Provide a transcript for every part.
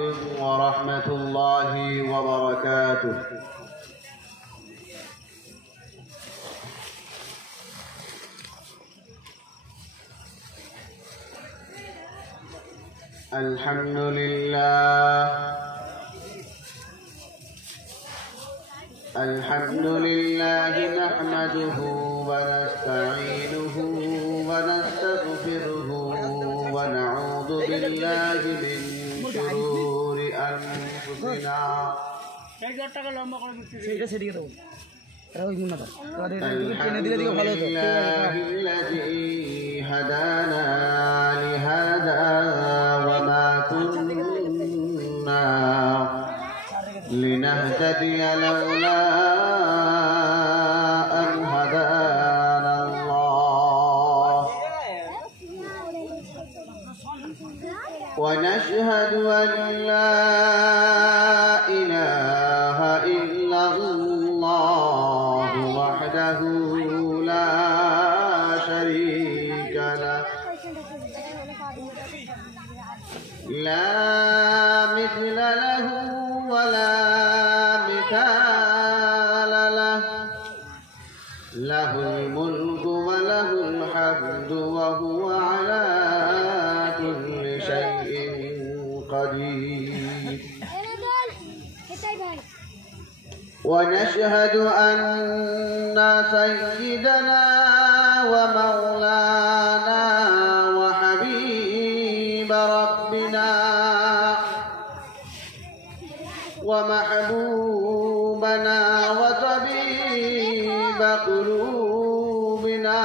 عليكم ورحمة الله وبركاته. الحمد لله نحمده ونستعينه ونستغفره ونعوذ بالله من شرور أنفسنا. الحمد لله الذي هدانا لهذا وما كنا لنهتدي لولا أن هدانا الله. ونشهد أن لا إله إلا الله وحده لا شريك له لا مثل له ولا مثال له. له الملك وله الحمد وهو على كل شيء قدير. ونشهد أن سيدنا ومولانا وحبيب ربنا ومحبوبنا وطبيب قلوبنا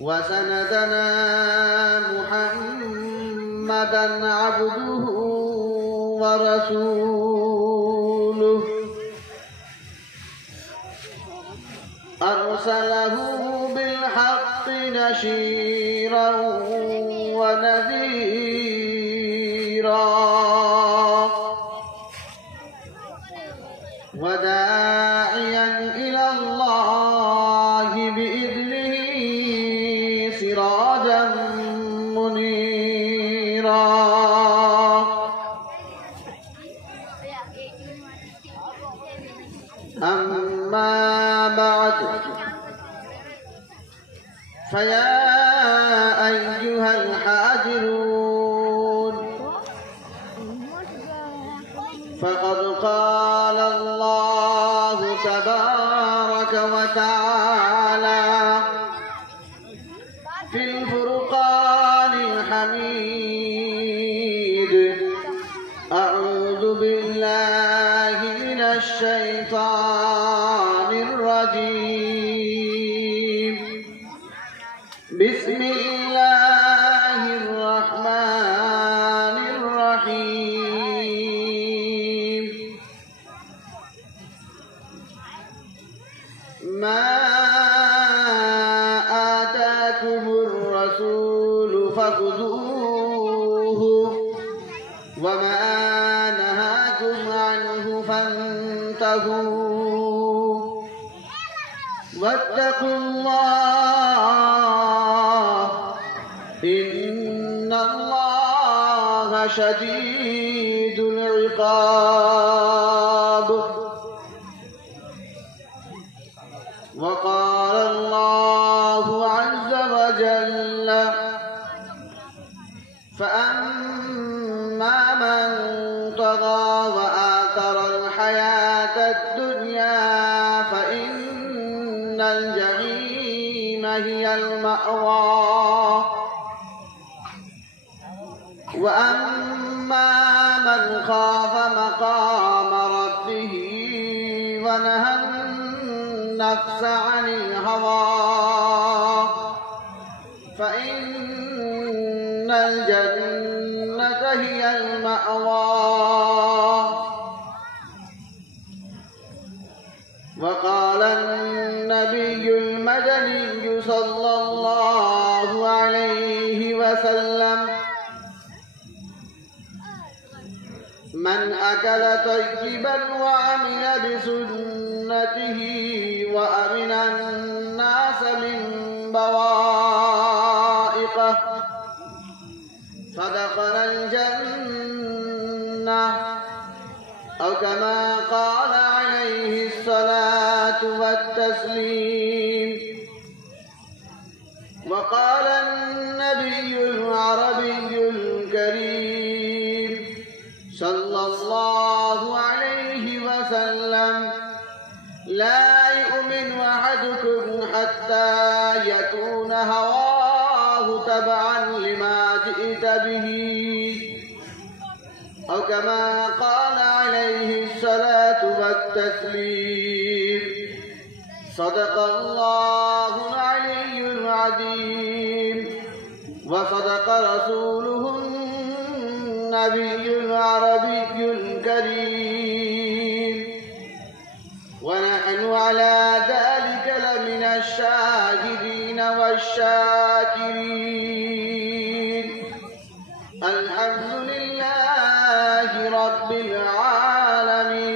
وسندنا محمدا عبده ورسوله أرسله بالحق نشيرا ونذيرا وداعيا إلى الله بإذنه سراجا منيرا. أما بعد فيا أيها الحاضرون فقد قال الله تبارك وتعالى في الفرقان الحميد: أعوذ بالله من الشيطان الرجيم. بسم الله الرحمن الرحيم. ما آتاكم الرسول فخذوه وما نهاكم عنه فانتهوا واتقوا الله إن الله شديد العقاب. وقال الله عز وجل: فأما من طغى وآثر الحياة الدنيا فإن الجحيم هي المأوى. وأما من خاف مقام ربه ونهى النفس عن الهوى فإن الجنة هي المأوى. وقال النبي المدني صلى الله عليه وسلم: من أكل طيبا وعمل بسنته وأمن الناس من بوائقه فدخل الجنة أو كما قال عليه الصلاة والتسليم. وقال النبي العربي الكريم صلى الله عليه وسلم: لا يؤمن أحدكم حتى يكون هواه تبعا لما جئت به أو كما قال عليه الصلاة والتسليم. صدق الله العلي العظيم وصدق رسوله النبي العربي الكريم، ونحن على ذلك لمن الشاهدين والشاكرين. الحمد لله رب العالمين.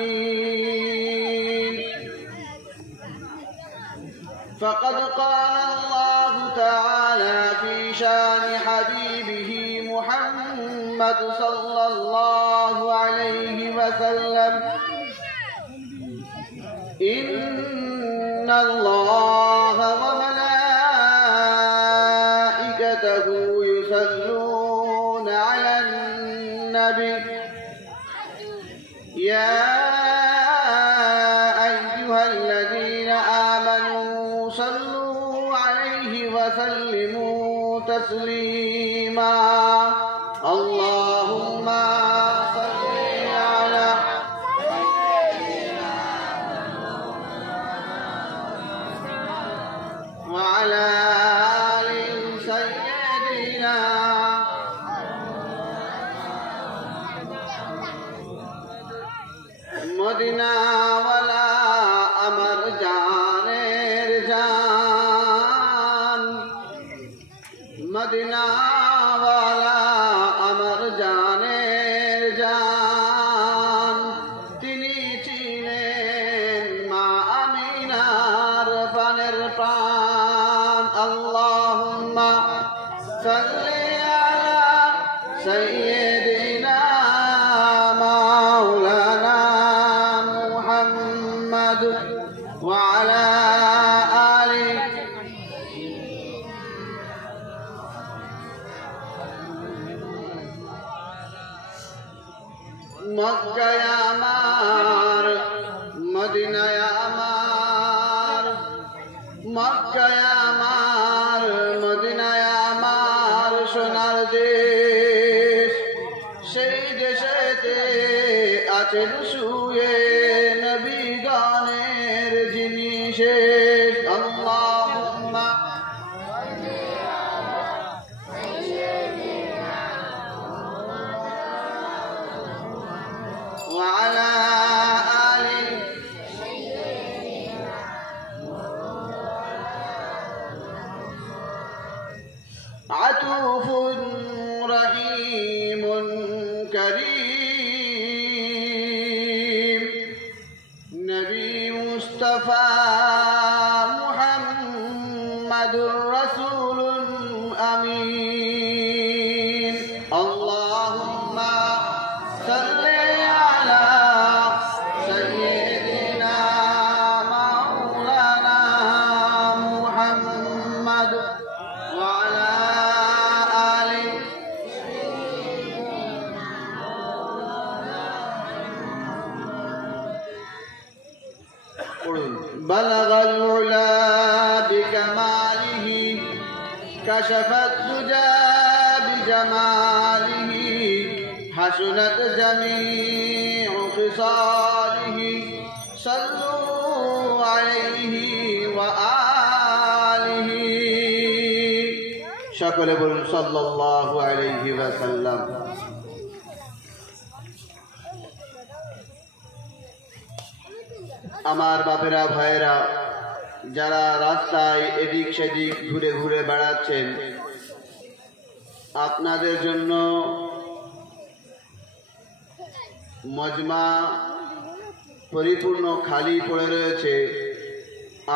فقد قال الله تعالى في شان حبيبه محمد صلى الله عليه وسلم: إن الله وملائكته يصلون على النبي يا أيها الذين آمنوا صلوا عليه وسلموا تسليما. اللهم صل على وعلى آل سيدنا مدنا ولا أمر جانر جان مدنا ولا أمر جانر جان তিনি ছিলেন মা আমিনার প্রাণের প্রাণ। আল্লাহুম্মা সাল্লি আলা সাইয়্যিদিনা মাওলানা মুহাম্মদ ওয়া আলা আলি মক্কায় আমার মদিনায় আমার মক্কায় আমার মদিনায় আমার সোনার দেশ। সেই দেশেতে আছেন শুয়ে নবীগণের যিনি শেষ। আল্লাহুম্মা وعلى آله عطوف رحيم كريم نبي مصطفى محمد رسول أمين. اللهم صل على سيدنا مولانا محمد وعلى آله بلغ العلا بكماله كشف الدجى بجماله حسنت جميع خصاله صلوا عليه وآله সকলে বলুন সাল্লাল্লাহু আলাইহি ওয়াসাল্লাম। আমার বাপেরা ভাইয়েরা যারা রাস্তায় এদিক সেদিক ঘুরে ঘুরে বেড়াচ্ছেন, আপনাদের জন্য মজমা পরিপূর্ণ খালি পড়ে রয়েছে।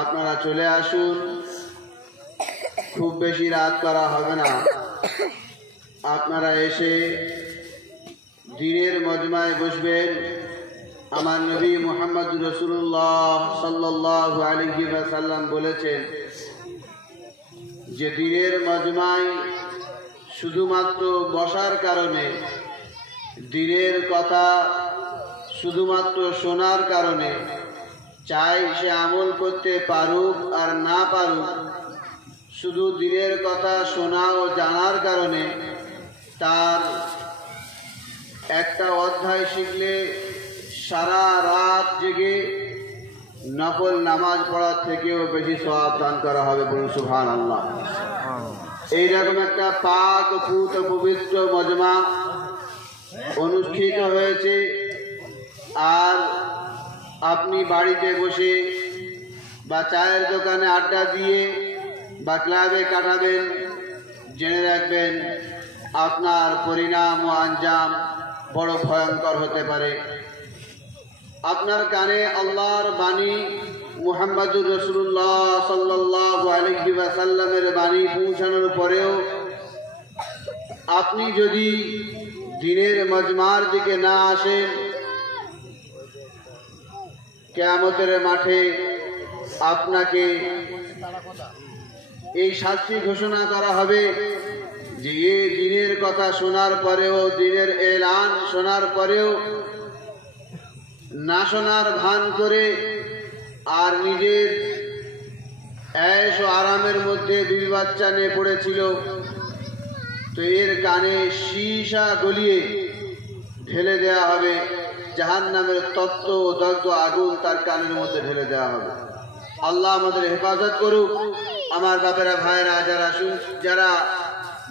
আপনারা চলে আসুন, খুব বেশি রাত করা হবে না। আপনারা এসে দ্বীনের মজমায় বসবেন। আমার নবী মুহাম্মদ রাসূলুল্লাহ সাল্লাল্লাহু আলাইহি ওয়াসাল্লাম বলেছেন যে দ্বীনের মজমায় শুধুমাত্র বসার কারণে, দ্বীনের কথা শুধুমাত্র শোনার কারণে, চাই সে আমল করতে পারুক আর না পারুক, শুধু দ্বীনের কথা শোনা ও জানার কারণে তার একটা অধ্যায় শিখলে সারা রাত জেগে নফল নামাজ পড়ার থেকেও বেশি সওয়াব দান করা হবে। বলুন সুবহানাল্লাহ। এইরকম একটা পাক পুত পবিত্র মজমা অনুষ্ঠিত হয়েছে, আর আপনি বাড়িতে বসে বা চায়ের দোকানে আড্ডা দিয়ে বা ক্লাবে কাটাবেন, জেনে রাখবেন আপনার পরিণাম ও আঞ্জাম বড় ভয়ঙ্কর হতে পারে। আপনার কানে আল্লাহর বাণী মুহাম্মদুর রাসূলুল্লাহ সাল্লাল্লাহু আলাইহি ওয়াসাল্লামের বাণী পৌঁছানোর পরেও আপনি যদি দ্বীনের মজমার দিকে না আসেন, কিয়ামতের মাঠে আপনাকে এই শাস্তি ঘোষণা করা হবে যে এই দ্বীনের কথা শোনার পরেও, দ্বীনের এলান শোনার পরেও না শোনার ভান করে আর নিজের ऐश ও আরামের মধ্যে বিবি বাচ্চা নিয়ে পড়েছিল, তো এর কানে সীসা গলিয়ে ঢেলে দেওয়া হবে, জাহান্নামের তপ্ত ও দগ্ধ আগুন তার কানের মধ্যে ঢেলে দেওয়া হবে। আল্লাহ আমাদের হেফাজত করুক। আমার বাপেরা, ভাইরা, যারা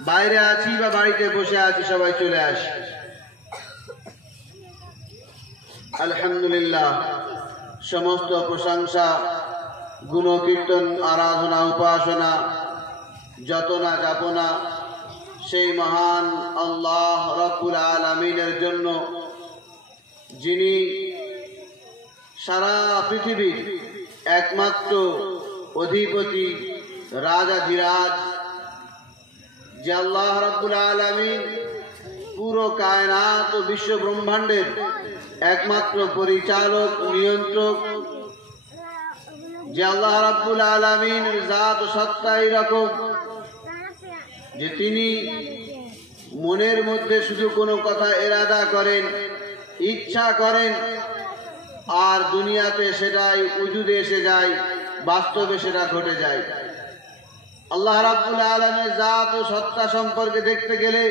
বাইরে আছি বা বাড়িতে বসে আছি, সবাই চলে আসি। আলহামদুলিল্লাহ, সমস্ত প্রশংসা, গুণ কীর্তন, আরাধনা, উপাসনা, যতনা যাপনা সেই মহান আল্লাহ রব্বুল আলামিনের জন্য, যিনি সারা পৃথিবীর একমাত্র অধিপতি, রাজাধিরাজ, যে আল্লাহ রব্বুল আলামিন পুরো কায়নাত ও বিশ্ব ব্রহ্মাণ্ডের একমাত্র পরিচালক, নিয়ন্ত্রক, যে আল্লাহ রাব্বুল আলামিনের জাত সত্তা এরকম যে তিনি মনের মধ্যে শুধু কোনো কথা ইরাদা করেন, ইচ্ছা করেন, আর দুনিয়াতে সেটাই উজুদে এসে যায়, বাস্তবে সেটা ঘটে যায়। আল্লাহ রাব্বুল আলামিনের জাত ও সত্তা সম্পর্কে দেখতে গেলে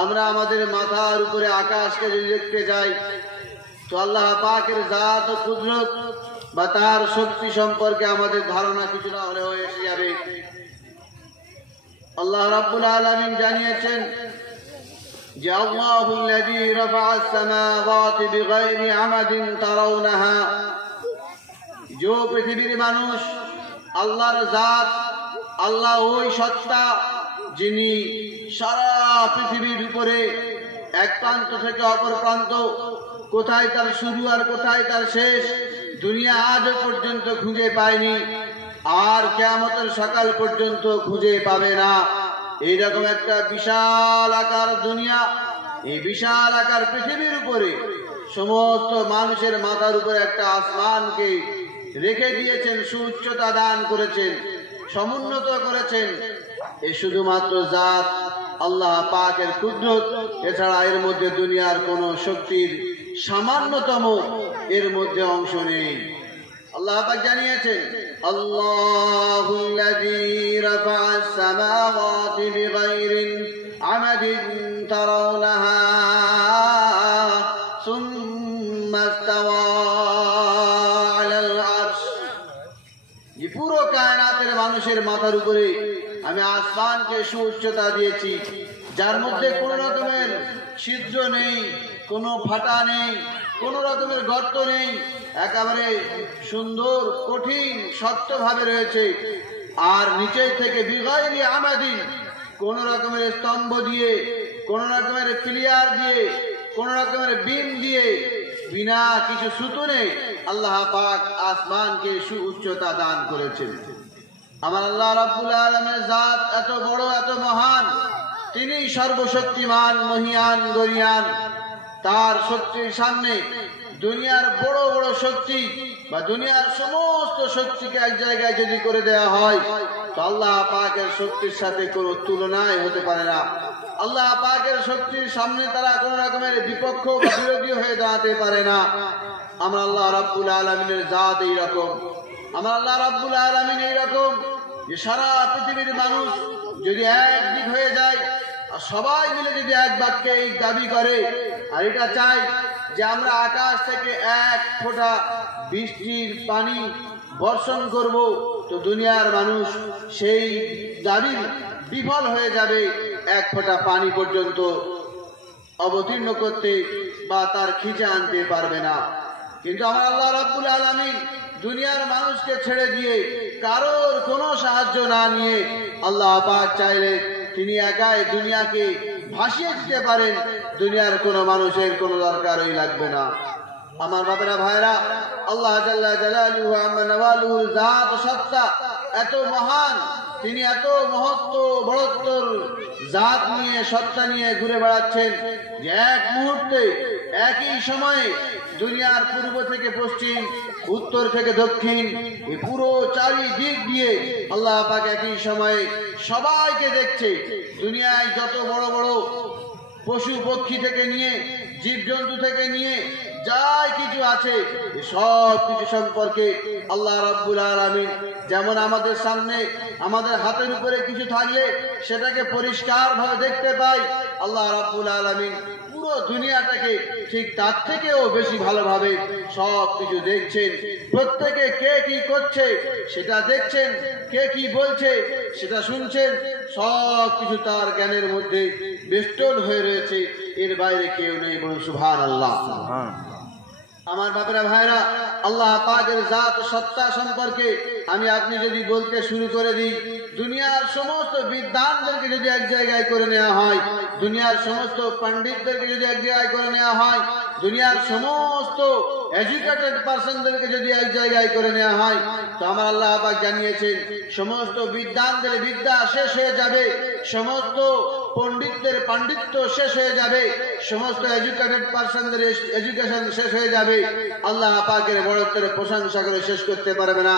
আমরা আমাদের মাথার উপরে আকাশকে যদি দেখতে যাই, তো আল্লাহ পাকের জাত ও কুদরত বা তার শক্তি সম্পর্কে আমাদের ধারণা কিছুটা হলেও এসে যাবে। আল্লাহ রাব্বুল আলামিন জানিয়েছেন যে আল্লাহুল্লাযী রাফা'আস সামাওয়াতি বিগাইরি আমাদিন তারাউনাহা, যে পৃথিবীর মানুষ আল্লাহর জাত, আল্লাহ ওই সত্তা যিনি সারা পৃথিবীর উপরে এক প্রান্ত থেকে অপর প্রান্ত, কোথায় তার শুরু আর কোথায় তার শেষ, দুনিয়া আজও পর্যন্ত খুঁজে পায়নি, আর কিয়ামতের সকাল পর্যন্ত খুঁজে পাবে না। এইরকম একটা বিশাল আকার দুনিয়া, এই বিশাল আকার পৃথিবীর উপরে সমস্ত মানুষের মাথার উপরে একটা আসমানকে রেখে দিয়েছেন, সুউচ্চতা দান করেছেন, সমুন্নত করেছেন। এ শুধুমাত্র জাত আল্লাহ পাকের কুদরত, এছাড়া এর মধ্যে দুনিয়ার কোন শক্তির সামান্যতম এর মধ্যে অংশ নেই। আল্লাহ পাক জানিয়েছেন আল্লাহুল্লাযী রাফা'আস সামাওয়াতি বিগাইরি আমাদিন তারাউনাহা সুম্মা ইসতাওয়া আলাল আরশ, যে পুরো কায়নাতের মানুষের মাথার উপরে আমি আসমানকে সুউচ্চতা দিয়েছি, যার মধ্যে কোনো রকমের ছিদ্র নেই, কোনো ফাটা নেই, কোনো রকমের গর্ত নেই, একেবারে সুন্দর কঠিন শক্তভাবে রয়েছে। আর নিচে থেকে বিগাইরি আমাদিন, কোন রকমের স্তম্ভ দিয়ে, কোন রকমের পিলিয়ার দিয়ে, কোন রকমের বিম দিয়ে, বিনা কিছু সুতুনে আল্লাহ পাক আসমানকে সুউচ্চতা দান করেছেন। আমার আল্লাহ রাব্বুল আলামিনের জাত এত বড়, এত মহান, তিনি সর্বশক্তিমান, মহিয়ান, গরিয়ান। তার শক্তির সামনে দুনিয়ার বড় বড় শক্তি বা দুনিয়ার সমস্ত শক্তিকে এক জায়গায় যদি করে দেওয়া হয়, তো আল্লাহ পাকের শক্তির সাথে কোনো তুলনাই হতে পারে না। আল্লাহ পাকের শক্তির সামনে তারা কোন রকমের বিপক্ষ বা বিরোধী হয়ে দাঁড়াতে পারে না। আমার আল্লাহ রাব্বুল আলামিনের জাত এইরকম, আমার আল্লাহ রাব্বুল আলামিন এইরকম যে সারা পৃথিবীর মানুষ যদি একদিক হয়ে যায় আর সবাই মিলে যদি এক বাক্যে এই দাবি করে আর এটা চাই যে আমরা আকাশ থেকে এক ফোঁটা বৃষ্টির পানি বর্ষণ করব, তো দুনিয়ার মানুষ সেই দাবি বিফল হয়ে যাবে, এক ফোঁটা পানি পর্যন্ত অবতীর্ণ করতে বা তার খিচে আনতে পারবে না। কিন্তু আমার আল্লাহ রাব্বুল আলামিন দুনিয়ার মানুষকে ছেড়ে দিয়ে কারোর কোনো সাহায্য না নিয়ে আল্লাহ পাক চাইলে তিনি একাই দুনিয়াকে ভাসিয়ে দিতে পারেন, দুনিয়ার কোনো মানুষের কোনো দরকারই লাগবে না। আমার বাবারা ভাইরা, আল্লাহ জাল্লা জালালুহু আম্মা নওয়ালুহুর জাত সত্তা এত মহান, তিনি এত মহত্ব বড়ত্বর জাত নিয়ে সত্তা নিয়ে ঘুরে বেড়াচ্ছেন যে এক মুহূর্তে একই সময়ে দুনিয়ার পূর্ব থেকে পশ্চিম, উত্তর থেকে দক্ষিণ, এই পুরো চারিদিক দিয়ে আল্লাহ পাক একই সময়ে সবাইকে দেখছে। দুনিয়ায় যত বড় বড় পশু পক্ষী থেকে নিয়ে জীবজন্তু থেকে নিয়ে যাই কিছু আছে সব কিছু সম্পর্কে আল্লাহ রাব্বুল আলামিন যেমন আমাদের সামনে আমাদের হাতের উপরে কিছু থাকলে সেটাকে পরিষ্কার ভাবে দেখতে পাই, আল্লাহ রাব্বুল আলামিন পুরো দুনিয়াটাকে ঠিক তার থেকেও বেশি ভালোভাবে সব কিছু দেখছেন। প্রত্যেকে কে কি করছে সেটা দেখছেন, কে কি বলছে সেটা শুনছেন, সব কিছু তার জ্ঞানের মধ্যে বেষ্টন হয়ে রয়েছে, এর বাইরে কেউ নেই। বলুন সুবহানাল্লাহ। আমার বাপেরা ভাইরা, আল্লাহ পাকের জাত সত্তা সম্পর্কে আমি আপনি যদি বলতে শুরু করে দিই, দুনিয়ার সমস্ত বিদ্বানদেরকে যদি এক জায়গায় করে নেওয়া হয়, দুনিয়ার সমস্ত পণ্ডিতদেরকে যদি এক জায়গায় করে নেওয়া হয়, দুনিয়ার সমস্ত এডুকেটেড পার্সনদেরকে যদি এক জায়গায় করে নেওয়া হয়, তো আমার আল্লাহ পাক জানিয়েছেন সমস্ত বিদ্বানদের বিদ্যা শেষ হয়ে যাবে, সমস্ত পণ্ডিতদের পাণ্ডিত্য শেষ হয়ে যাবে, সমস্ত এডুকেটেড পার্সনদের এডুকেশন শেষ হয়ে যাবে, আল্লাহ পাকের বড়ত্বের প্রশংসা করে শেষ করতে পারবে না।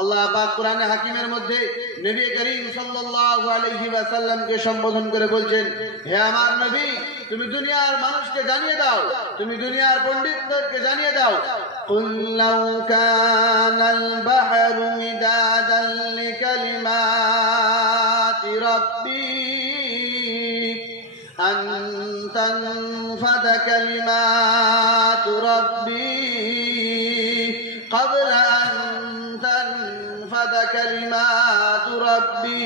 আল্লাহ পাক কোরআনে হাকিমের মধ্যে নবী করিম সাল্লাল্লাহু আলাইহি ওয়াসাল্লামকে সম্বোধন করে বলছেন, হে আমার নবী, তুমি দুনিয়ার মানুষকে জানিয়ে দাও, তুমি দুনিয়ার পণ্ডিতদেরকে জানিয়ে দাও, কুল লাউ কানাল বাহরু মিদাদান লিকালিমাতি রাব্বি আন তানফাদা কালিমাতু রাব্বি ক্বাবলা আন তানফাদা কালিমাতু রাব্বি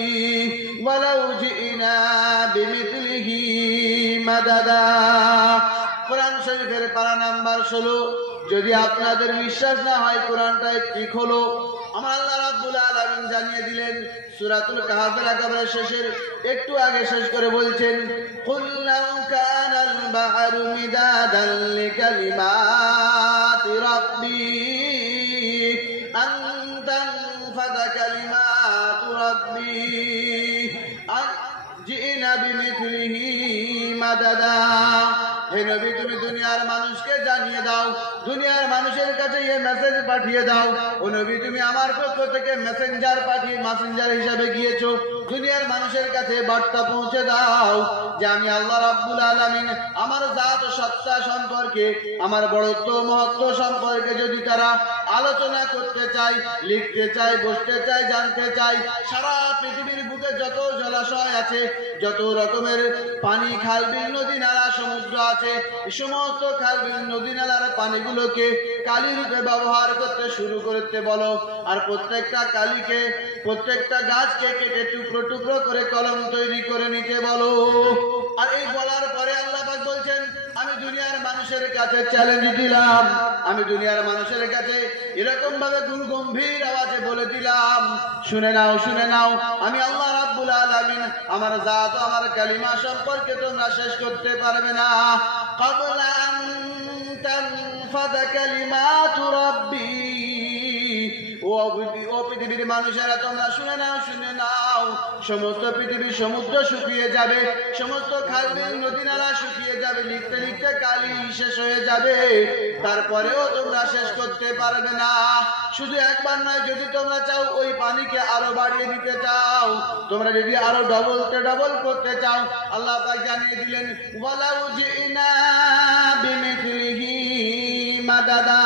ওয়ালাউ জিনা বিমিথলিহি মাদাদা। কোরআন শরীফের পারা নাম্বার 16। যদি আপনাদের বিশ্বাস না হয় কোরআনটা একটু খোলো। আমার আল্লাহ রাব্বুল আলামিন জানিয়ে দিলেন সূরাতুল কাহফের একেবারে শেষের একটু আগে শেষ করে বলছেন, কুল লাউ কানাল বাহরু মিদাদান লিকালিমাতি রাব্বি আন তানফাদা কালিমাতু রাব্বি জিনা বিমিথলিহি মাদাদা। হে নবী, তুমি দুনিয়ার মানুষকে জানিয়ে দাও, দুনিয়ার মানুষের কাছে এই মেসেজ পাঠিয়ে দাও। ও নবী, তুমি আমার পক্ষ থেকে মেসেঞ্জার হিসাবে গিয়েছো, দুনিয়ার মানুষের কাছে বার্তা পৌঁছে দাও যে আমি আল্লাহ রাব্বুল আলামিন আমার জাত সত্তা সম্পর্কে, আমার বড়ত্ব মহত্ব সম্পর্কে যদি তারা আলোচনা করতে চায়, লিখতে চায়, বসতে চায়, জানতে চায়, সারা পৃথিবীর বুকে যত জলাশয় আছে, যত রকমের পানি, খাল, বিল, নদী, নালা, সমুদ্র আছে, সমস্ত খাল, বিল, নদী, নালার পানিগুলোকে কালি রূপে ব্যবহার করতে শুরু করতে বলো। আর প্রত্যেকটা কালিকে, প্রত্যেকটা গাছকে কেটে টুকরো টুকরো করে কলম তৈরি করে নিতে বলো। আর এই বলার পরে আল্লাহ পাক বলছেন, আমি দুনিয়ার মানুষের কাছে চ্যালেঞ্জ দিলাম, আমি দুনিয়ার মানুষের কাছে এরকম ভাবে গম্ভীর আওয়াজে বলে দিলাম, শুনে নাও, শুনে নাও, আমি আল্লাহ রাব্বুল আলামিন আমার জাত, আমার কালিমা সম্পর্কে তোমরা শেষ করতে পারবে না। ক্বাবলা আন তানফাদা কালিমাতু রাব্বি, ও ও পৃথিবীর মানুষেরা তোমরা শুনে নাও, সমস্ত পৃথিবীর সমুদ্র শুকিয়ে যাবে, সমস্ত খাল বিল নদী নালা শুকিয়ে যাবে, লিখতে লিখতে কালি শেষ হয়ে যাবে, তারপরেও তোমরা শেষ করতে পারবে না। শুধু একবার নয়, যদি তোমরা চাও ওই পানিকে আরো বাড়িয়ে দিতে চাও, তোমরা যদি আরো ডবল করতে চাও, আল্লাহ পাক জানিয়ে দিলেন ওয়ালাউ জিনা বিমিথলিহি মাদাদা,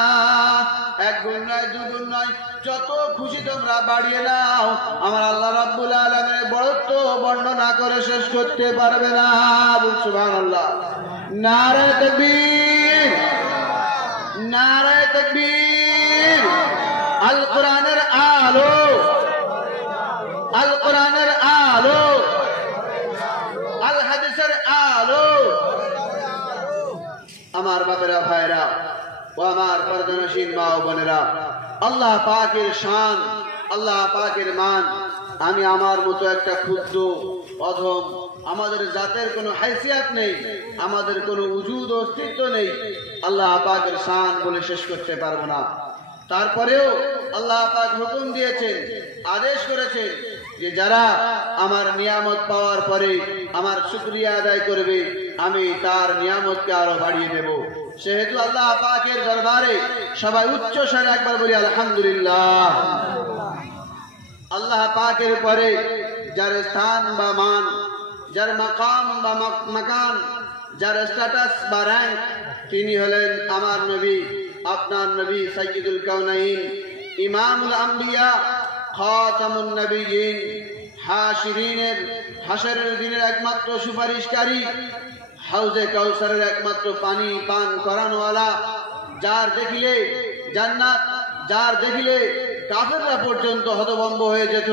এক গুণ নয়, দুগুণ নয়, যত খুশি তোমরা বাড়িয়ে নাও, আমার আল্লাহ রাব্বুল আলামিনের বড়ত্ব বর্ণনা করে শেষ করতে পারবে না। সুবহানাল্লাহ। নারে তাকবীর, নারে তাকবীর। আল কোরআনের আলো, আল কোরআনের আলো, আল হাদিসের আলো। আমার বাপেরা, ভাইরা ও আমার পর্দানশীল মা ও বোনেরা, আল্লাহ পাকের শান, আল্লাহ পাকের মান, আমি আমার মতো একটা ক্ষুদ্র অধম, আমাদের জাতের কোনো হাইসিয়াত নেই, আমাদের কোনো উজুদ অস্তিত্ব নেই, আল্লাহ পাকের শান বলে শেষ করতে পারবো না। তারপরেও আল্লাহ পাক হুকুম দিয়েছেন, আদেশ করেছেন যে যারা আমার নিয়ামত পাওয়ার পরে আমার শুকরিয়া আদায় করবে, আমি তার নিয়ামতকে আরো বাড়িয়ে দেব। সেহেতু আল্লাহ পাকের দরবারে সবাই উচ্চ স্বরে একবার বলি আলহামদুলিল্লাহ। আল্লাহ পাকের পরে যার স্থান বা মান, যার মাকাম বা মাকান, যার স্ট্যাটাস বা র্যাঙ্ক, তিনি হলেন আমার নবী, আপনার নবী সাইয়্যিদুল কাউনাইন, ইমামুল আম্বিয়া, খাতামুন নবিয়্যিন, হাশিরিনের হাশরের দিনের একমাত্র সুপারিশকারী, হাউজে কাউসারের একমাত্র পানি পান করানোওয়ালা, যার দেখিলে জান্নাত, যার দেখিলে কাফেররা পর্যন্ত হতভম্ব হয়ে যেত,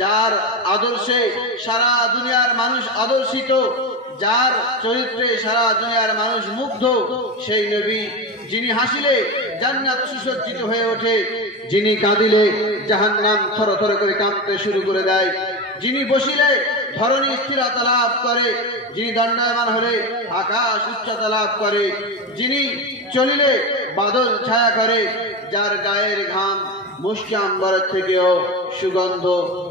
যার আদর্শে সারা দুনিয়ার মানুষ আদর্শিত, যার চরিত্রে সারা দুনিয়ার মানুষ মুগ্ধ, সেই নবী, যিনি হাসিলে জান্নাত সুসজ্জিত হয়ে ওঠে, যিনি কাঁদিলে জাহান্নাম থরথর করে কাঁপতে শুরু করে দেয়, যিনি বসিলে ধরণী স্থিরতা লাভ করে, যিনি দণ্ডায়মান হলে আকাশ উচ্চতা লাভ করে, যিনি চলিলে বাদল ছায়া করে, যার গায়ের ঘাম মুশকি আম্বরের থেকেও সুগন্ধ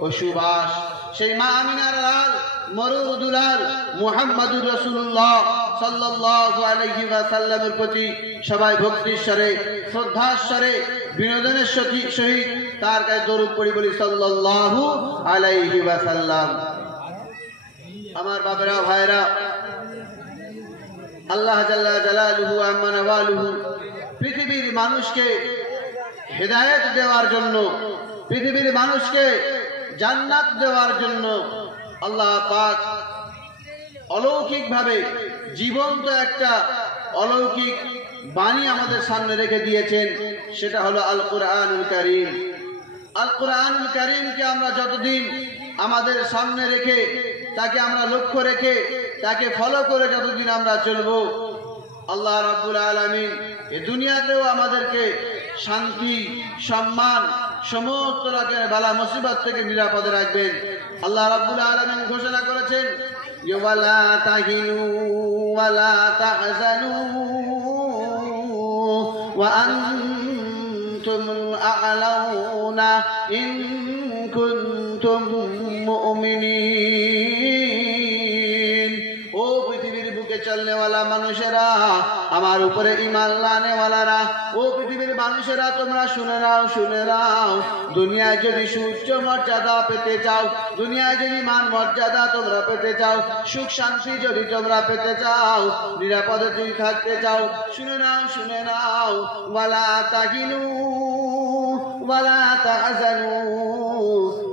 ও সুবাস, সেই মা আমিনার লাল মরুর দুলাল মুহাম্মাদুর রাসূলুল্লাহ সাল্লাল্লাহু আলাইহি ওয়াসাল্লামের প্রতি সবাই ভক্তির স্বরে, শ্রদ্ধার স্বরে, বিনোদনের সহিত তার গায়ে দরুদ পড়ি বলি সাল্লাল্লাহু আলাইহি ওয়াসাল্লাম। আমার বাবারা, ভাইরা, আল্লাহ জাল্লা জালালুহু আম্মা নাওয়ালুহু পৃথিবীর মানুষকে হেদায়েত দেওয়ার জন্য, পৃথিবীর মানুষকে জান্নাত দেওয়ার জন্য আল্লাহ পাক অলৌকিকভাবে জীবন্ত একটা অলৌকিক বাণী আমাদের সামনে রেখে দিয়েছেন, সেটা হলো আল কোরআনুল কারীম। আল কোরআনুল কারীমকে আমরা যতদিন আমাদের সামনে রেখে, তাকে আমরা লক্ষ্য রেখে, তাকে ফলো করে যতদিন আমরা চলবো, আল্লাহ রাব্বুল আলামিন এই দুনিয়াতেও আমাদেরকে শান্তি, সম্মান, সমস্ত রকমের বালা মুসিবত থেকে নিরাপদে রাখবেন। আল্লাহ রাব্বুল আলামিন ঘোষণা করেছেন, ওয়ালা তাহিনু ওয়ালা তাহজানু ওয়া আনতুমুল আ'লাউনা ইন কুনতুম মুমিনিন। ও পৃথিবীর বুকে চলনেওয়ালা মানুষেরা, আমার উপরে ঈমান লানেওয়ালারা, ও পৃথিবীর মানুষেরা, তোমরা শুনে নাও, শুনে নাও, দুনিয়ায় যদি সুউচ্চ মর্যাদা পেতে চাও, দুনিয়ায় যদি মান মর্যাদা তোমরা পেতে চাও, সুখ শান্তি যদি তোমরা পেতে চাও, নিরাপদে যদি থাকতে চাও, শুনে নাও, শুনে নাও, ওয়ালা তাহিনু ওয়ালা তাহজানু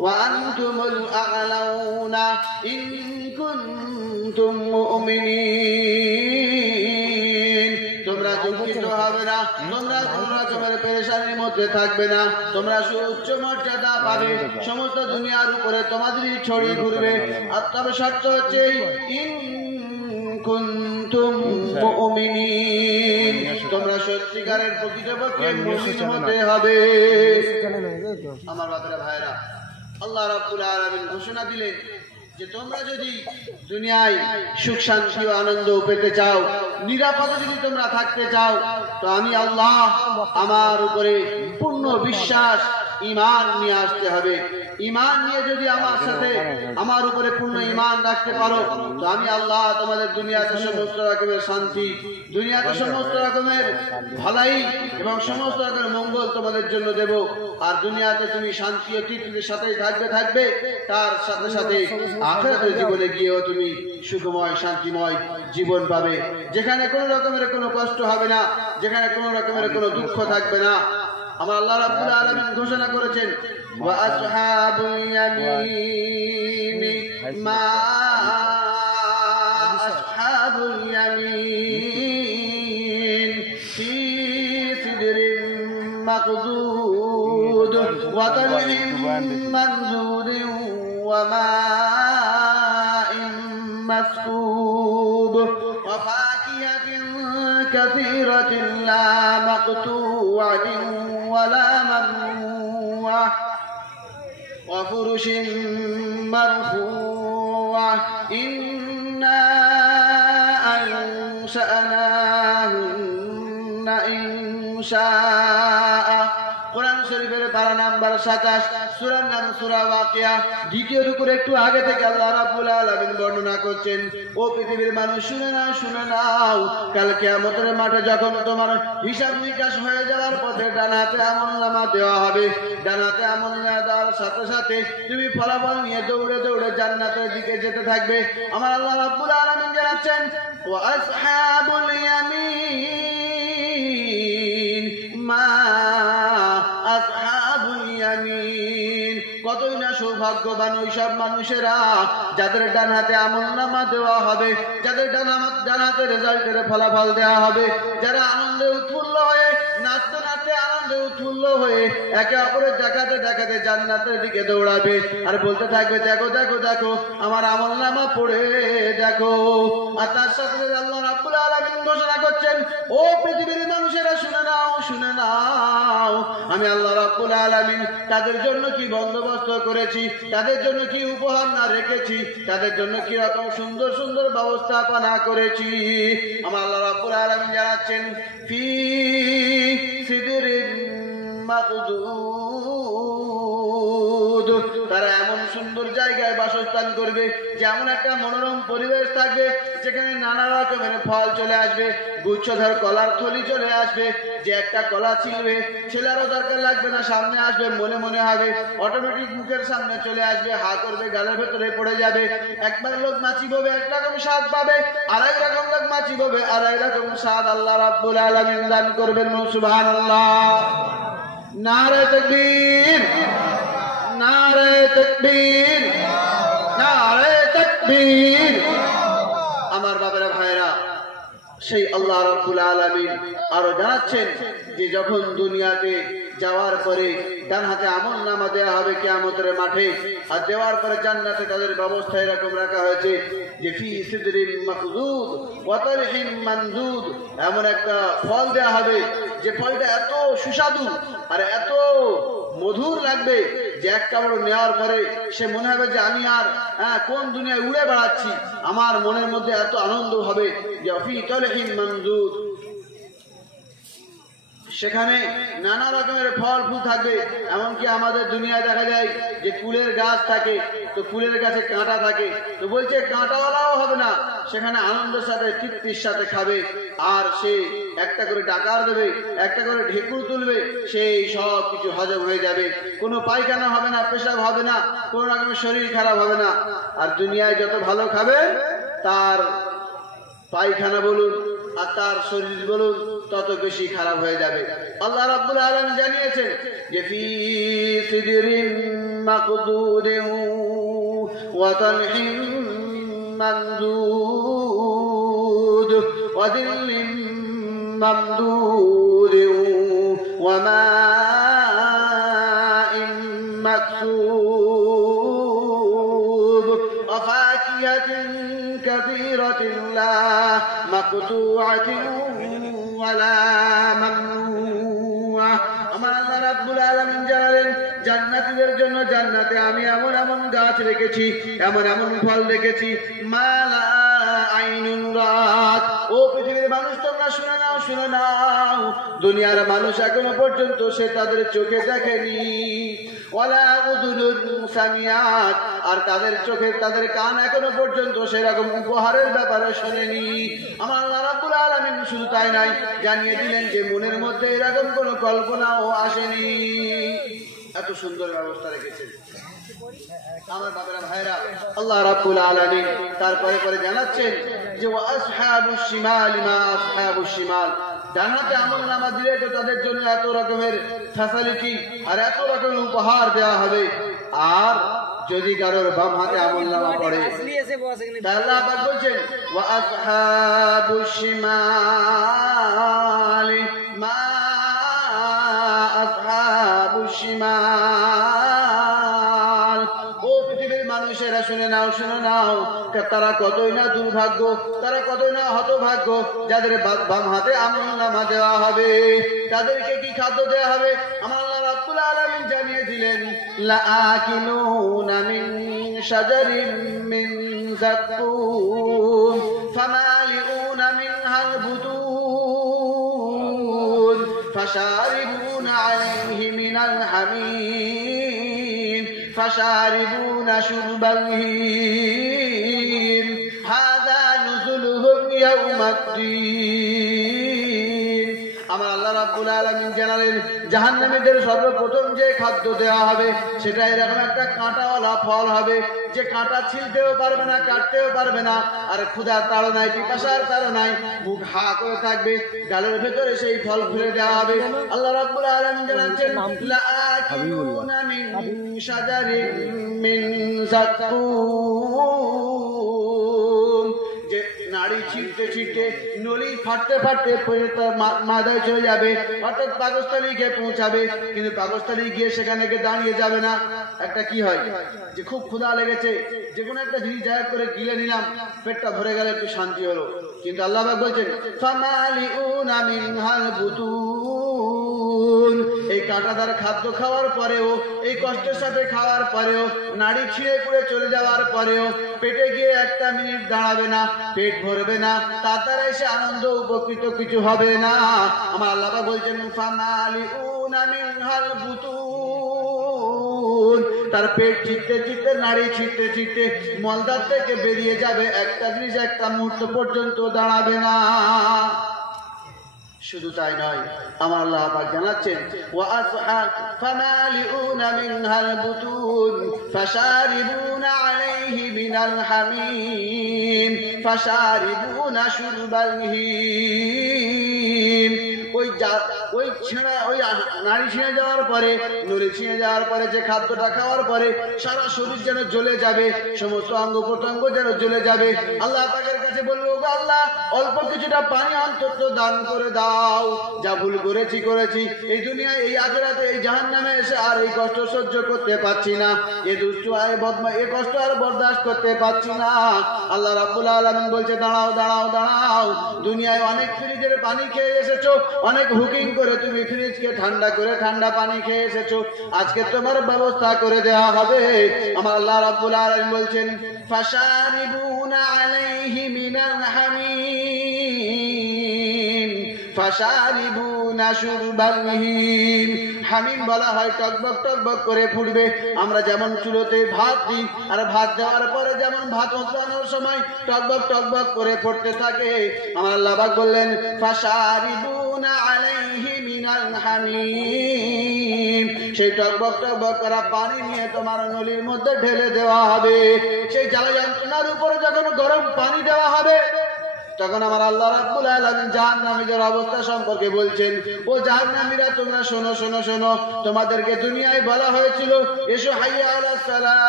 ওয়া আনতুমুল আ'লাউনা ইন কুনতুম মুমিনিন। তোমরা দুঃখিত হবে না, তোমরা কোন রকমের পেরেশানির মধ্যে থাকবে না, তোমরা সুউচ্চ মর্যাদা পাবে, সমস্ত দুনিয়ার উপরে তোমাদেরই ছড়িয়ে ঘুরবে। আর তবে শর্ত হচ্ছে ইন কুনতুম মুমিনিন, তোমরা সত্যিকারের প্রকৃতপক্ষে মুমিন হতে হবে। আমার বাবারা, ভাইরা, আল্লাহ রাব্বুল আলামিন ঘোষণা দিলেন যে তোমরা যদি দুনিয়ায় সুখ শান্তি ও আনন্দ পেতে চাও, নিরাপদে যদি তোমরা থাকতে চাও, তো আমি আল্লাহ আমার উপরে পূর্ণ বিশ্বাস, ঈমান নিয়ে আসতে হবে। ঈমান নিয়ে যদি আমার সাথে আমার উপরে পূর্ণ ঈমান রাখতে পারো, তো আমি আল্লাহ তোমাদের দুনিয়াতে সমস্ত রকমের শান্তি, দুনিয়াতে সমস্ত রকমের ভালাই এবং সমস্ত রকমের মঙ্গল তোমাদের জন্য দেব। আর দুনিয়াতে তুমি শান্তি ও তৃপ্তির সাথেই থাকবে, তার সাথে সাথে আখিরাতের জীবনে গিয়েও তুমি সুখময় শান্তিময় জীবন পাবে, যেখানে কোনো রকমের কোনো কষ্ট হবে না, যেখানে কোনো রকমের কোনো দুঃখ থাকবে না। আমার আল্লাহ রাব্বুল আলামিন ঘোষণা করেছেন, ওয়া আসহাবুল ইয়ামিন মা আসহাবুল ইয়ামিন ফি সিদরিন মাকদুদ ওয়া তালহিম মানজুদ ওয়া মা'in মাসকুব ওয়া ফাকিহাতিন কাসীরাতিন লা মাকতু'আতিন ওয়ালা মামনু'আ ওয়া ফুরুশিন মারফু'আ ইন্না আনশা'নাহুন্না ইনশাআ। কোরআন শরীফের পারা নাম্বার 27, সূরার নাম সূরা ওয়াকিয়া। দ্বিতীয় রুকুর একটু আগে থেকে আল্লাহ রাব্বুল আলামিন বর্ণনা করছেন, ও পৃথিবীর মানুষ শুনে নাও, কাল কিয়ামতের মাঠে যখন তোমার হিসাব নিকাশ হয়ে যাওয়ার পথে ডান হাতে আমলনামা দেওয়া হবে, ডান হাতে আমলনামা দেওয়ার সাথে সাথে তুমি ফলাফল নিয়ে দৌড়ে দৌড়ে জান্নাতের দিকে যেতে থাকবে। আমার আল্লাহ রাব্বুল আলামিন জানাচ্ছেন, ওয়া আসহাবুল ইয়ামিন মা আসহাবুল ইয়ামিন। কতই না সৌভাগ্যবান ওই সব মানুষেরা যাদের ডান হাতে আমলনামা দেওয়া হবে, যাদের ডান হাতে রেজাল্টের ফলাফল দেওয়া হবে, যারা আনন্দে উৎফুল্ল হয়ে নাচতে নাচতে আনন্দে উৎফুল্ল হয়ে একে অপরের দেখাতে দেখাতে জান্নাতের দিকে দৌড়াবে আর বলতে থাকবে, দেখো দেখো দেখো আমার আমলনামা পড়ে দেখো। আর তার সাথে আল্লাহ রাব্বুল আলামিন ঘোষণা করছেন, ও পৃথিবীর মানুষেরা শুনে নাও, আমি আল্লাহ রাব্বুল আলামিন তাদের জন্য কি বন্দোবস্ত করেছি, তাদের জন্য কি উপহার না রেখেছি, তাদের জন্য কি রকম সুন্দর সুন্দর ব্যবস্থাপনা করেছি। আমার আল্লাহ রাব্বুল আলামিন জানাচ্ছেন, ফি সিদরিন মাকদুদ, তারা এমন সুন্দর জায়গায় বাসস্থান করবে, যেমন একটা মনোরম পরিবেশ থাকবে, যেখানে নানা রকমের ফল চলে আসবে, গুচ্ছধর কলার থলি চলে আসবে, যে একটা কলা ছিলবে ছেলেরও দরকার লাগবে না, সামনে আসবে মনে মনে হবে, অটোমেটিক মুখের সামনে চলে আসবে, হা করবে গালের ভেতরে পড়ে যাবে। একবার লোক মাছি পাবে একরকম স্বাদ পাবে, আড়াই রকম লোক মাছি পাবে আড়াই রকম স্বাদ আল্লাহ রাব্বুল আলামিন দান করবেন। সুবহানাল্লাহ। নারে তাকবীর, নারে তাকবীর, নারে তাকবীর। আমার বাবারা ভাইরা, সেই আল্লাহ রাব্বুল আলামিন আরো জানাচ্ছেন যে যখন দুনিয়াতে যাওয়ার পরে ডান হাতে আমলনামা দেওয়া হবে কিয়ামতের মাঠে, আর দেওয়ার পরে জান্নাতে তাদের ব্যবস্থা এরকম রাখা হয়েছে যে ফি সিদরিন মাকদুদ ওয়া তালহিম মানজুদ, এমন একটা ফল দেওয়া হবে যে ফলটা এত সুস্বাদু আর এত মধুর লাগবে যে এক কামড় নেওয়ার পরে সে মনে হবে যে আমি আর কোন দুনিয়ায় উড়ে বেড়াচ্ছি। আমার মনের মধ্যে এত আনন্দ হবে যে ফি তালহিম মানজুদ, সেখানে নানা রকমের ফল ফুল থাকবে। এমনকি আমাদের দুনিয়ায় দেখা যায় যে ফুলের গাছ থাকে, তো ফুলের গাছে কাঁটা থাকে, তো বলছে কাঁটাওয়ালাও হবে না, সেখানে আনন্দের সাথে তৃপ্তির সাথে খাবে। আর সে একটা করে ডাকার দেবে, একটা করে ঢেকুর তুলবে, সেই সব কিছু হজম হয়ে যাবে, কোনো পায়খানা হবে না, পেশাব হবে না, কোনো রকমের শরীর খারাপ হবে না। আর দুনিয়ায় যত ভালো খাবে তার পায়খানা বলুন আর তার শরীর বলুন তত বেশি খারাপ হয়ে যাবে। আল্লাহ রাব্বুল আলামিন জানিয়েছেন যে ফি সিদরিন মাকদুদিন ওয়া তালহিম মানজুদ ওয়া দিল্লিন মামদুদিন ওয়া মা'in মাকসুব ওয়া ফাকিহাতিন কাসীরাতিন লা মাকতু'আতিন ওয়ালা মামনুআ। আমার আল্লাহ রাব্বুল আলামিন জানালেন জান্নাতীদের জন্য জান্নাতে আমি এমন এমন গাছ রেখেছি, এমন এমন ফল রেখেছি, মালা আইনুন রাত। ও পৃথিবীর মানুষ তোমরা শুনে নাও, শুনে নাও, দুনিয়ার মানুষ এখনো পর্যন্ত সে তাদের চোখে দেখেনি। ওয়ালা উযুনুন সামিআত, আর তাদের চোখে তাদের কান এখনো পর্যন্ত সেরকম উপহারের ব্যাপারে শোনেনি। আমার আল্লাহ রাব্বুল আলামিন শুধু তাই নাই, জানিয়ে দিলেন যে মনের মধ্যে এরকম কোনো কল্পনাও আসেনি। এত সুন্দর ব্যবস্থা রেখেছেন আমার বাবারা ভাইরা। আল্লাহ রাব্বুল আলামিন তারপরে পরে জানাচ্ছেন যে ওয়া আসহাবুশ শিমাল মা আসহাবুশ শিমাল, ডানহাতে আমলনামা দিলে তো তাদের জন্য এত রকমের ফ্যাসিলিটি আর এত রকমের উপহার দেওয়া হবে, আর যদি কারোর বাম হাতে আমলনামা পড়ে তাহলে আল্লাহ পাক বলছেন ওয়া আসহাবুশ শিমাল মা আসহাবুশ শিমাল। ও পৃথিবীর মানুষেরা শুনে নাও, শুনে নাও, তারা কতই না দুর্ভাগ্য, তারা কতই না হতভাগ্য যাদের বাম হাতে আমলনামা দেওয়া হবে। তাদেরকে কি খাদ্য দেওয়া হবে? আমার আল্লাহ রাব্বুল আলামিন জানিয়ে দিলেন লাআকিলুনা মিন শাজারিন মিন যাক্কুম ফামালিউনা মিনহাল বুতুন ফাশারিবুনা আলাইহি মিনাল হামিম ফাশারিবুনা শুরবাল হিম হাযা নুজুলুহুম ইয়াউমাদ্দিন। আমার আল্লাহ রাব্বুল আলামিন জানালেন জাহান্নামীদের সর্বপ্রথম যে খাদ্য দেওয়া হবে সেটা এরকম একটা কাঁটাওয়ালা ফল হবে, যে কাঁটা ছিলতেও পারবে না, কাটতেও পারবে না, আর ক্ষুধার তাড়নায় পিপাসার তাড়নায় মুখ হা করে থাকবে, গালের ভেতরে সেই ফল ফেলে দেওয়া হবে। আল্লাহ রাব্বুল আলামিন জানাচ্ছেন লাআকিলুনা মিন শাজারিন মিন যাক্কুম, যে নাড়ি ছিটতে ছিটতে নলি ফাটতে ফাটতে মাথায় চলে যাবে, অর্থাৎ পাকস্থলী গিয়ে পৌঁছাবে, কিন্তু পাকস্থলী গিয়ে সেখানে দাঁড়িয়ে যাবে না। একটা কি হয় যে খুব ক্ষুধা লেগেছে, যে কোনো একটা জিনিস জায়গা করে গিলে নিলাম, পেটটা ভরে গেলে একটু শান্তি হলো, কিন্তু আল্লাহ পাক বলছেন ফামালিউনা মিনহাল বুতুন, এই কাঁটাদার খাদ্য খাওয়ার পরেও, এই কষ্টের সাথে খাওয়ার পরেও, নাড়ি ছিঁড়ে পুড়ে চলে যাওয়ার পরেও পেটে গিয়ে একটা মিনিট দাঁড়াবে না, পেট ভরবে না, তার দ্বারা এসে আনন্দ উপকৃত কিছু হবে না। আমার আল্লাহ পাক বলছেন ফামালিউনা মিনহাল বুতুন, তার পেট ছিটতে ছিটতে, নাড়ি ছিটতে ছিটতে মলদার থেকে বেরিয়ে যাবে, একটা জিনিস একটা মুহূর্ত পর্যন্ত দাঁড়াবে না। শুধু তাই নয়, আমার আল্লাহ পাক জানাচ্ছেন ওয়া আসহা ফামালিউনা মিনহাল বুতুন ফাশারিবুনা আলাইহি মিনাল হামিম ফাশারিবুনা শুরবাল হিম। ওই ছিঁড়া, ওই নাড়ি ছিঁড়ে যাওয়ার পরে, নলি ছিঁড়ে যাওয়ার পরে, যে খাদ্যটা খাওয়ার পরে সারা শরীর যেন জ্বলে যাবে, সমস্ত অঙ্গ প্রত্যঙ্গ যেন জ্বলে যাবে। আল্লাহ পাকের কাছে বলবো আল্লাহ অল্প কিছুটা পানি অন্তত দান করে দাও, যা ভুল করেছি করেছি, এই দুনিয়ায় এই আখিরাতে এই জাহান্নামে এসে আর এই কষ্ট সহ্য করতে পারছি না, এই দুষ্ট এই কষ্ট আর বরদাস্ত করতে পারছি না। আল্লাহ রাব্বুল আলামিন বলছে দাঁড়াও দাঁড়াও দাঁড়াও, দুনিয়ায় অনেক ফ্রিজের পানি খেয়ে এসেছো, অনেক হুকিং করে তুমি ফ্রিজকে ঠান্ডা করে ঠান্ডা পানি খেয়ে এসেছো, আজকে তোমার ব্যবস্থা করে দেওয়া হবে। আমার আল্লাহ রাব্বুল আলামিন বলছেন ফাশারিবুনা আলাইহি মিনাল হামিম ফাশারিবুনা শুরবাল হিম। হামিম বলা হয় টকবক টকবক করে ফুটবে। আমরা যেমন চুলোতে ভাত দিই, আর ভাত দেওয়ার পরে যেমন ভাত উতলানোর সময় টকবক টকবক করে ফুটতে থাকে, আমার আল্লাহ পাক বললেন ফাশারিবুনা আলাইহি মিনাল হামিম, সেই টকবক টকবক করা পানি নিয়ে তোমার নলির মধ্যে ঢেলে দেওয়া হবে। সেই জ্বালা যন্ত্রণার উপরে যখন গরম পানি দেওয়া হবে, তখন আমার আল্লাহ রাব্বুল আলামিন জাহান্নামীদের অবস্থা সম্পর্কে বলছেন ও জাহান্নামীরা তোমরা শোনো শোনো শোনো, তোমাদেরকে দুনিয়ায় বলা হয়েছিল এসো হাইয়া আলাস সালাহ,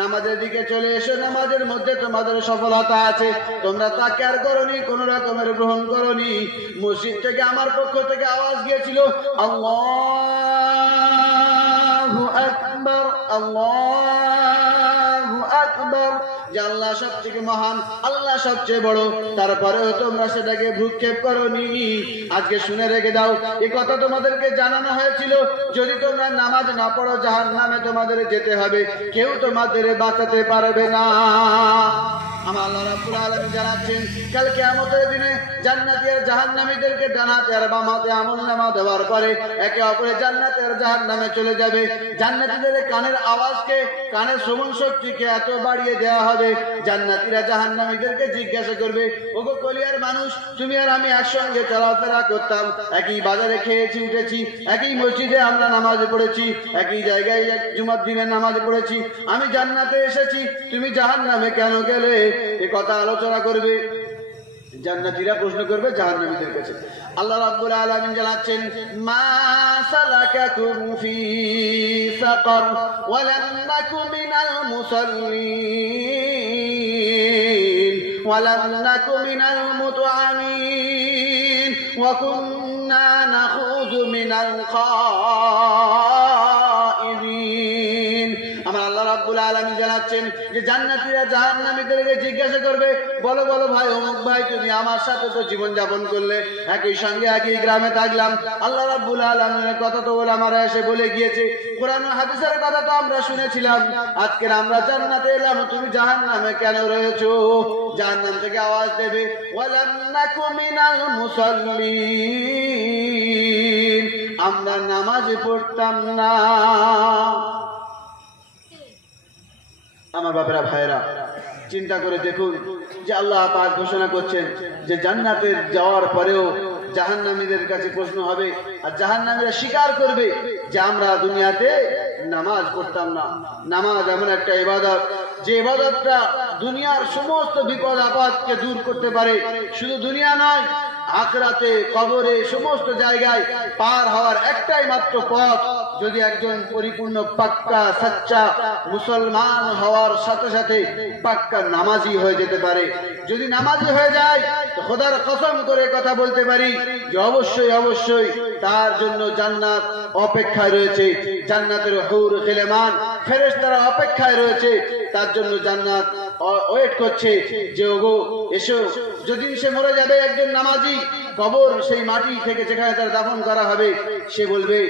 নামাজের দিকে চলে এসো, নামাজের মধ্যে তোমাদের সফলতা আছে, তোমরা তা কেয়ার করনি, কোন রকমের গ্রহণ করনি। মসজিদ থেকে আমার পক্ষ থেকে আওয়াজ গিয়েছিল আল্লাহু আকবার আল্লাহু আকবার, যে আল্লাহ সবথেকে মহান, আল্লাহ সবচেয়ে বড়, তারপরেও তোমরা সেটাকে ভ্রুক্ষেপ করনি। আজকে শুনে রেখে দাও, এই কথা তোমাদেরকে জানানো হয়েছিল, যদি তোমরা নামাজ না পড়ো জাহান্নামে তোমাদের যেতে হবে, কেউ তোমাদের বাঁচাতে পারবে না। আমার আল্লাহ রাব্বুল আলামিন জানাচ্ছেন কাল কিয়ামতের দিনে জান্নাতি আর জাহান্নামীদেরকে ডানাতে আর বামাতে আমলনামা দেওয়ার পরে একে অপরের জান্নাতে আর জাহান্নামে চলে যাবে। জান্নাতীদের কানের আওয়াজকে, কানের শ্রবণ শক্তিকে এত বাড়িয়ে দেওয়া হবে, জান্নাতীরা জাহান্নামীদেরকে জিজ্ঞাসা করবে, ওগো কলিয়ার মানুষ, তুমি আর আমি একসঙ্গে চলাফেরা করতাম, একই বাজারে খেয়েছি উঠেছি, একই মসজিদে আমরা নামাজ পড়েছি, একই জায়গায় জুমার দিনে নামাজ পড়েছি, আমি জান্নাতে এসেছি, তুমি জাহান্নামে কেন গেলে? এ কথা আলোচনা করবে। জান্নাতীরা প্রশ্ন করবে জাহান্নামীদের কাছে। আল্লাহ রাব্বুল আলামিন জানাচ্ছেন মা সালাকাকুম ফি সাকার ওয়া লাম নাকু মিনাল মুসাল্লিন ওয়া লাম নাকু মিনাল মুতআমিন ওয়া কুন্না নাখুযু মিনাল খাইদিন। আমার আল্লাহ রাব্বুল আলামিন জানাচ্ছেন যে জান্নাতীরা জাহান্নামীদেরকে জিজ্ঞাসা করবে, বলো বলো ভাই অমুক ভাই, তুমি আমার সাথে তো জীবন যাপন করলে, একই সঙ্গে একই গ্রামে থাকলাম, আল্লাহ রাব্বুল আলামিনের কথা তো ওলামারা এসে বলে গিয়েছে, কোরআন ও হাদিসের কথা তো আমরা শুনেছিলাম, আজকে আমরা জান্নাতে এলাম, তুমি জাহান্নামে কেন রয়েছো? জাহান্নাম থেকে আওয়াজ দেবে ওয়ালাম নাকু মিনাল মুসাল্লিন, আমরা নামাজ পড়তাম না। আমার বাপেরা ভাইরা, চিন্তা করে দেখুন যে আল্লাহ পাক ঘোষণা করছেন যে জান্নাতে যাওয়ার পরেও জাহান্নামীদের কাছে প্রশ্ন হবে, আর জাহান্নামীরা স্বীকার করবে যে আমরা দুনিয়াতে নামাজ পড়তাম না। নামাজ এমন একটা ইবাদত যে ইবাদতটা দুনিয়ার সমস্ত বিপদ আপদকে দূর করতে পারে। শুধু দুনিয়া নয়, আখিরাতে, কবরে, সমস্ত জায়গায় পার হওয়ার একটাই মাত্র পথ, যদি একজন পরিপূর্ণ পাক্কা সচ্চা মুসলমান হওয়ার সাথে সাথে পাক্কা নামাজি হয়ে যেতে পারে। যদি নামাজি হয়ে যায় তো খোদার কসম করে কথা বলতে পারি যে অবশ্যই অবশ্যই তার জন্য জান্নাত অপেক্ষায় রয়েছে। জান্নাতের হুর খিলেমান ফেরেশতারা অপেক্ষায় রয়েছে, তার জন্য জান্নাত ওয়েট করছে যে ওগো এসো। যদি সে মরে যাবে একজন নামাজি, কবর সেই মাটি থেকে যেখানে তার দাফন করা হবে, সে বলবে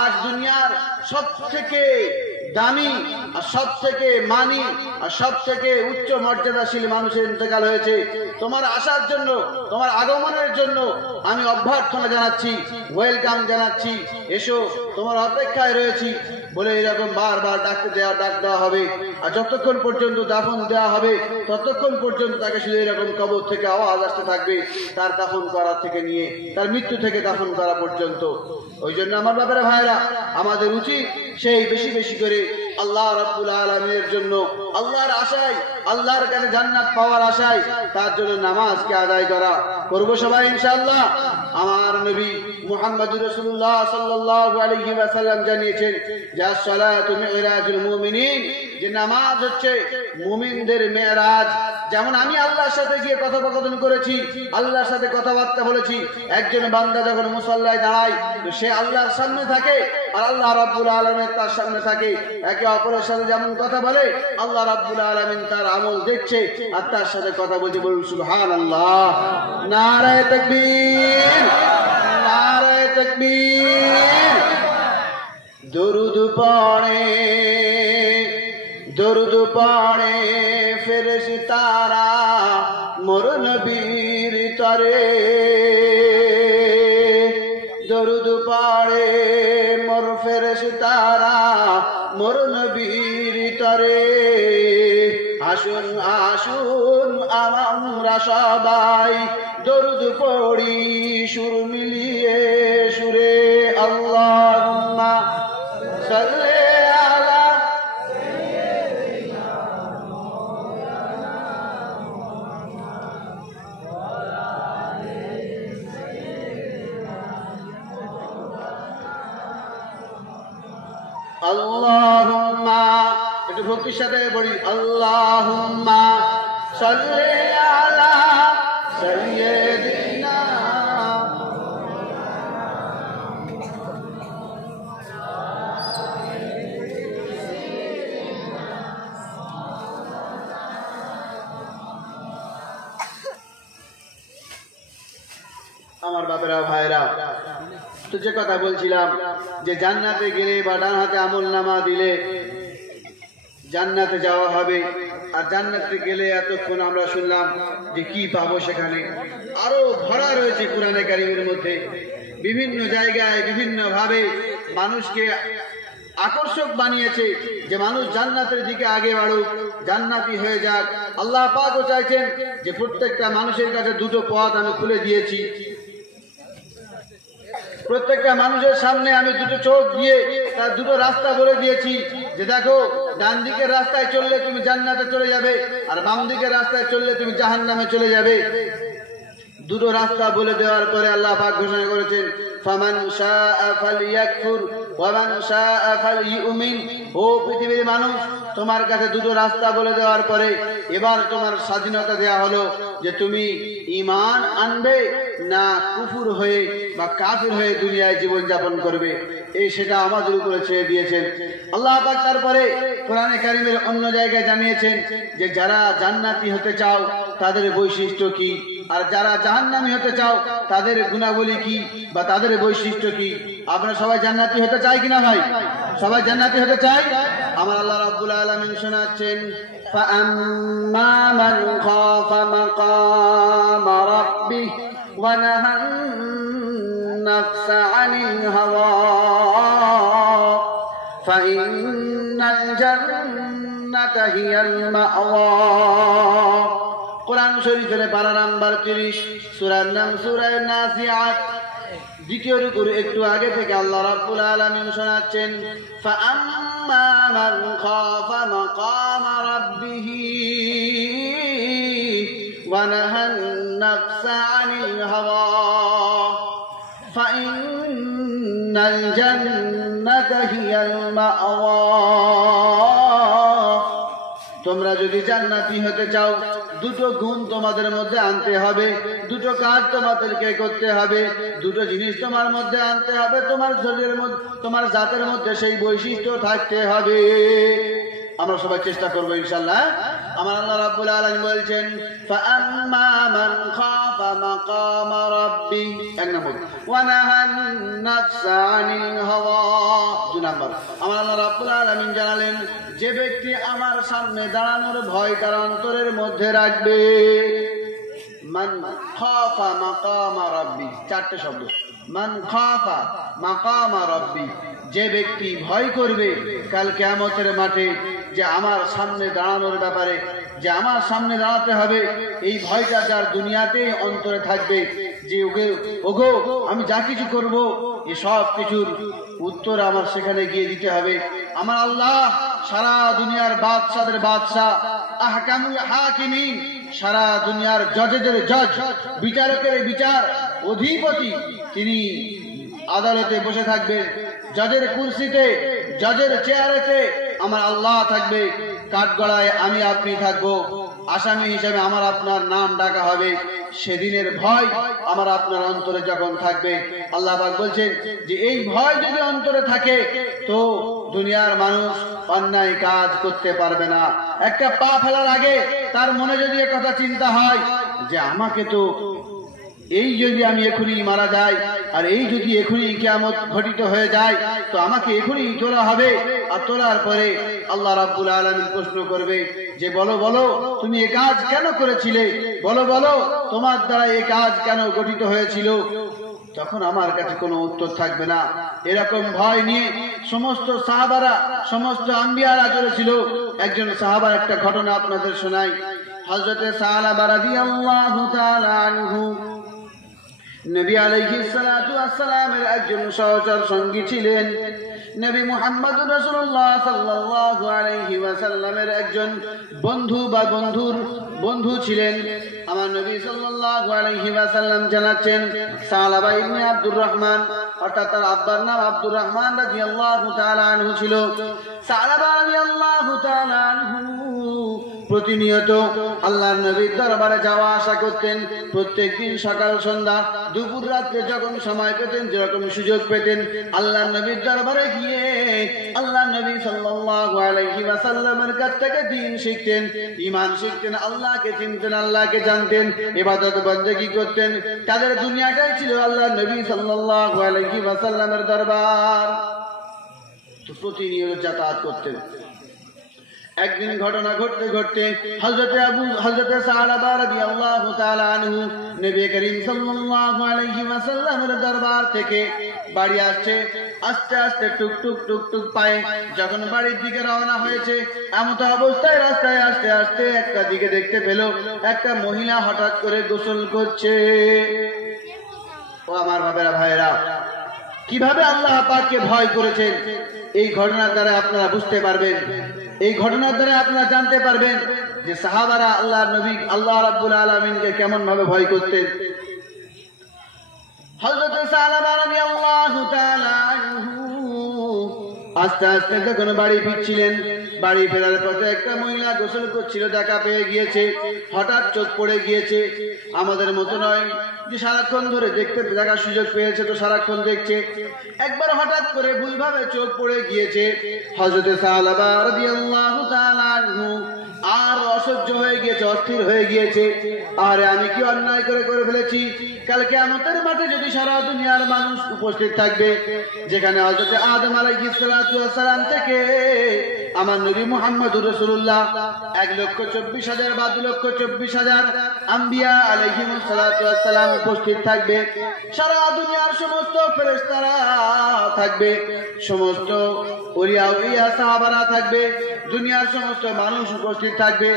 আজ দুনিয়ার সব থেকে দামি আর সব থেকে মানি আর সব থেকে উচ্চ মর্যাদাশীল মানুষের ইন্তেকাল হয়েছে, তোমার আসার জন্য, তোমার আগমনের জন্য আমি অভ্যর্থনা জানাচ্ছি, ওয়েলকাম জানাচ্ছি, এসো, তোমার অপেক্ষায় রয়েছি বলে এরকম বারবার ডাক দেওয়া হবে। আর যতক্ষণ পর্যন্ত দাফন দেওয়া হবে ততক্ষণ পর্যন্ত তাকে শুধু এরকম কবর থেকে আওয়াজ আসতে থাকবে, তার দাফন করা থেকে নিয়ে তার মৃত্যু থেকে দাফন করা পর্যন্ত। ওই জন্য আমার বাবারা ভাইরা, আমাদের উচিত সেই বেশি বেশি করে আল্লাহ রাব্বুল আলামিনের জন্য, আল্লাহর আশায়, আল্লাহর কাছে জান্নাত পাওয়ার আশায় তার জন্য নামাজকে আদায় করা। করব সবাই ইনশাআল্লাহ। আমার নবী মুহাম্মদুর রাসূলুল্লাহ সাল্লাল্লাহু আলাইহি ওয়াসাল্লাম জানিয়েছেন যে সালাতু মিরাজুল মুমিনিন, যে নামাজ হচ্ছে মুমিনদের মেরাজ। যেমন আমি আল্লাহর সাথে গিয়ে কথোপকথন করেছি, আল্লাহর সাথে কথাবার্তা বলেছি, একজন বান্দা যখন মুসাল্লায় দাঁড়ায় তো সে আল্লাহর সামনে থাকে আর আল্লাহ রাব্বুল আলামিন তার সামনে থাকে, একে অপরের সাথে যেমন কথা বলে আল্লাহ রাব্বুল আলামিন তার আমল দেখছে আর তার সাথে কথা বলছে। বলুন সুবহানাল্লাহ, নারায়ে তাকবীর, নারায়ে তাকবীর। দরুদ পড়ে, দরুদ পড়ে ফেরেশতারা মোর নবীর তরে, দরুদ পড়ে মোর ফেরেশতারা মোর নবীর তরে। আসুন আসুন আমরা সবাই দরুদ পড়ি সুর মিলিয়ে সুরে, আল্লাহুম্মা সাল্লি আলা। আল্লাহুম্মা, একটু ভক্তির সাথে বলি, আল্লাহুম্মা সাল্লি আলা সাইয়্যিদিনা। আমার বাপেরা ভাইরা, তো যে কথা বলছিলাম যে জান্নাতে গেলে বা ডান হাতে আমল নামা দিলে জান্নাতে যাওয়া হবে, আর জান্নাতে গেলে এতক্ষণ আমরা শুনলাম যে কি পাবো সেখানে, আরো ভরা রয়েছে কোরআনে কারিমের মধ্যে। বিভিন্ন জায়গায় বিভিন্ন ভাবে মানুষকে আকর্ষক বানিয়েছে যে মানুষ জান্নাতের দিকে আগে বাড়ুক, জান্নাতি হয়ে যাক। আল্লাহ পাকও চাইছেন যে প্রত্যেকটা মানুষের কাছে দুটো পথ আমি খুলে দিয়েছি, প্রত্যেকটা মানুষের সামনে আমি দুটো চোখ দিয়ে তার দুটো রাস্তা বলে দিয়েছি যে দেখো, ডান দিকের রাস্তায় চললে তুমি জান্নাতে চলে যাবে, আর বাম দিকের রাস্তায় চললে তুমি জাহান্নামে চলে যাবে। দুটো রাস্তা বলে দেওয়ার পরে আল্লাহ পাক ঘোষণা করেছেন, ফামান শাআ ফালইয়াকফুর ওয়া মান শাআ ফালইউমিন। ও পৃথিবীর মানুষ, তোমার কাছে দুটো রাস্তা বলে দেওয়ার পরে এবার তোমার স্বাধীনতা দেয়া হলো যে তুমি ঈমান আনবে না কুফর হয়ে বা কাফির হয়ে দুনিয়ায় জীবন যাপন করবে। এই সেটা আমাদের উপরে ছেড়ে দিয়েছেন আল্লাহ পাক। তারপরে কোরআনে কারিমের অন্য জায়গায় জানিয়েছেন যে যারা জান্নাতি হতে চাও তাদের বৈশিষ্ট্য কি, আর যারা জাহান্নামী হতে চাও তাদের গুণাবলী কি বা তাদের বৈশিষ্ট্য কি। আপনারা সবাই জান্নাতি হতে চাই কিনা ভাই? সবাই জান্নাতি হতে চাই? আমার আল্লাহ রাব্বুল আলামিন শোনাচ্ছেন, ফাআম্মা মান খাফা মাকামা রাব্বিহি ওয়া নাহান নাফসা আনিল হাওয়া ফাইন্নাল জান্নাতা হিয়াল মাওয়া। কোরআন শরীফের পারা নাম্বার 30, সূরার নাম সূরা নাসিআত। দ্বিতীয় রুকুর একটু আগে থেকে আল্লাহ রাব্বুল আলামিন শোনাচ্ছেন, ফাআম্মা মান খাফা মাকামা রাব্বিহি ওয়া নাহান নাফসা আনিল হাওয়া ফাইন্নাল জান্নাতা হিয়াল মাওয়া। তোমরা যদি জান্নাতি হতে চাও, দুটো গুণ তোমাদের মধ্যে আনতে হবে, দুটো কাজ তোমাদেরকে করতে হবে, দুটো জিনিস তোমার মধ্যে আনতে হবে, তোমার শরীরের মধ্যে, তোমার জাতের মধ্যে সেই বৈশিষ্ট্য থাকতে হবে। আমরা সবাই চেষ্টা করবো ইনশাআল্লাহ। আমার আল্লাহ রাব্বুল আলামিন বলছেন, ফাআম্মা মান খাফা মাকামা রাব্বি, এক নম্বর, ওয়া নাহান নাফসা আনিল হাওয়া, দুই নম্বর। আমার আল্লাহ রাব্বুল আলামিন জানালেন, যে ব্যক্তি আমার সামনে দাঁড়ানোর ভয় তার অন্তরের মধ্যে রাখবে। মান খাফা মাকামা রাব্বি, চারটে শব্দ, মান খাফা মাকামা রাব্বি, যে ব্যক্তি ভয় করবে কাল কিয়ামতের মাঠে যে আমার সামনে দাঁড়ানোর ব্যাপারে, যে আমার সামনে দাঁড়াতে হবে, এই ভয়টা যার দুনিয়াতে অন্তরে থাকবে যে ওগো আমি যা কিছু করব এই সব কিছুর উত্তর আমার সেখানে গিয়ে দিতে হবে। আমার আল্লাহ সারা দুনিয়ার বাদশাদের বাদশাহ, আহকামুল হাকিমিন, সারা দুনিয়ার জজেদের জজ, বিচারকের বিচার অধিপতি, তিনি আদালতে বসে থাকবেন, জজের কুরসিতে, জজের চেয়ারেতে আমার আল্লাহ থাকবে, কাঠগড়ায় আমি আপনি থাকবো, আসামি হিসেবে আমার আপনার নাম ডাকা হবে। সেদিনের ভয় আমার আপনার অন্তরে যখন থাকবে, আল্লাহ পাক বলছেন যে এই ভয় যদি অন্তরে থাকে তো দুনিয়ার মানুষ অন্যায় কাজ করতে পারবে না। একটা পা ফেলার আগে তার মনে যদি একথা চিন্তা হয় যে আমাকে তো এই যদি আমি এখনই মারা যাই, আর এই যদি এখনই কিয়ামত ঘটিত হয়ে যায়, তো আমাকে এখনই তোলা হবে। আর তোলার পরে আল্লাহ রাব্বুল আলামিন প্রশ্ন করবে যে বলো বলো তুমি এ কাজ কেন করেছিলে, বলো বলো তোমার দ্বারা এই কাজ কেন গঠিত হয়েছিল। তখন আমার কাছে কোনো উত্তর থাকবে না। এরকম ভয় নিয়ে সমস্ত সাহাবারা, সমস্ত আম্বিয়ারা চলেছিল। একজন সাহাবার একটা ঘটনা আপনাদের শোনাই। হযরতে সালাবা রাদিয়াল্লাহু তাআলা আনহু নবী আলাইহিস সালাতু ওয়াস সালামের একজন সহচর সঙ্গী ছিলেন। নবী মুহাম্মদুর রাসূলুল্লাহ সাল্লাল্লাহু আলাইহি ওয়াসাল্লামের একজন বন্ধু বা বন্ধু ছিলেন। আমার নবী সাল্লাল্লাহু আলাইহি ওয়াসাল্লাম জানাচ্ছেন, সালাবা ইবনে আব্দুর রহমান, অর্থাৎ তার আব্বার নাম আব্দুর রহমান রাদিয়াল্লাহু তাআলা আনহু ছিল। সালাবা রাদিয়াল্লাহু তাআলা আনহু প্রতিনিয়ত আল্লাহর নবীর দরবারে যাওয়া আসা করতেন। প্রত্যেকদিন সকাল সন্ধ্যা দুপুর রাত্রে যখন সময় পেতেন, যেরকম সুযোগ পেতেন, আল্লাহর নবীর দরবারে গিয়ে আল্লাহর নবী সাল্লাল্লাহু আলাইহি ওয়াসাল্লামের কাছ থেকে দ্বীন শিখতেন, ঈমান শিখতেন, আল্লাহকে চিনতেন, আল্লাহকে জানতেন, ইবাদত বন্দেগী করতেন। তাদের দুনিয়াটাই ছিল আল্লাহর নবী সাল্লাল্লাহু আলাইহি ওয়াসাল্লামের দরবার। তো প্রতিনিয়ত যাতায়াত করতেন। একদিন ঘটনা ঘটতে ঘটতে হযরতে সাহাবা রাদিয়াল্লাহু তাআলা আনহু নবী করিম সাল্লাল্লাহু আলাইহি ওয়াসাল্লামের দরবার থেকে বাড়ি আসছে। আস্তে আস্তে টুকটুক টুকটুক পায়ে যখন বাড়ির দিকে রওনা হয়েছে, এমত অবস্থায় রাস্তায় আস্তে আস্তে একটা দিকে দেখতে পেল একটা মহিলা হঠাৎ করে গোসল করছে। ও আমার বাবারা ভাইরা, কিভাবে আল্লাহ পাককে ভয় করেছেন এই ঘটনার দ্বারা আপনারা বুঝতে পারবেন। এই ঘটনার দ্বারা আপনারা জানতে পারবেন যে সাহাবারা আল্লাহর নবী আল্লাহ রাব্বুল আলামিনকে কেমন ভাবে ভয় করতেন। হযরত সাহাবা রাদিয়াল্লাহু তাআলা আনহু আস্তে আস্তে যখন বাড়ি ফিরছিলেন, বাড়ি ফেরার পথে একটা মহিলা গোসল করছিল, দেখা পেয়ে গিয়েছে। হঠাৎ চোখ পড়ে গিয়েছে। আমাদের মতো নয় যে সারাক্ষণ ধরে দেখার সুযোগ পেয়েছে তো সারাক্ষণ দেখছে। একবার হঠাৎ করে ভুলভাবে চোখ পড়ে গিয়েছে। হযরত সাহাবা রাদিয়াল্লাহু তাআলা আনহু আর অসহ্য হয়ে গিয়েছে, অস্থির হয়ে গিয়েছে। আরে আমি কি অন্যায় করে ফেলেছি? কাল কিয়ামতের মাঠে যদি সারা দুনিয়ার মানুষ উপস্থিত থাকবে, যেখানে হযরত আদম আলাইহিস সালাতু ওয়াস সালাম থেকে আমার নবী মুহাম্মদুর রাসূলুল্লাহ 1,24,000 বা 2,24,000 আম্বিয়া আলাইহিমুস সালাতু ওয়াস সালাম উপস্থিত থাকবে। সারা দুনিয়ার সমস্ত ফেরেশতারা থাকবে, সমস্ত ওলিয়া সাহাবারা থাকবে, দুনিয়ার সমস্ত মানুষ উপস্থিত থাকবে।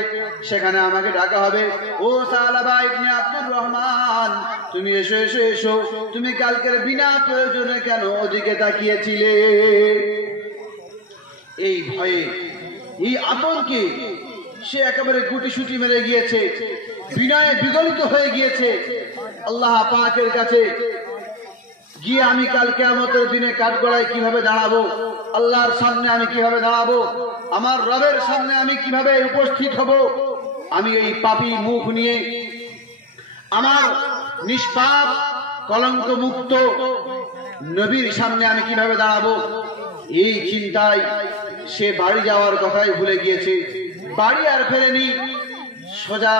সেখানে আমাকে ডাকা হবে, ও সালাবা ইবনে আব্দুর রহমান, তুমি এসো এসো এসো। তুমি কালকের বিনা প্রয়োজনে কেন ওদিকে তাকিয়েছিলে? এই ভয়ে, এই আতঙ্কে সে একেবারে গুটিসুটি মেরে গিয়েছে, বিনয়ে বিগলিত হয়ে গিয়েছে। আল্লাহ পাকের কাছে গিয়ে আমি কাল কিয়ামতের দিনে কাঠগড়ায় কিভাবে দাঁড়াবো? আল্লাহর সামনে আমি কিভাবে দাঁড়াবো? আমার রবের সামনে আমি কিভাবে উপস্থিত হব? আমি এই পাপী মুখ নিয়ে আমার নিষ্পাপ কলঙ্ক মুক্ত নবীর সামনে আমি কিভাবে দাঁড়াবো? এই চিন্তায় সে বাড়ি যাওয়ার কথাই ভুলে গিয়েছে। বাড়ি আর ফেরেনি, সোজা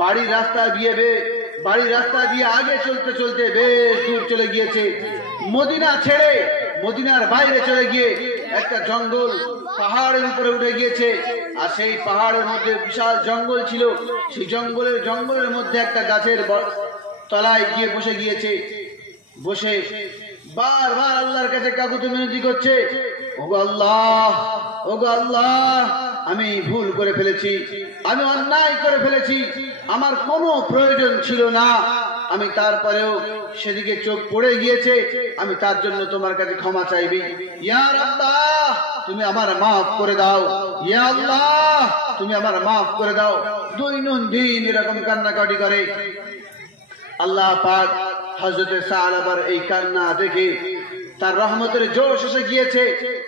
বাড়ির রাস্তা দিয়ে আগে চলতে চলতে বেশ দূর চলে গিয়েছে। মদিনা ছেড়ে মদিনার বাইরে চলে গিয়ে একটা জঙ্গল, পাহাড়ের উপরে উঠে গিয়েছে। আর সেই পাহাড়ের মধ্যে বিশাল জঙ্গল ছিল। সেই জঙ্গলের মধ্যে একটা গাছের তলায় গিয়ে বসে গিয়েছে। বসে বারবার আল্লাহর কাছে কাকুতি মিনতি করছে, ওগো আল্লাহ, ওগো আল্লাহ, আমি ভুল করে ফেলেছি, আমি অন্যায় করে ফেলেছি, আমার কোনো প্রয়োজন ছিল না, আমি তারপরেও সেদিকে চোখ পড়ে গিয়েছে, আমি তার জন্য তোমার কাছে ক্ষমা চাইবি। ইয়া আল্লাহ, তুমি আমার মাফ করে দাও। ইয়া আল্লাহ, তুমি আমার মাফ করে দাও। দৈনন্দিন এরকম কান্নাকাটি করে। আল্লাহ পাক হযরত সালাবার এই কান্না দেখে তার রহমতের জোশ এসে গিয়েছে।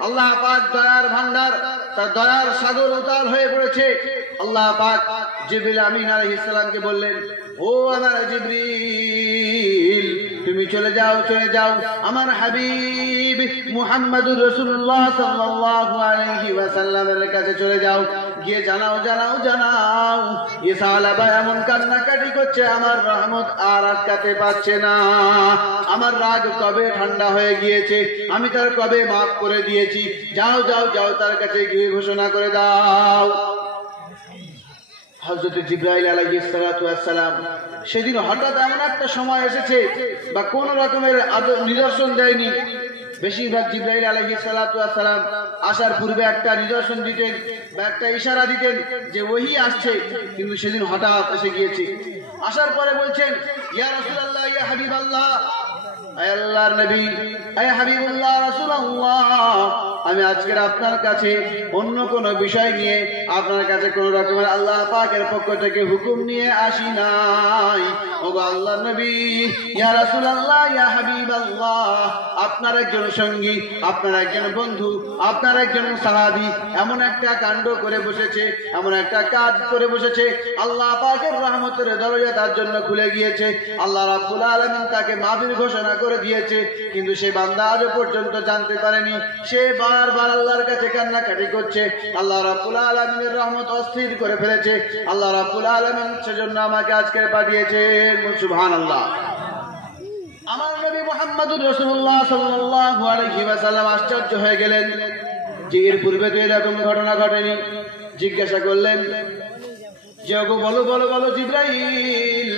আল্লাহ পাক দয়ার ভান্ডার, তার দয়ার সাগর উতাল হয়ে পড়েছে। আল্লাহ পাক জিবরিল আমিন আলাইহিস সালামকে বললেন, ও আমার জিবরিল, তুমি চলে যাও আমার হাবিব মুহাম্মদুর রাসূলুল্লাহ সাল্লাল্লাহু আলাইহি ওয়াসাল্লামের কাছে চলে যাও, গিয়ে জানাও এ সাহাবা এমন কান্নাকাটি করছে, আমার রহমত আর আটকাতে পারছে না, আমার রাগ কবে ঠান্ডা হয়ে গিয়েছে, আমি তার কবে মাফ করে দিয়েছি। যাও তার কাছে গিয়ে ঘোষণা করে দাও। হযরত জিবরাইল আলাইহিস সালাতু ওয়াস সালাম সেদিন হঠাৎ এমন একটা সময় এসেছে বা কোন রকমের নিদর্শন দেয়নি। বেশিরভাগ জিবরাইল আলাইহিস সালাতু ওয়াস সালাম আসার পূর্বে একটা নিদর্শন দিতেন বা একটা ইশারা দিতেন যে ওহী আসছে, কিন্তু সেদিন হঠাৎ এসে গিয়েছে। আসার পরে বলছেন, ইয়া রাসূলুল্লাহ, ইয়া হাবিবাল্লাহ, আয় আল্লাহর নবী, আয় হাবিবুল্লাহ, রাসূলুল্লাহ, আমি আজকের আপনার কাছে অন্য কোন বিষয় নিয়ে আপনার কাছে কোন রকমের আল্লাহ পাকের পক্ষ থেকে হুকুম নিয়ে আসি নাই। ওগো আল্লাহর নবী, ইয়া রাসূলুল্লাহ, ইয়া হাবিবাল্লাহ, আপনার একজন সঙ্গী, আপনার একজন বন্ধু, আপনার একজন সাহাবী এমন একটা কাণ্ড করে বসেছে, এমন একটা কাজ করে বসেছে, আল্লাহ পাকের রহমতের দরজা তার জন্য খুলে গিয়েছে। আল্লাহ রাব্বুল আলামিন তাকে মাফির ঘোষণা করে দিয়েছে, কিন্তু সে বান্দা আজ পর্যন্ত জানতে পারেনি। সে বারবার আল্লাহর কাছে কান্নাকাটি করছে। আল্লাহ রাব্বুল আলামিনের রহমত অস্থির করে ফেলেছে। আল্লাহ রাব্বুল আলামিন সেজন্য আমাকে আজকে পাঠিয়েছেন। সুবহানাল্লাহ। আমার নবী মুহাম্মদুর রাসূলুল্লাহ সাল্লাল্লাহু আলাইহি ওয়াসাল্লাম আশ্চর্য হয়ে গেলেন যে এর পূর্বে তো এরকম ঘটনা ঘটেনি। জিজ্ঞাসা করলেন যে ওগো বলো বলো বলো জিবরাইল,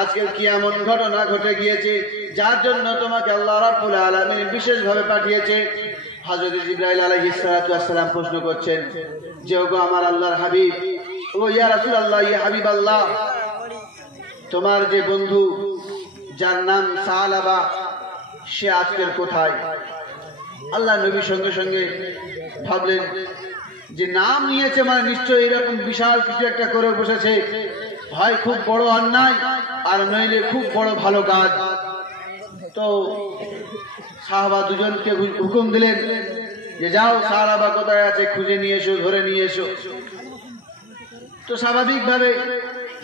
আজকে কি এমন ঘটনা ঘটে গিয়েছে যার জন্য তোমাকে আল্লাহ রাব্বুল আলামিন বিশেষভাবে পাঠিয়েছে? হযরত জিবরাইল আলাইহিস সালাতু ওয়াস সালাম প্রশ্ন করছেন যে ওগো আমার আল্লাহর হাবিব, ও ইয়া রাসূলুল্লাহ, ইয়া হাবিবাল্লাহ, তোমার যে বন্ধু যার নাম সালাবা, সে আজকের কোথায়? আল্লাহ নবী সঙ্গে সঙ্গে ভাবলেন যে নাম নিয়েছে মানে নিশ্চয়ই এরকম বিশাল কিছু একটা করে বসেছে, হয় খুব বড় অন্যায় আর নইলে খুব বড় ভালো কাজ। তো সাহাবা দুজনকে হুকুম দিলেন যে যাও সালাবা কোথায় আছে খুঁজে নিয়ে এসো, ধরে নিয়ে এসো। তো স্বাভাবিকভাবে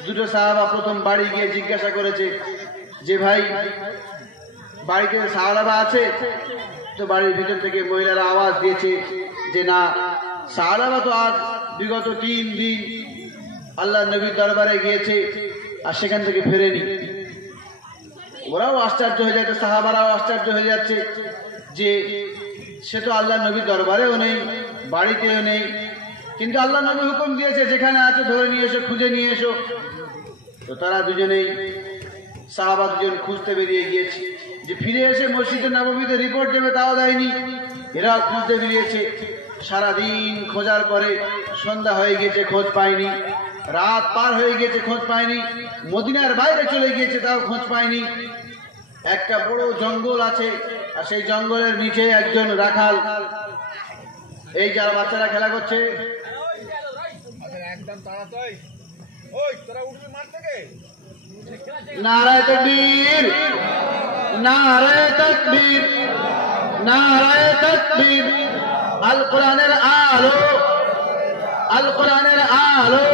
দুটো সাহাবা প্রথম বাড়ি গিয়ে জিজ্ঞাসা করেছে যে ভাই বাড়িতে সালাবা আছে? তো বাড়ির ভিতর থেকে মহিলারা আওয়াজ দিয়েছে যে না, সালাবা তো আজ বিগত 3 দিন আল্লাহ নবীর দরবারে গিয়েছে আর সেখান থেকে ফেরেনি। ওরাও আশ্চর্য হয়ে যাচ্ছে, সাহাবারাও আশ্চর্য হয়ে যাচ্ছে যে সে তো আল্লাহ নবীর দরবারেও নেই, বাড়িতেও নেই, কিন্তু আল্লাহ নবী হুকুম দিয়েছে যেখানে আছে ধরে নিয়ে এসো, খুঁজে নিয়ে এসো। তো তারা দুজনেই সাহাবা দুজন খুঁজতে বেরিয়ে গিয়েছে যে ফিরে এসে মসজিদে নববীতে রিপোর্ট দেবে, তাও দেয়নি। এরা খুঁজতে বেরিয়েছে, সারাদিন খোঁজার পরে সন্ধ্যা হয়ে গিয়েছে, খোঁজ পায়নি। রাত পার হয়ে গিয়েছে, খোঁজ পায়নি। মদিনার বাইরে চলে গিয়েছে, তাও খোঁজ পায়নি। একটা বড় জঙ্গল আছে আর সেই জঙ্গলের নিচে একজন রাখাল, এই যারা বাচ্চারা খেলা করছে, নারায়ে তাকবীর, নারায়ে তাকবীর, নারায়ে তাকবীর, আল কোরআনের আলো, আল কোরআনের আলো,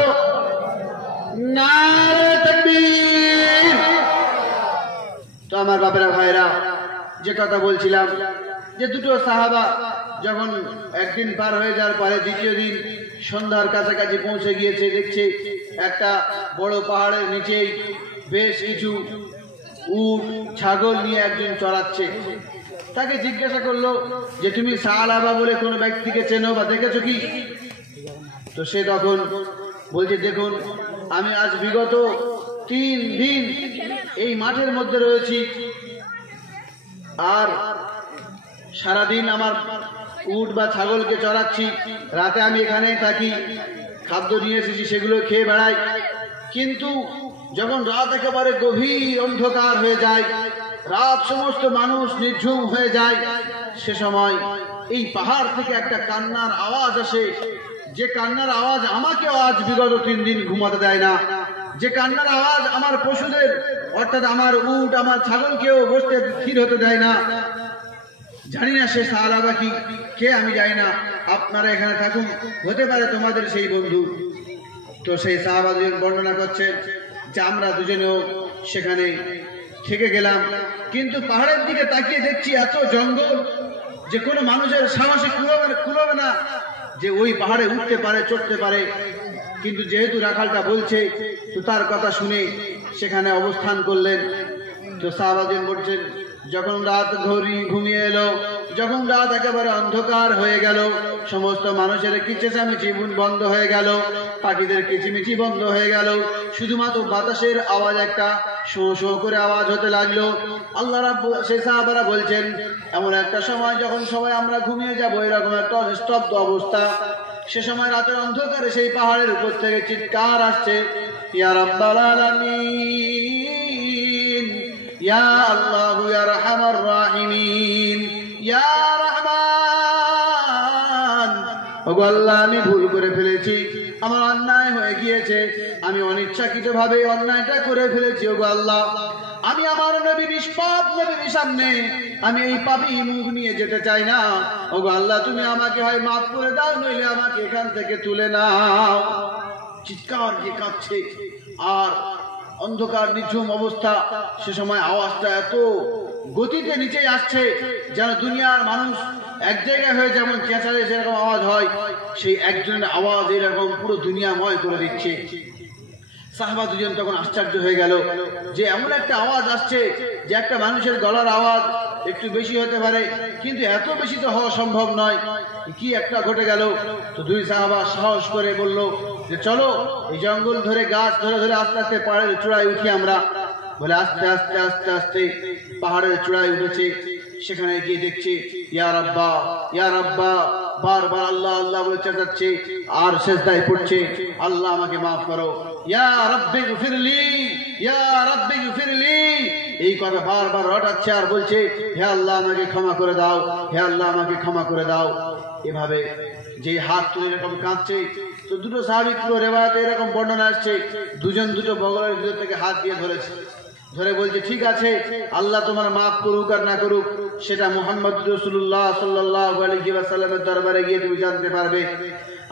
নারায়ে তাকবীর। তো আমার বাপেরা ভাইরা, যে কথা বলছিলাম যে দুটো সাহাবা যখন একদিন পার হয়ে যাওয়ার পরে দ্বিতীয় দিন সন্ধ্যার কাছাকাছি পৌঁছে গিয়েছে, দেখছে একটা বড় পাহাড়ের নিচেই বেশ কিছু উট ছাগল নিয়ে একজন চড়াচ্ছে। তাকে জিজ্ঞাসা করলো যে তুমি সালাবা বলে কোনো ব্যক্তিকে চেনো বা দেখেছো কি? তো সে তখন বলছে দেখুন, আমি আজ বিগত 3 দিন এই মাঠের মধ্যে রয়েছি আর সারাদিন আমার উট বা ছাগলকে চড়াচ্ছি, রাতে আমি এখানেই থাকি, খাদ্য নিয়ে এসেছি সেগুলো খেয়ে বেড়াই। কিন্তু যখন রাত একেবারে গভীর অন্ধকার হয়ে যায়, রাত সমস্ত মানুষ নির্ঝুম হয়ে যায়, সে সময় এই পাহাড় থেকে একটা কান্নার আওয়াজ আসে, যে কান্নার আওয়াজ আমাকে আজ বিগত 3 দিন ঘুমাতে দেয় না, যে কান্নার আওয়াজ আমার পশুদের অর্থাৎ আমার উট আমার ছাগলকেও বসতে স্থির হতে দেয় না। জানি না সে সাহাবা কি কে, আমি জানি না, আপনারা এখানে থাকুন, হতে পারে তোমাদের সেই বন্ধু। তো সেই সাহাবা দুজন বর্ণনা করছেন যে আমরা দুজনেও সেখানে থেকে গেলাম, কিন্তু পাহাড়ের দিকে তাকিয়ে দেখছি এত জঙ্গল যে কোনো মানুষের সাহসে কুলোবে না যে ওই পাহাড়ে উঠতে পারে, চড়তে পারে। কিন্তু যেহেতু রাখালটা বলছে, তো তার কথা শুনে সেখানে অবস্থান করলেন। তো সাহাবাদের বলছেন যখন রাত ঘুমিয়ে এলো, যখন রাত একেবারে অন্ধকার হয়ে গেল, সমস্ত মানুষের কিচেচামেচি বন্ধ হয়ে গেল, পাখিদের কিচিমিচি বন্ধ হয়ে গেল, শুধুমাত্র বাতাসের আওয়াজ একটা শো শো করে আওয়াজ হতে লাগলো। আল্লাহ রাব্বুল, সেই সাহাবারা বলছেন এমন একটা সময় যখন সবাই আমরা ঘুমিয়ে যাবো, এরকম একটা স্তব্ধ অবস্থা। সে সময় রাতের অন্ধকারে সেই পাহাড়ের উপর থেকে চিৎকার আসছে, ইয়া রাব্বাল আলামিন, ইয়া আল্লাহ, ইয়া আরহামার রাহিমিন, ইয়া রহমান। ওগো আল্লাহ, আমি ভুল করে ফেলেছি, আমার অন্যায় হয়ে গিয়েছে, আমি অনিচ্ছাকৃতভাবে অন্যায়টা করে ফেলেছি। ওগো আল্লাহ, আমি আমার নবী নিষ্পাপ নবীর সামনে আমি এই পাপী মুখ নিয়ে যেতে চাই না। ওগো আল্লাহ, তুমি আমাকে হয় মাফ করে দাও, নইলে আমাকে এখান থেকে তুলে নাও। চিৎকার যে কাঁপছে আর অন্ধকার নিঝুম অবস্থা, সে সময় আওয়াজটা এত গতিতে নিচে আসছে যেন দুনিয়ার মানুষ এক জায়গায় হয়ে যেমন চেঁচালে সেরকম আওয়াজ হয়, সেই একজনের আওয়াজ এরকম পুরো দুনিয়াময় করে দিচ্ছে। সাহাবা দুজন তখন আশ্চর্য হয়ে গেল যে এমন একটা আওয়াজ আসছে যে একটা মানুষের গলার আওয়াজ একটু বেশি হতে পারে, কিন্তু এত বেশি তো হওয়া সম্ভব নয়, কি একটা ঘটে গেল। তো দুই সাহাবা সাহস করে বলল যে চলো এই জঙ্গল ধরে গাছ ধরে ধরে আস্তে আস্তে পাহাড়ের চূড়ায় উঠি আমরা। বলে আস্তে আস্তে আস্তে আস্তে পাহাড়ের চূড়ায় উঠেছে। সেখানে গিয়ে দেখছে ইয়া রাব্বা ইয়া রাব্বা, বারবার আল্লাহ আল্লাহ বলে চেঁচাচ্ছে আর সেজদায় পড়ছে, আল্লাহ আমাকে মাফ করো, ইয়া রাব্বি গফিরলি ইয়া রাব্বি গফিরলি, এই কথা বারবার রটাচ্ছে আর বলছে হে আল্লাহ আমাকে ক্ষমা করে দাও, হে আল্লাহ আমাকে ক্ষমা করে দাও। এভাবে যে হাত তুলে এরকম কাঁদছে। তো দুটো সাহাবী পুরো রেওয়ায়েতে এরকম বর্ণনা আসছে, দুজন দুটো বগলের ভিতর থেকে হাত দিয়ে ধরেছে, ধরে বলছে ঠিক আছে আল্লাহ তোমার মাফ করুক আর না করুক সেটা মুহাম্মদ রাসূলুল্লাহ সাল্লাল্লাহু আলাইহি ওয়াসাল্লামের দরবারে গিয়ে তুমি জানতে পারবে।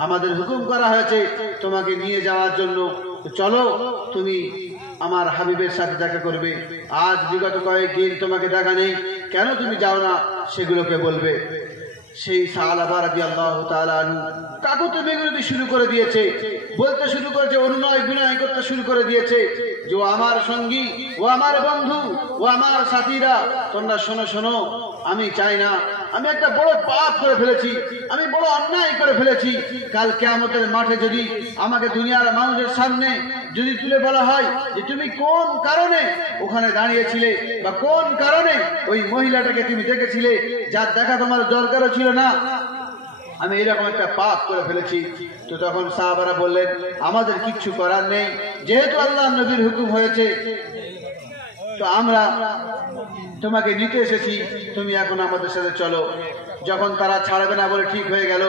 আমাদের হুকুম করা হয়েছে তোমাকে নিয়ে যাওয়ার জন্য, চলো তুমি আমার হাবিবের সাথে দেখা করবে। আজ বিগত কয়েকদিন তোমাকে দেখা নেই, কেন তুমি যাও না সেগুলোকে বলবে। সেই সাহাবা রাদিয়াল্লাহু তাআলা আনহু কাকুতি মিনতি শুরু করে দিয়েছে, বলতে শুরু করেছে, অনুনয় বিনয় করতে শুরু করে দিয়েছে যে ও আমার সঙ্গী, ও আমার বন্ধু, ও আমার সাথীরা, তোমরা শোনো শোনো, আমি চাই না, আমি একটা বড় পাপ করে ফেলেছি, আমি বড় অন্যায় করে ফেলেছি। কাল কিয়ামতের মাঠে যদি আমাকে দুনিয়ার মানুষের সামনে যদি তুলে বলা হয় যে তুমি কোন কারণে ওখানে দাঁড়িয়েছিলে বা কোন কারণে ওই মহিলাটাকে তুমি দেখেছিলে যার দেখা তোমার দরকারও ছিল না, আমি এরকম একটা পাপ করে ফেলেছি। তো তখন সাহাবারা বললেন আমাদের কিচ্ছু করার নেই, যেহেতু আল্লাহর নবীর হুকুম হয়েছে তো আমরা তোমাকে নিতে এসেছি, তুমি এখন আমাদের সাথে চলো। যখন তারা ছাড়বে না বলে ঠিক হয়ে গেল,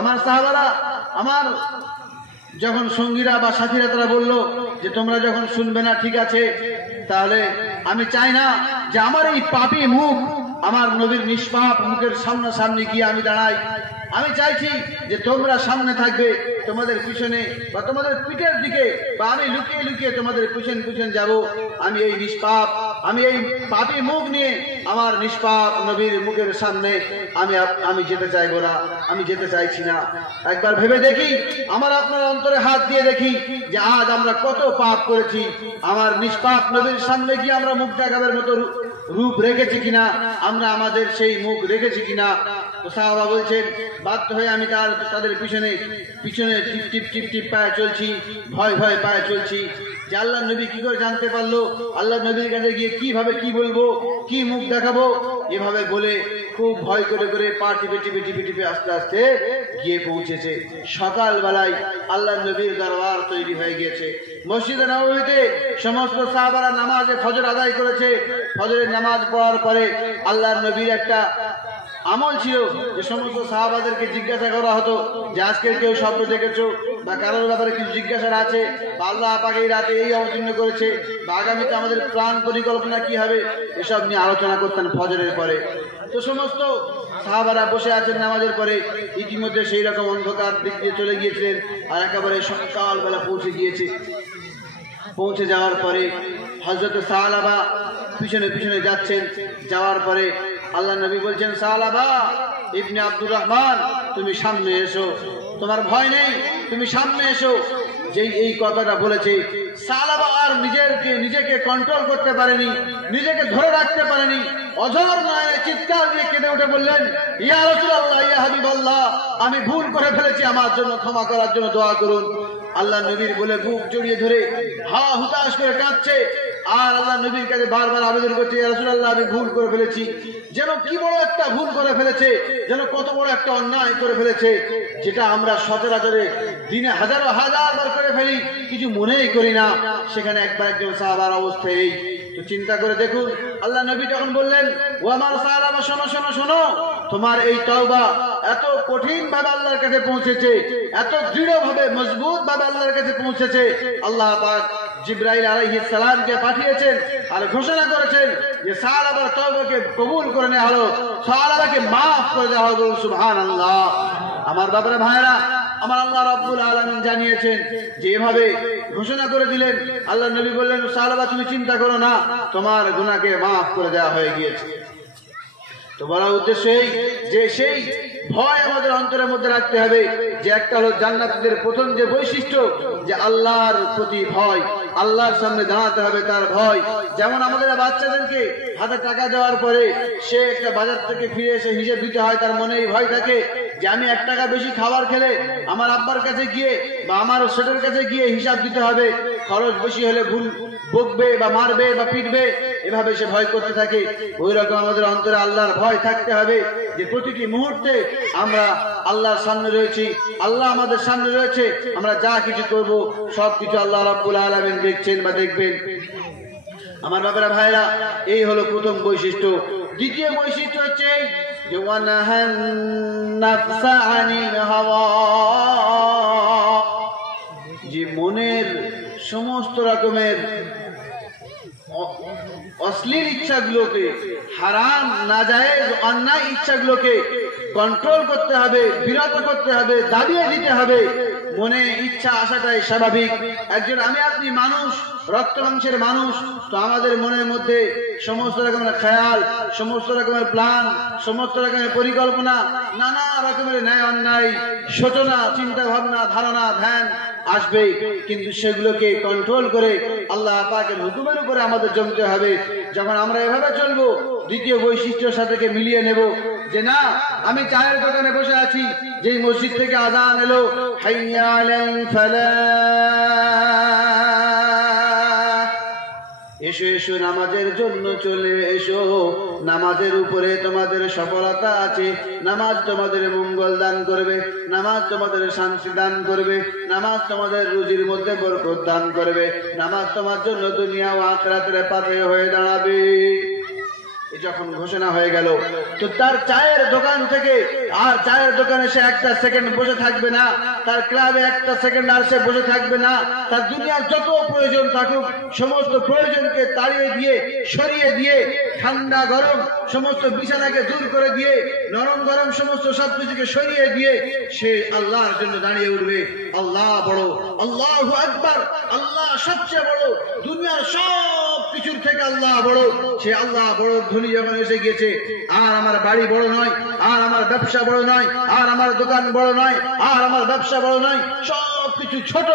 আমার সাহাবারা, আমার যখন সঙ্গীরা বা সাথীরা তারা বলল যে তোমরা যখন শুনবে না ঠিক আছে, তাহলে আমি চাই না যে আমার এই পাপী মুখ আমার নবীর নিষ্পাপ মুখের সামনাসামনি গিয়ে আমি দাঁড়াই, আমি চাইছি যে তোমরা সামনে থাকবে, তোমাদের পিছনে বা তোমাদের পিঠের দিকে, বা আমি লুকিয়ে লুকিয়ে তোমাদের পিছন পিছন যাব। আমি এই নিষ্পাপ, আমি এই পাপী মুখ নিয়ে আমার নিষ্পাপ নবীর মুখের সামনে আমি যেতে চাইবো না, আমি যেতে চাইছি না। একবার ভেবে দেখি, আমার আপনার অন্তরে হাত দিয়ে দেখি যে আজ আমরা কত পাপ করেছি, আমার নিষ্পাপ নবীর সামনে গিয়ে আমরা মুখ দেখাবার মতো রূপ রেখেছি কিনা, আমরা আমাদের সেই মুখ রেখেছি কিনা। তো সাহাবা বলছেন বাধ্য হয়ে আমি তাদের পিছনে পিছনে টিপ টিপ টিপ টিপ পায়ে চলছি, ভয় ভয় পায়ে চলছি যে আল্লাহ নবী কি করে জানতে পারলো, আল্লাহ নবীর কাছে গিয়ে কিভাবে কি বলবো, কি মুখ দেখাবো, এভাবে বলে খুব ভয় করে করে পা টিপে টিপে টিপে টিপে আস্তে আস্তে গিয়ে পৌঁছেছে। সকালবেলায় আল্লাহ নবীর দরবার তৈরি হয়ে গিয়েছে। মসজিদে নববীতে সমস্ত সাহাবারা নামাজে ফজর আদায় করেছে। ফজরের নামাজ পড়ার পরে আল্লাহর নবীর একটা আমল ছিল যে সমস্ত সাহাবাদেরকে জিজ্ঞাসা করা হতো যে আজকের কেউ স্বপ্ন দেখেছো বা কারোর ব্যাপারে কিছু জিজ্ঞাসা আছে, বা আল্লাহ পাক এই রাতে এই অবতীর্ণ করেছে, বা আগামীতে আমাদের প্ল্যান পরিকল্পনা কি হবে, এসব নিয়ে আলোচনা করতেন ফজরের পরে। তো সমস্ত সাহাবারা বসে আছেন নামাজের পরে, ইতিমধ্যে সেই রকম অন্ধকার দিক দিয়ে চলে গিয়েছিলেন আর একেবারে সকালবেলা পৌঁছে গিয়েছে। পৌঁছে যাওয়ার পরে হযরত সালাবা পিছনে পিছনে যাচ্ছেন, যাওয়ার পরে আল্লাহ নবী বলছেন সালাবা ইবনে আব্দুর রহমান তুমি সামনে এসো, তোমার ভয় নেই, তুমি সামনে এসো। যেই এই কথাটা বলেছে সালাবা আর নিজেকে কন্ট্রোল করতে পারেনি, নিজেকে ধরে রাখতে পারেনি, অঝর নয় চিৎকার দিয়ে কেঁদে উঠে বললেন ইয়া রাসূলুল্লাহ ইয়া হাবিবাল্লাহ, আমি ভুল করে ফেলেছি, আমার জন্য ক্ষমা করার জন্য দোয়া করুন। আল্লাহ নবীর বলে বুক জড়িয়ে ধরে হা হুতাশ করে কাঁদছে আর আল্লাহ নবীর কাছে বারবার আবেদন করছে ইয়া রাসূলুল্লাহ আমি ভুল করে ফেলেছি। যেন কি বড় একটা ভুল করে ফেলেছে, যেন কত বড় একটা অন্যায় করে ফেলেছে, যেটা আমরা সচরাচরে দিনে হাজারো হাজার বার করে ফেলি, কিছু মনেই করি না। সেখানে একজন সাহাবার অবস্থা এই। তো চিন্তা করে দেখুন, আল্লাহ নবী যখন বললেন ও আমার সাহাবা শোনো শোনো শোনো, তোমার এই তওবা এত কঠিন ভাবে আল্লাহর কাছে পৌঁছেছে, এত দৃঢ় ভাবে মজবুত ভাবে আল্লাহর কাছে পৌঁছেছে, আল্লাহ পাক জিবরাইল আলাইহিস সালামকে পাঠিয়েছেন আর ঘোষণা করেছেন যে সাহাবার তওবাকে কবুল করে নেওয়া হলো, সাহাবাকে মাফ করে দেওয়া হলো। সুবহানাল্লাহ। আমার বাবারা ভাইরা, আমার আল্লাহ রাব্বুল আলামিন জানিয়েছেন যে এভাবে ঘোষণা করে দিলেন। আল্লাহ নবী বললেন সাহাবা তুমি চিন্তা করো না, তোমার গুনাহকে মাফ করে দেওয়া হয়ে গিয়েছে। তো বলার উদ্দেশ্য এই যে সেই ভয় আমাদের অন্তরের মধ্যে রাখতে হবে। যে একটা হলো জান্নাতীদের প্রথম যে বৈশিষ্ট্য, যে আল্লাহর প্রতি ভয়, আল্লাহর সামনে দাঁড়াতে হবে তার ভয়। যেমন আমাদের বাচ্চাদেরকে হাতে টাকা দেওয়ার পরে সে একটা বাজার থেকে ফিরে এসে হিসেব দিতে হয়, তার মনে এই ভয় থাকে যে আমি 1 টাকা বেশি খাবার খেলে আমার আব্বার কাছে গিয়ে বা আমার সেটের কাছে গিয়ে হিসাব দিতে হবে, খরচ বেশি হলে ভুল বকবে বা মারবে বা পিটবে, এভাবে সে ভয় করতে থাকে। ওই রকম আমাদের অন্তরে আল্লাহর ভয় থাকতে হবে, যে প্রতিটি মুহূর্তে আমরা আল্লাহর সামনে রয়েছি, আল্লাহ আমাদের সামনে রয়েছে, আমরা যা কিছু করব সবকিছু আল্লাহ রাব্বুল আলামিন দেখছেন বা দেখবেন। আমার বাবারা ভাইরা, এই হলো প্রথম বৈশিষ্ট্য। দ্বিতীয় বৈশিষ্ট্য হচ্ছে যে ওয়ানাহান নাফসা আনিল হাওয়া, যে মনের সমস্ত রকমের অশ্লীল ইচ্ছাগুলোকে, হারাম নাজায়েজ অন্যায় ইচ্ছাগুলোকে কন্ট্রোল করতে হবে, বিরত করতে হবে, দাবিয়ে দিতে হবে। মনে ইচ্ছা আসাটাই স্বাভাবিক। একজন আমি আপনি মানুষ, রক্ত মাংসের মানুষ, তো আমাদের মনের মধ্যে সমস্ত রকমের খেয়াল, সমস্ত রকমের প্ল্যান, সমস্ত রকমের পরিকল্পনা, নানা রকমের ন্যায় অন্যায় সূচনা, চিন্তা ভাবনা, ধারণা, ধ্যান আসবে, কিন্তু সেগুলোকে কন্ট্রোল করে আল্লাহ পাকের হুকুমের উপরে আমাদের জমতে হবে। যখন আমরা এভাবে চলবো, দ্বিতীয় বৈশিষ্ট্যের সাথে মিলিয়ে নেব, যে না, আমি চায়ের দোকানে বসে আছি, যেই মসজিদ থেকে আযান এলো হাইয়া আলাল ফালাহ, এসো এসো নামাজের জন্য চলে এসো, নামাজের উপরে তোমাদের সফলতা আছে, নামাজ তোমাদের মঙ্গল দান করবে, নামাজ তোমাদের শান্তি দান করবে, নামাজ তোমাদের রুজির মধ্যে বরকত দান করবে, নামাজ তোমার জন্য দুনিয়া ও আখিরাতের পাথে হয়ে দাঁড়াবে। যখন ঘোষণা হয়ে গেল, তো তার চায়ের দোকান থেকে আর চায়ের দোকানে সে 1 সেকেন্ড বসে থাকবে না, তার ক্লাবে 1 সেকেন্ড আর সে বসে থাকবে না। তার দুনিয়ার যত প্রয়োজন থাকুক সমস্ত প্রয়োজনকে তাড়িয়ে দিয়ে, সরিয়ে দিয়ে, ঠান্ডা গরম সমস্ত বিছানাকে দূর করে দিয়ে, নরম গরম সমস্ত সবকিছুকে সরিয়ে দিয়ে সে আল্লাহর জন্য দাঁড়িয়ে উঠবে। আল্লাহ বড়, আল্লাহু আকবার, আল্লাহ সবচেয়ে বড়, দুনিয়ার সব কিছুর থেকে আল্লাহ বড়। সে আল্লাহ বড় ধনী যখন এসে গিয়েছে, আর আমার বাড়ি বড় নয়, আর আমার ব্যবসা বড় নয়, আর আমার দোকান বড় নয়, আর আমার ব্যবসা বড় নয়, সবকিছু ছোট,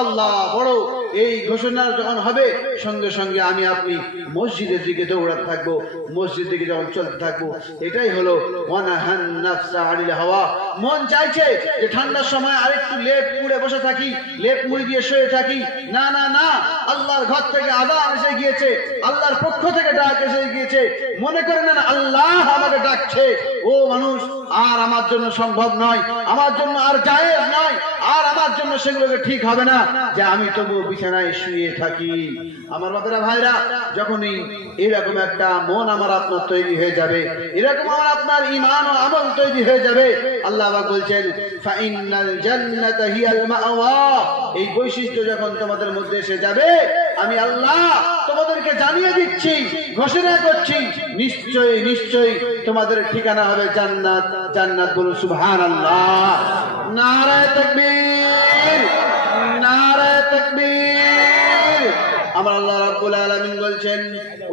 আল্লাহ বড়। এই ঘোষণা যখন হবে, সঙ্গে সঙ্গে আমি আপনি মসজিদের দিকে দৌড়াতে থাকবো, মসজিদ দিকে যখন চলতে থাকবো। এটাই হলো ওয়ানাহান নাফসা আনিল হাওয়া। মন চাইছে যে ঠান্ডার সময় আরেকটু লেপ মুড়ে বসে থাকি, লেপ মুড়ি দিয়ে শুয়ে থাকি, না না না, আল্লাহর ঘর থেকে আযান এসে গিয়েছে, আল্লাহর পক্ষ থেকে ডাক এসে গিয়েছে, মনে করে নেন আল্লাহ আমাকে ডাকছে। ও মানুষ, আর আমার জন্য সম্ভব নয়, আমার জন্য আর জায়েজ নয়, আর আমার জন্য সেগুলোকে ঠিক হবে না যে আমি তবু বিছানায় শুয়ে থাকি। আমার বাবারা ভাইরা, যখনই এরকম একটা মন আমার আপনার তৈরি হয়ে যাবে, এরকম আমার আপনার ঈমান ও আমল তৈরি হয়ে যাবে, আল্লাহ পাক বলছেন ফাইনাল জান্নাতা হিয়াল মাওয়া। এই বৈশিষ্ট্য যখন তোমাদের মধ্যে এসে যাবে, আমি আল্লাহ তোমাদেরকে জানিয়ে দিচ্ছি, ঘোষণা করছি, নিশ্চয়ই নিশ্চয়ই তোমাদের ঠিকানা হবে জান্নাত। জান্নাত বলুন সুবহানাল্লাহ। নারায়ে তাকবীর, নারায়ে তাকবীর। আমার আল্লাহ রাব্বুল আলামিন বলছেন,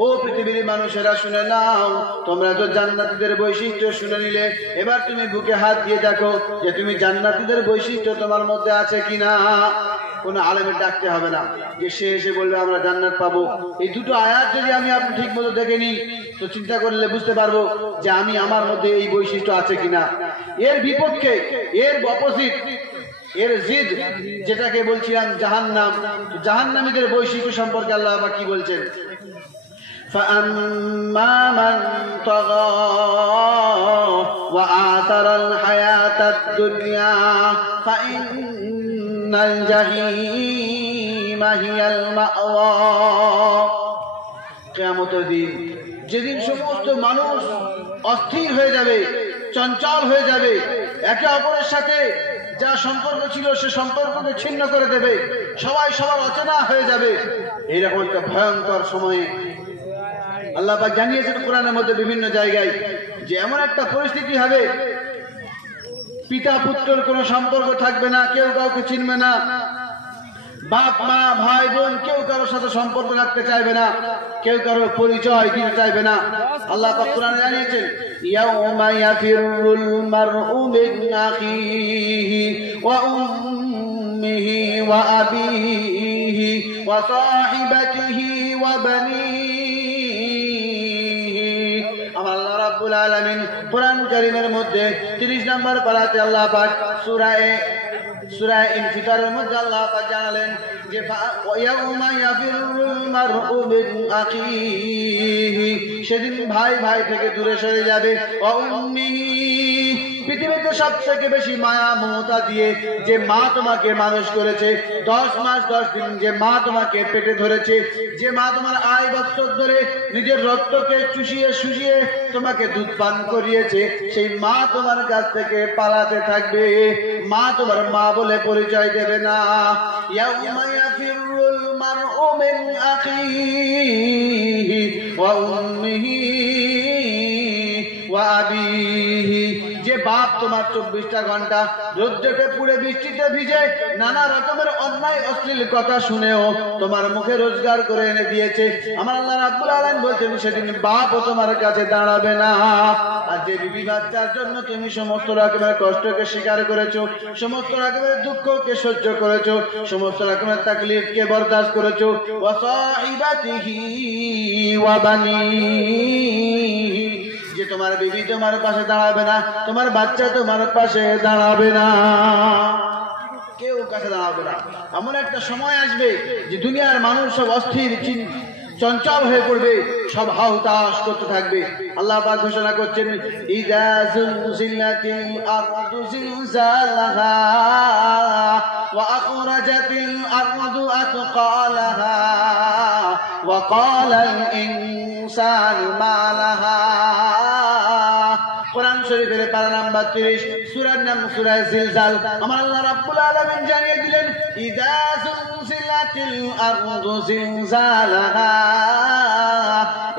ও পৃথিবীর মানুষেরা শুনে নাও, তোমরা তো জান্নাতীদের বৈশিষ্ট্য শুনে নিলে, এবার তুমি বুকে হাত দিয়ে দেখো যে তুমি জান্নাতীদের বৈশিষ্ট্য তোমার মধ্যে আছে কিনা। কোন আলেমের ডাকতে হবে না যে সে এসে বলবে আমরা জান্নাত পাবো। এই দুটো আয়াত যদি আমি আপনি ঠিক মতো দেখে নিই, তো চিন্তা করলে বুঝতে পারবো যে আমি আমার মধ্যে এই বৈশিষ্ট্য আছে কিনা। এর বিপক্ষে, এর অপোজিট, এর জিদ, যেটাকে বলছিলাম জাহান্নাম, জাহান্নামীদের বৈশিষ্ট্য সম্পর্কে আল্লাহ পাক কি বলছেন? فَأَمَّا مَنْ طَغَى وَآثَرَ الْحَيَاةَ الدُّنْيَا فَإِنَّ الْجَحِيمَ هِيَ الْمَأْوَى। কিয়ামতের দিন, যেদিন সমস্ত মানুষ অস্থির হয়ে যাবে, চঞ্চল হয়ে যাবে, একে অপরের সাথে যা সম্পর্ক ছিল সে সম্পর্ককে ছিন্ন করে দেবে, সবাই সবার অচেনা হয়ে যাবে, এইরকম একটা ভয়ঙ্কর সময়ে আল্লাহ পাক জানিয়েছেন কোরআনের মধ্যে বিভিন্ন জায়গায় যে এমন একটা পরিস্থিতি হবে, পিতা পুত্রের কোনো সম্পর্ক থাকবে না, কেউ কাউকে চিনবে না, বাপ মা ভাই বোন কেউ কারোর সাথে সম্পর্ক রাখতে চাইবে না, কেউ কারোর পরিচয় দিতে চাইবে না। আল্লাহ পাক কোরআনে জানিয়েছেন ইয়াউমা ইয়াফিরুল মারউ মিন আখিহি ওয়া উম্মিহি ওয়া আবিহি ওয়া সাহিবাতিহি ওয়া বানিহি। আমার আল্লাহ রাব্বুল আলামিন কোরআন কারীমের মধ্যে 30 নম্বর পারাতে আল্লাহ পাক সূরা ইনফিতারের মধ্যে আল্লাহ পাক জানালেন যে ইয়াউমা ইয়াফিরুল মারউ মিন আখিহি, সেদিন ভাই ভাই থেকে দূরে সরে যাবে। ওয়া উম্মিহি, পৃথিবীতে সবথেকে বেশি মায়া মমতা দিয়ে যে মা তোমাকে মানুষ করেছে, 10 মাস 10 দিন যে মা তোমাকে পেটে ধরেছে, যে মা তোমার আড়াই বছর ধরে নিজের রক্তকে চুষিয়ে শুষিয়ে তোমাকে দুধ পান করিয়েছে, সেই মা তোমার কাছ থেকে পালাতে থাকবে। মা তোমার মা বলে পরিচয় দেবে না। ইয়াউমা ইয়াফিরুল মারউ মিন আখিহি ওয়া উম্মিহি ওয়া আবিহি, যে বাপ তোমার 24টা ঘন্টা রোদ্রে পুড়ে বৃষ্টিতে ভিজে নানা রকমের অন্যায় অশ্লীল কথা শুনেও তোমার মুখে রোজগার করে এনে দিয়েছে, আমার আল্লাহ রাব্বুল আলামিন বলছেন সেদিন বাপও তোমার কাছে দাঁড়াবে না। আর যে বিবি বাচ্চার জন্য তুমি সমস্ত রকমের কষ্টকে স্বীকার করেছো, সমস্ত রকমের দুঃখকে সহ্য করেছো, সমস্ত রকমের তাকলিফকে বরদাস্ত করেছো, ওয়া সাহিবাতিহি ওয়া বানিহি, যে তোমার বিবি তোমার পাশে দাঁড়াবে না, তোমার বাচ্চা তোমার পাশে দাঁড়াবে না, কেউ কাছে দাঁড়াবে না। এমন একটা সময় আসবে যে দুনিয়ার মানুষ সব অস্থির চঞ্চল হয়ে পড়বে, সব হাউতাস করতে থাকবে। আল্লাহ পাক ঘোষণা করছেন ইযা যুলজিলাতিল আরদু জিলজালাহা ওয়া আখরাজাতিল আরদু আতকালাহা ওয়া ক্বালাল ইনসানু মা লাহা। কোরআন শরীফের পারা নাম্বার 30, সূরার নাম সূরা জিলজাল। আমার আল্লাহ রাব্বুল আলামিন জানিয়ে দিলেন ইযা যুলজিলাতিল আরদু জিলজালাহা,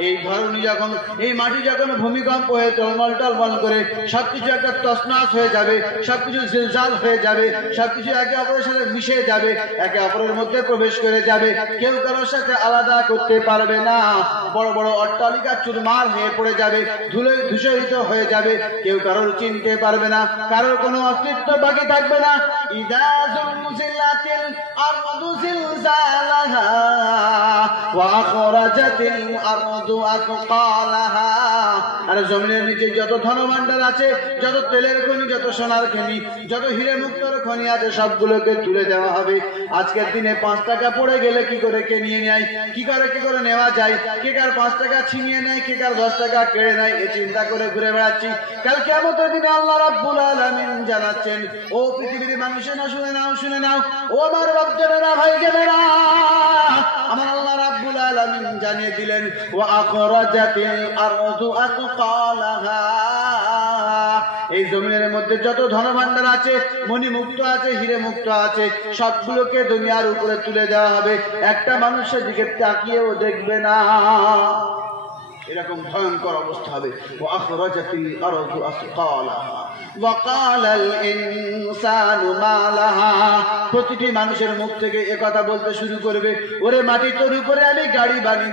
এই ধরনী যখন, এই মাটি যখন ভূমিকম্প হয়ে টলমল টলমল করে সবকিছু একটা তছনছ হয়ে যাবে, সবকিছু জিলজাল হয়ে যাবে, সবকিছু একে অপরের সাথে মিশে যাবে, একে অপরের মধ্যে প্রবেশ করে যাবে, কেউ কারোর সাথে আলাদা করতে পারবে না। বড় বড় অট্টালিকা চুরমার হয়ে পড়ে যাবে, ধুলোয় ধূসরিত হয়ে যাবে, কেউ কারোর চিনতে পারবে না, কারোর কোনো অস্তিত্ব বাকি থাকবে না। ইযা যুলজিলাতিল আরদু জিলজালাহা ওয়া আখরাজাতিল আরদু আতকালাহা, আর জমিনের নিচে যত ধনভাণ্ডার আছে, যত তেলের খনি, যত সোনার খনি, যত হিরে মুক্তর খনি আছে, সবগুলোকে তুলে দেওয়া হবে। আজকের দিনে 5 টাকা পড়ে গেলে কি করে কে নিয়ে নেয়, কি করে নেওয়া যায়, কে কার 5 টাকা ছিনিয়ে নেয়, কে কার 10 টাকা কেড়ে নেয়, এ চিন্তা করে ঘুরে বেড়াচ্ছি। কাল কিয়ামতের দিনে আল্লাহ রাব্বুল আলামিন জানাচ্ছেন, ও পৃথিবীর মানুষেরা শুনে নাও, শুনে নাও, ও আমার বাপজানেরা, ভাইজানেরা, আমার আল্লাহ রাব্বুল আলামিন জানিয়ে দিলেন ওয়া আখরাজাতিল আরদু আতকালাহা, এই জমিনের মধ্যে যত ধনভাণ্ডার আছে, মণিমুক্ত আছে, হিরে মুক্ত আছে, সবগুলোকে দুনিয়ার উপরে তুলে দেওয়া হবে। একটা মানুষের দিকে তাকিয়েও দেখবে না, এরকম ভয়ঙ্কর অবস্থা হবে। ওয়া আখরাজাতিল আরদু আসকালাহা ওয়া ক্বালাল ইনসানু মা লাহা, প্রতিটি মানুষের মুখ থেকে একথা বলতে শুরু করবে, ওরে মাটি, তোর উপরে আমি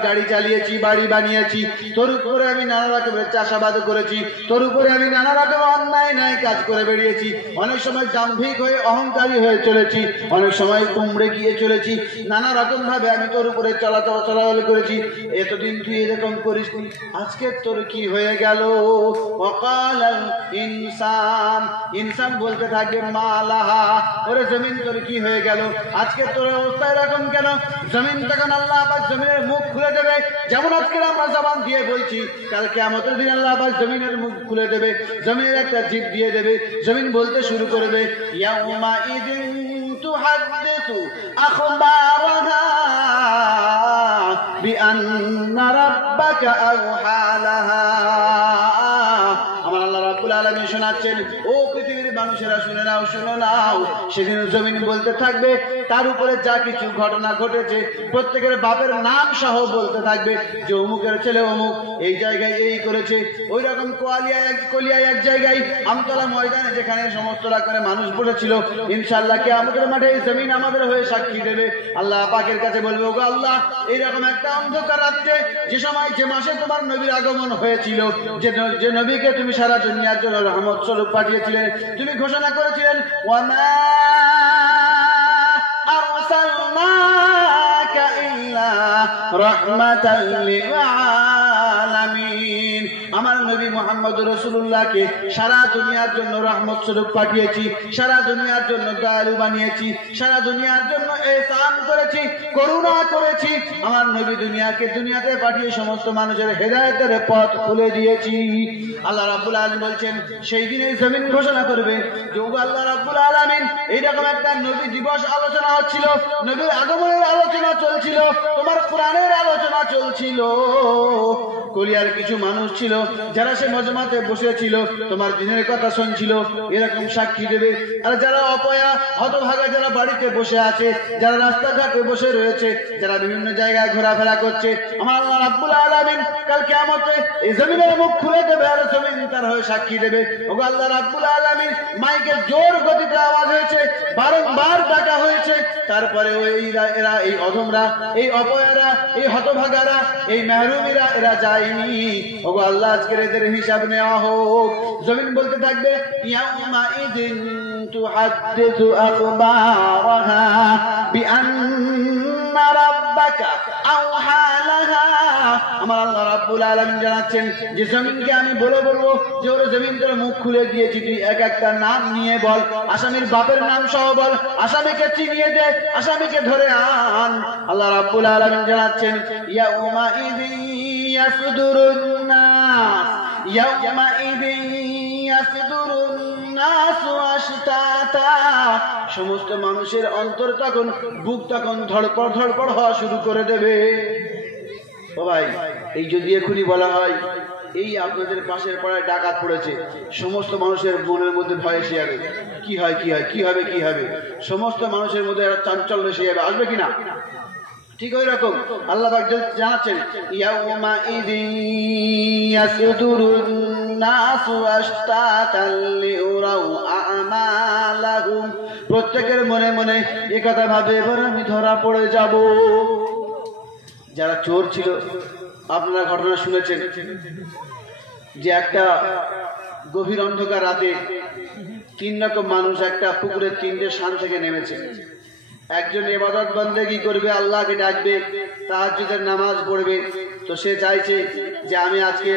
গাড়ি চালিয়েছি, বাড়ি বানিয়েছি, তোর উপরে আমি নানা রকমের চাষাবাদ করেছি, তোর উপরে আমি নানা রকম অন্যায় ন্যায় কাজ করে বেরিয়েছি, অনেক সময় দাম্ভিক হয়ে অহংকারী হয়ে চলেছি, অনেক সময় কুমড়ে গিয়ে চলেছি, নানা রকম ভাবে আমি তোর উপরে চলাচল করেছি, এতদিন তুই এরকম করিস, আজকে তোর কি হয়ে গেল? ওয়াকালাল ইনসান, ইনসান বলতে থাকে মা লাহা, ওরে জমিন তোর কি হয়ে গেল, আজকে তোর অবস্থা এরকম কেন? জমিন তখন আল্লাহ পাক জমিনের মুখ খুলে দেবে, যেমন আজকে আমরা জবান দিয়ে বলছি, কাল কিয়ামতের দিন আল্লাহ পাক জমিনের মুখ খুলে দেবে, জমিনের একটা জিভ দিয়ে দেবে, জমিন বলতে শুরু করবে ইয়াউমা ইদিন তুহাদ্দিসু আখবারাহা বিআন্না রাব্বাকা আওহা লাহা। আমার আল্লাহ রাব্বুল আলামিন শোনাচ্ছেন, ও পৃথিবীর মানুষেরা শুনে নাও, শুনে নাও, সেদিন জমিন বলতে থাকবে তার উপরে যা কিছু ঘটনা ঘটেছে প্রত্যেকের বাপের নাম সহ বলতে থাকবে যে অমুকের ছেলে অমুক এই জায়গায় এই করেছে। ওই রকম কলিয়ায় এক জায়গায় আমতলা ময়দানে যেখানে সমস্ত রকমের মানুষ বসেছিল, ইনশাআল্লাহ কিয়ামতের মাঠে এই জমিন আমাদের হয়ে সাক্ষী দেবে। আল্লাহ পাকের কাছে বলবে, ওগো আল্লাহ, এইরকম একটা অন্ধকার রাত্রে যে সময় যে মাসে তোমার নবীর আগমন হয়েছিল, যে নবীকে তুমি সারা দুনিয়ার জন্য রহমত স্বরূপ পাঠিয়েছিলেন, তুমি ঘোষণা করেছিলেন ওয়ামা আরসালনাকা ইল্লা রাহমাতাল লিল আলামিন, আমার নবী মুহাম্মদ রাসূলুল্লাহকে সারা দুনিয়ার জন্য রহমত স্বরূপ পাঠিয়েছি, সারা দুনিয়ার জন্য দয়ালু বানিয়েছি, সারা দুনিয়ার জন্য ihsan করেছি, করুণা করেছি। আমার নবী দুনিয়াতে পাঠিয়ে সমস্ত মানুষের হেদায়েতের পথ খুলে দিয়েছি। আল্লাহ রাব্বুল আলামিন বলছেন, সেই দিন এই জমিন ঘোষণা করবে যে ওগো আল্লাহ রাব্বুল আলামিন, এইরকম একটা নবী দিবস আলোচনা হচ্ছিল, নবীর আগমনের আলোচনা চলছিল, তোমার কোরআনের আলোচনা চলছিল। কোরিয়ার কিছু মানুষ ছিল যারা সে মজমাতে বসেছিল, তোমার দিনের কথা শুনছিল, এরকম সাক্ষী দেবে। আর যারা অপয়া হতভাগা, যারা বাড়িতে বসে আছে, যারা রাস্তাঘাটে বসে রয়েছে, যারা বিভিন্ন জায়গায় ঘোরাফেরা করছে, আমার আল্লাহ রাব্বুল আলামিন কাল কিয়ামতে এই জমিনের মুখ খুলে দেবে আর জমিন তার হয়ে সাক্ষী দেবে। ওগো আল্লাহ রাব্বুল আলামিন, মাইকে জোর গতিতে আওয়াজ হয়েছে, বারংবার ডাকা হয়েছে, তারপরে এরা এই অধমরা, এই অপয়ারা, এই হতভাগারা, এই মেহরুমিরা এরা যায়নি। ওগো আল্লাহ, আজকের এদের হিসাব নেওয়া হোক। জমিন বলতে থাকবে ইয়াউমা ইদিন তুহাদ্দিসু আখবারাহা বিআন্না রাব্বাকা আওহা লাহা। আমার আল্লাহ রাব্বুল আলামিন জানাচ্ছেন যে জমিনকে আমি বলবো যে ওর জমিন, তোর মুখ খুলে দিয়েছি, তুই এক একটা নাম নিয়ে বল, আসামির বাপের নাম সহ বল, আসামিকে চিনিয়ে দে, আসামিকে ধরে আন। আল্লাহ রাব্বুল আলামিন জানাচ্ছেন ইয়াউমা ইদিন ইয়াসদুরুন নাস, ইয়াউমা ইদিন ইয়াসদুরুন নাস আশতাতা। সমস্ত মানুষের অন্তর তখন, বুক তখন ধড়পড় ধড়পড় হওয়া শুরু করে দেবে। ও ভাই, এই যদি এখনই বলা হয় এই আপনাদের পাশের পাড়ায় ডাকাত পড়েছে, সমস্ত মানুষের মনের মধ্যে ভয় এসে যাবে, কি হয় কি হয়, কি হবে কি হবে, সমস্ত মানুষের মধ্যে একটা চাঞ্চল্য এসে যাবে, আসবে কিনা? ঠিক ওই রকম আল্লাহ পাক জানাচ্ছেন ইয়াউমা ইদিন ইয়াসদুরুন নাসু আশতাতাল লিউরাউ আমালাহুম। প্রত্যেকের মনে মনে এই কথা ভাবে, এবার আমি ধরা পড়ে যাব। যারা চোর ছিল, আপনারা ঘটনা শুনেছেন যে একটা গভীর অন্ধকার রাতে 3 রকম মানুষ একটা পুকুরের 3টে শান থেকে নেমেছে। একজন ইবাদত বন্দেগী করবে, আল্লাহকে ডাকবে, তাহাজ্জুদের নামাজ পড়বে। তো সে চাইছে যে আমি আজকে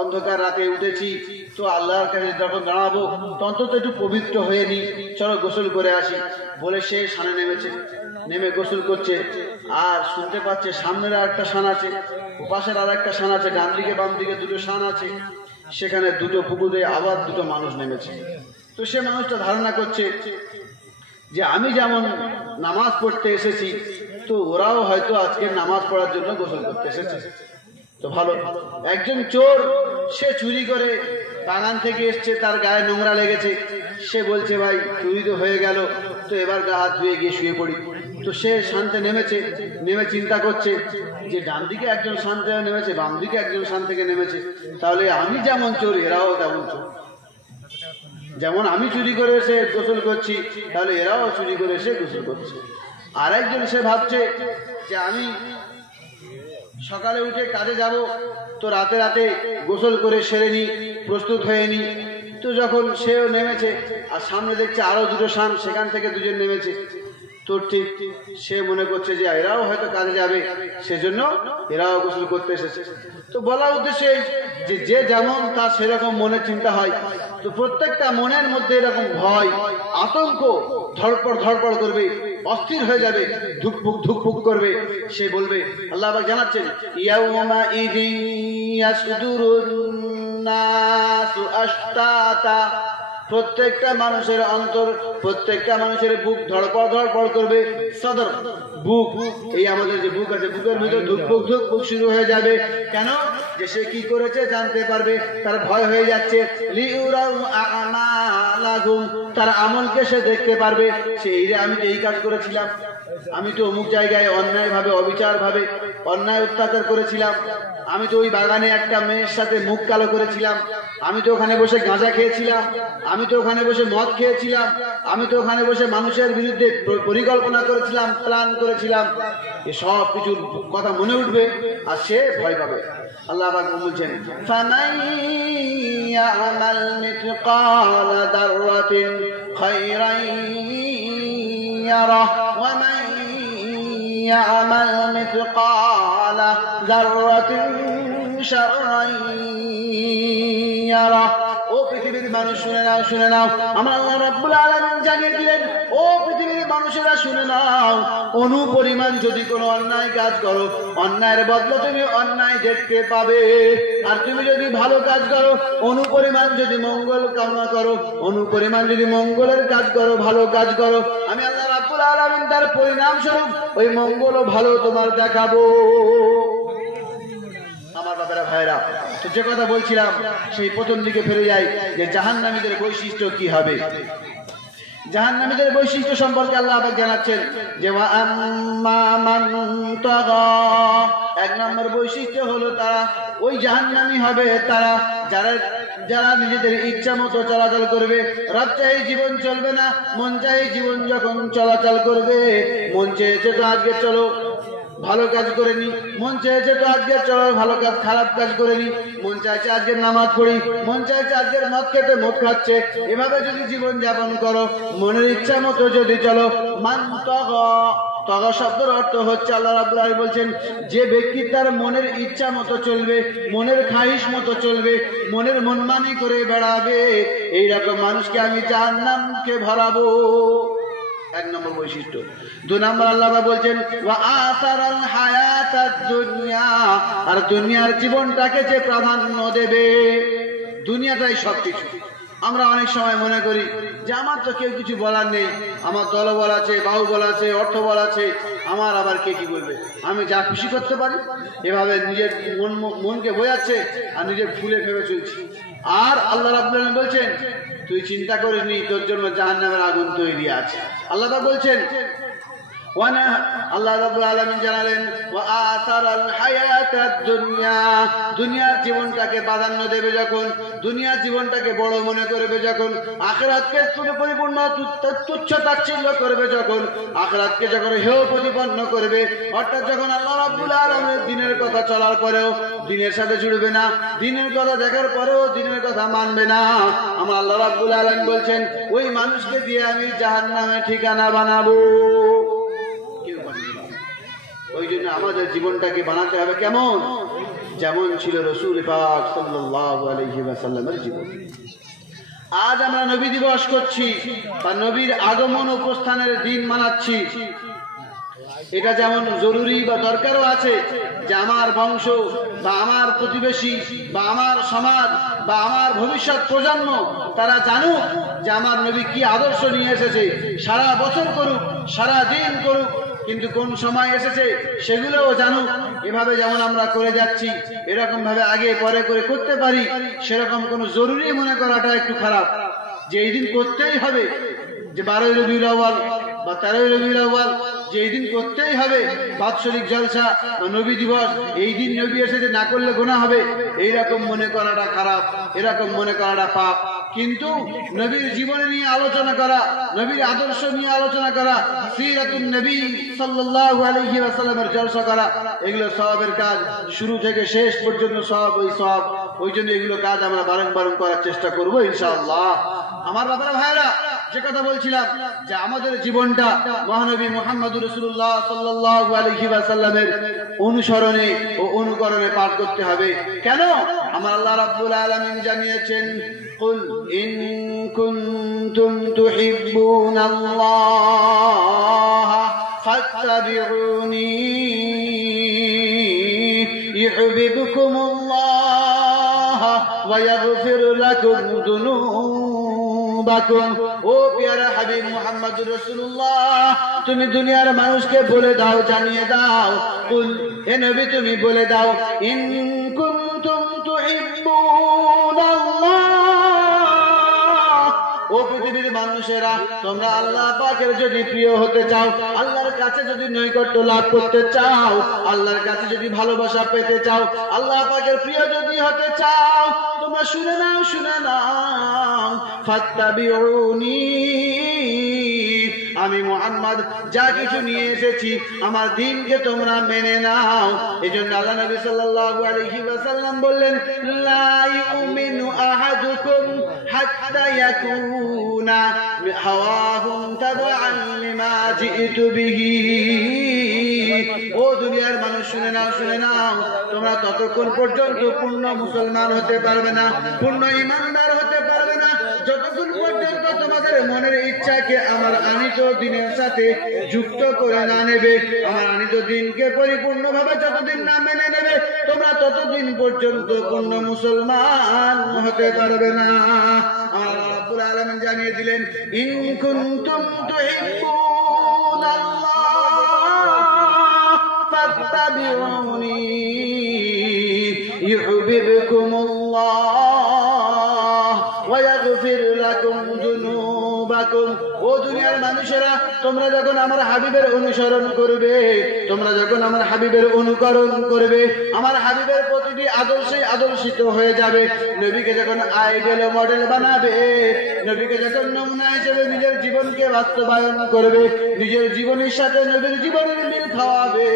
অন্ধকার রাতে উঠেছি, তো আল্লাহর কাছে যখন দাঁড়াবো অন্তত একটু পবিত্র হয়ে নি, চলো গোসল করে আসি বলে সে শানে নেমেছে। নেমে গোসল করছে আর শুনতে পাচ্ছে সামনের আর একটা শান আছে, পাশের আর একটা শান আছে, ডান দিকে বাম দিকে 2টো শান আছে, সেখানে 2টো পুকুরে আবার 2টো মানুষ নেমেছে। তো সে মানুষটা ধারণা করছে যে আমি যেমন নামাজ পড়তে এসেছি, তো ওরাও হয়তো আজকে নামাজ পড়ার জন্য গোসল করতে এসেছে। তো ভালো, একজন চোর, সে চুরি করে বাগান থেকে এসছে, তার গায়ে নোংরা লেগেছে, সে বলছে ভাই চুরি তো হয়ে গেল, তো এবার গা হাত ধুয়ে গিয়ে শুয়ে পড়ি। তো সে শান্তে নেমেছে, নেমে চিন্তা করছে যে ডান দিকে একজন শান থেকে নেমেছে, বাম দিকে একজন শান থেকে নেমেছে, তাহলে আমি যেমন চোর এরাও তেমন চোর। যেমন আমি চুরি করে এসে গোসল করছি, তাহলে এরাও চুরি করে এসে গোসল করছে। আর একজন সে ভাবছে যে আমি সকালে উঠে কাজে যাব, তো রাতে রাতে গোসল করে সেরে নি, প্রস্তুত হয়ে নি। তো যখন সেও নেমেছে আর সামনে দেখছে আরো 2টো শান, সেখান থেকে 2জন নেমেছে, তো ঠিক সে মনে করছে যে এরাও হয়তো কাজে যাবে, সেজন্য এরাও গোসল করতে এসেছে। তো বলার উদ্দেশ্য যে যে যেমন তার সেরকম মনে চিন্তা হয়। তো প্রত্যেকটা মনের মধ্যে এরকম ভয়, আতঙ্ক ধড়পড় ধড়পড় করবে, অস্থির হয়ে যাবে, ধুকপুক ধুকপুক করবে। সে বলবে, আল্লাহ পাক জানাচ্ছেন ইয়াউমা ইদিন ইয়াসদুরুন নাসু আশতাতা। প্রত্যেকটা মানুষের অন্তর, প্রত্যেকটা মানুষের বুক ধড়পড় ধড়পড় করবে। সদর বুক, এই আমাদের যে বুক আছে, বুকের ভিতর ধুকপুক ধুকপুক শুরু হয়ে যাবে। কেন? যে সে কি করেছে জানতে পারবে, তার ভয় হয়ে যাচ্ছে। লিউরাউ আমালাহুম, তার আমলকে সে দেখতে পারবে। সেই রে, আমি তো এই কাজ করেছিলাম, আমি তো অমুক জায়গায় অন্যায় ভাবে, অবিচার ভাবে অন্যায় অত্যাচার করেছিলাম, আমি তো ওই বাগানে একটা মেয়ের সাথে মুখ কালো করেছিলাম, আমি তো ওখানে বসে গাঁজা খেয়েছিলাম, আমি তো ওখানে বসে মদ খেয়েছিলাম, আমি তো ওখানে বসে মানুষের বিরুদ্ধে পরিকল্পনা করেছিলাম, প্ল্যান করেছিলাম। এসব কিছুর কথা মনে উঠবে আর সে ভয় পাবে। আল্লাহ পাক বলছেন, ফামান ইয়ামাল মিথকালা দাররাতিন খায়রান ইয়ারাহ ওয়া মান ইয়ামাল মিথকালা দাররাতিন শাররান ইয়ারাহ। ও পৃথিবীর মানুষ শুনে নাও, শুনে নাও, আমার আল্লাহ রাব্বুল আলামিন জানিয়ে দিলেন, ও পৃথিবীর মানুষেরা শুনে নাও, অনুপরিমাণ যদি কোনো অন্যায় কাজ করো, অন্যায়ের বদলে তুমি অন্যায় দেখতে পাবে। আর তুমি যদি ভালো কাজ করো, অনুপরিমাণ যদি মঙ্গল কামনা করো, অনুপরিমাণ যদি মঙ্গলের কাজ করো, ভালো কাজ করো, আমি আল্লাহ রাব্বুল আলামিন তার পরিণাম স্বরূপ ওই মঙ্গল ও ভালো তোমার দেখাবো। আমার বাবারা ভাইরা, তো যে কথা বলছিলাম সেই প্রথম দিকে ফিরে যাই, যে জাহান্নামীদের বৈশিষ্ট্য কি হবে। জাহান্নামীদের বৈশিষ্ট্য সম্পর্কে আল্লাহ পাক জানাচ্ছেন যে ওয়া আম্মা মান তাগা, এক নম্বর বৈশিষ্ট্য হলো তারা, ওই জাহান্নামী হবে তারা যারা নিজেদের ইচ্ছা মতো চলাচল করবে। রব চাই জীবন চলবে না, মন চাই জীবন যখন চলাচল করবে। মন চেয়েছে তো আজকে চলো ভালো কাজ করে নি, মন চাইছে তো আজকে চলো ভালো কাজ, খারাপ কাজ করে নি, মন চাইছে আজকে নামাজ পড়ি, মন চাইছে আজকের মদ খেতে মদ খাচ্ছে। এভাবে যদি জীবন যাপন করো, মনের ইচ্ছা মতো যদি চলো, মান তাগা, তাগা শব্দের অর্থ হচ্ছে, আল্লাহ রাব্বুল আলামিন বলছেন, যে ব্যক্তি তার মনের ইচ্ছা মতো চলবে, মনের খাহিশ মতো চলবে, মনের মনমানি করে বেড়াবে, এইরকম মানুষকে আমি জাহান্নামকে ভরাবো। এক নম্বর বৈশিষ্ট্য। দুই নম্বর আল্লাহ বলছেন ওয়া আসারাল হায়াতাদ দুনিয়া, আর দুনিয়ার জীবনটাকে যে প্রাধান্য দেবে। দুনিয়াটাই সবকিছু। আমরা অনেক সময় মনে করি যে আমার তো কেউ কিছু বলার নেই, আমার দলবল আছে, বাহুবল আছে, অর্থবল আছে, আমার আবার কে কি বলবে, আমি যা খুশি করতে পারি। এভাবে নিজের মনকে বোঝাচ্ছে আর নিজের ফুলে ভেবে চলছি। আর আল্লাহ রাব্বুল আলামিন বলছেন, তুই চিন্তা করিসনি তোর জন্য জাহান্নামের আগুন তৈরি আছে। আল্লাহ বলছেন, আল্লাহ রাব্বুল আলামিন জানালেন ওয়া আসারাল হায়াতাদ দুনিয়া, দুনিয়ার জীবনটাকে প্রাধান্য দেবে যখন, দুনিয়ার জীবনটাকে বড় মনে করবে যখন, আখিরাতকে পরিপূর্ণ তুচ্ছ তাচ্ছিল্য করবে যখন, আখিরাতকে যখন হেয় প্রতিপন্ন করবে, অর্থাৎ যখন আল্লাহ রাব্বুল আলামিনের দিনের কথা চলার পরেও দিনের সাথে জুড়বে না, দিনের কথা দেখার পরেও দিনের কথা মানবে না, আমার আল্লাহ রাব্বুল আলামিন বলছেন ওই মানুষকে দিয়ে আমি জাহান্নামে ঠিকানা বানাবো। ওই জন্য আমাদের জীবনটাকে বানাতে হবে কেমন, যেমন ছিল রাসূল পাক সাল্লাল্লাহু আলাইহি ওয়াসাল্লামের জীবন। আজ আমরা নবী দিবস করছি বা নবীর আগমন উপস্থানের দিন মানাচ্ছি। এটা যেমন জরুরি বা দরকারও আছে যে আমার বংশ বা আমার প্রতিবেশী বা আমার সমাজ বা আমার ভবিষ্যৎ প্রজন্ম তারা জানুক যে আমার নবী কি আদর্শ নিয়ে এসেছে। সারা বছর করুক, সারা দিন করুক, কিন্তু কোন সময় এসেছে সেগুলোও জানুক। এভাবে যেমন আমরা করে যাচ্ছি, এরকম ভাবে আগে পরে করে করতে পারি, সেরকম কোনো জরুরি মনে করাটা একটু খারাপ। যে এই দিন করতেই হবে, যে 12ই রবিউল আউয়াল বা 13ই রবিউল আউয়াল, যে এই দিন করতেই হবে বাৎসরিক জলসা বা নবী দিবস, এই দিন নবী এসেছে, না করলে গুনাহ হবে, এইরকম মনে করাটা খারাপ, এরকম মনে করাটা পাপ। কিন্তু নবীর জীবনে নিয়ে আলোচনা করা, নবীর আদর্শ নিয়ে আলোচনা করা, সিরাতুন নবী সাল্লাল্লাহু আলাইহি ওয়াসাল্লামের জলসা করা, এগুলো সওয়াবের কাজ, শুরু থেকে শেষ পর্যন্ত সওয়াব ওই সওয়াব। ওই জন্য এগুলো কাজ আমরা বারংবার করার চেষ্টা করব ইনশাআল্লাহ। আমার বাবারা ভাইরা, যে কথা বলছিলাম যে আমাদের জীবনটা মহানবী মুহাম্মদুর রাসূলুল্লাহ সাল্লাল্লাহু আলাইহি ওয়াসাল্লামের অনুসরণে ও অনুকরণে পাঠ করতে হবে। কেন? আমার আল্লাহ রাব্বুল আলামিন জানিয়েছেন, কুল ইন কুনতুম তুহিব্বুনাল্লাহ ফাত্তাবিউনি ইউহিব্বুকুমুল্লাহ ওয়া ইয়াগফির লাকুম যুনুবাকুম। যুনুবাকুম। ও প্যারা হাবিব মুহাম্মদুর রাসূলুল্লাহ, তুমি দুনিয়ার মানুষকে বলে দাও, জানিয়ে দাও, কুল, হে নবী তুমি বলে দাও, ইন কুনতুম তুহিব্বুনাল্লাহ, ও পৃথিবীর মানুষেরা, তোমরা আল্লাহ পাকের যদি প্রিয় হতে চাও, আল্লাহর কাছে যদি নৈকট্য লাভ করতে চাও, আল্লাহর কাছে যদি ভালোবাসা পেতে চাও, আল্লাহ পাকের প্রিয় যদি হতে চাও, তোমরা শুনে নাও, শুনে নাও, ফাত্তাবিউনি, আমি মুহাম্মদ যা কিছু নিয়ে এসেছি আমার দ্বীনকে তোমরা মেনে নাও। এজন্য আল্লাহ নবী সাল্লাল্লাহু আলাইহি ওয়াসাল্লাম বললেন, লা ইউমিনু আহাদুকুম হাত্তা ইয়াকুনা হাওয়াহু তাবআন লিমা জিতু বিহি। ও দুনিয়ার মানুষ শুনে নাও, শুনে নাও, তোমরা ততক্ষণ পর্যন্ত পূর্ণ মুসলমান হতে পারবে না, পূর্ণ ঈমানদার হতে পারবে না, যতক্ষণ পর্যন্ত তোমাদের মনের ইচ্ছাকে আমার আনিত দ্বীনের সাথে যুক্ত করে না নেবে, আমার আনিত দ্বীনকে পরিপূর্ণভাবে যতদিন না মেনে নেবে, তোমরা ততদিন পর্যন্ত পূর্ণ মুসলমান হতে পারবে না। আল্লাহ রাব্বুল আলামিন জানিয়ে দিলেন, ইন কুনতুম তুহিব্বুনাল্লাহ ফাত্তাবিউনি ইউহিব্বুকুমুল্লাহ ওয়া ইয়াগফির লাকুম যুনুবাকুম। ও দুনিয়ার মানুষেরা, তোমরা যখন আমার হাবিবের অনুসরণ করবে, তোমরা যখন আমার হাবিবের অনুকরণ করবে, আমার হাবিবের প্রতিটি আদর্শে আদর্শিত হয়ে যাবে, নবীকে যখন আইডল মডেল বানাবে, নবীকে যখন নমুনা হিসেবে নিজের জীবনকে বাস্তবায়ন করবে, নিজের জীবনের সাথে নবীর জীবনের মিল খাওয়াবে,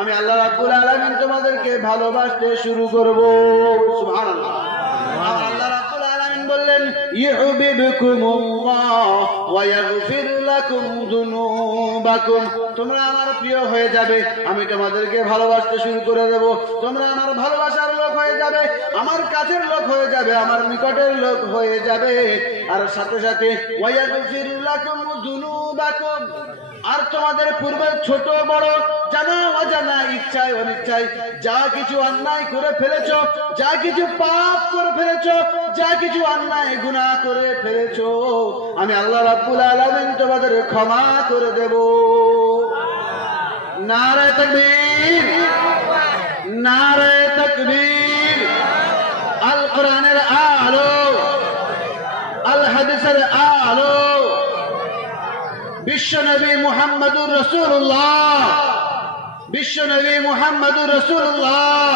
আমি আল্লাহ রাব্বুল আলামিন তোমাদেরকে ভালোবাসতে শুরু করব। সুবহানাল্লাহ। আল্লাহ রাব্বুল আলামিন বললেন, ইউহিব্বুকুমুল্লাহ ওয়া ইয়াগফির লাকুম যুনুবাকুম, তোমরা আমার প্রিয় হয়ে যাবে, আমি তোমাদেরকে ভালোবাসতে শুরু করে দেব, তোমরা আমার ভালোবাসার লোক হয়ে যাবে, আমার কাছের লোক হয়ে যাবে, আমার নিকটের লোক হয়ে যাবে, আর সাথে সাথে ওয়া ইয়াগফির লাকুম যুনুবাকুম, আর তোমাদের পূর্বে ছোট বড় জানা অজানা ইচ্ছায় অনিচ্ছায় যা কিছু অন্যায় করে ফেলেছো, যা কিছু পাপ করে ফেলেছো, যা কিছু অন্যায় গুনাহ করে ফেলেছো, আমি আল্লাহ রাব্বুল আলামিন তোমাদের ক্ষমা করে দেব। নারে তাকবীর, নারে তাকবীর। আল কোরআনের আলো, আল হাদিসের আলো, বিশ্বনবী মুহাম্মদুর রাসূলুল্লাহ, বিশ্বনবী মুহাম্মদুর রাসূলুল্লাহ।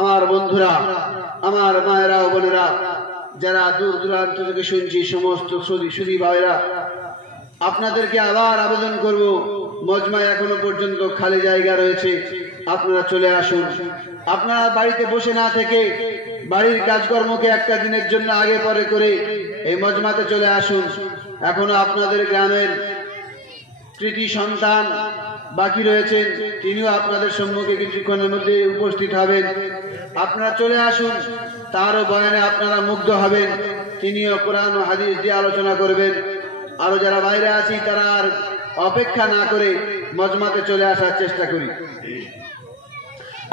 আমার বন্ধুরা, আমার মায়েরা ও বোনেরা, যারা দূর দূরান্ত থেকে শুনছি, সমস্ত সুধী ভাইরা, আপনাদেরকে আবার আবেদন করব, মজমায় এখনো পর্যন্ত খালি জায়গা রয়েছে, আপনারা চলে আসুন। আপনারা বাড়িতে বসে না থেকে বাড়ির কাজকর্মকে একটা দিনের জন্য আগে পরে করে এই মজমাতে চলে আসুন। এখনো আপনাদের গ্রামের কৃতি সন্তান বাকি রয়েছেন, তিনিও আপনাদের সম্মুখে কিছুক্ষণের মধ্যে উপস্থিত হবেন। আপনারা চলে আসুন, তারও বয়ানে আপনারা মুগ্ধ হবেন, তিনিও কোরআন ও হাদিস দিয়ে আলোচনা করবেন। আরো যারা বাইরে আছি তারা আর অপেক্ষা না করে মজমাতে চলে আসার চেষ্টা করি।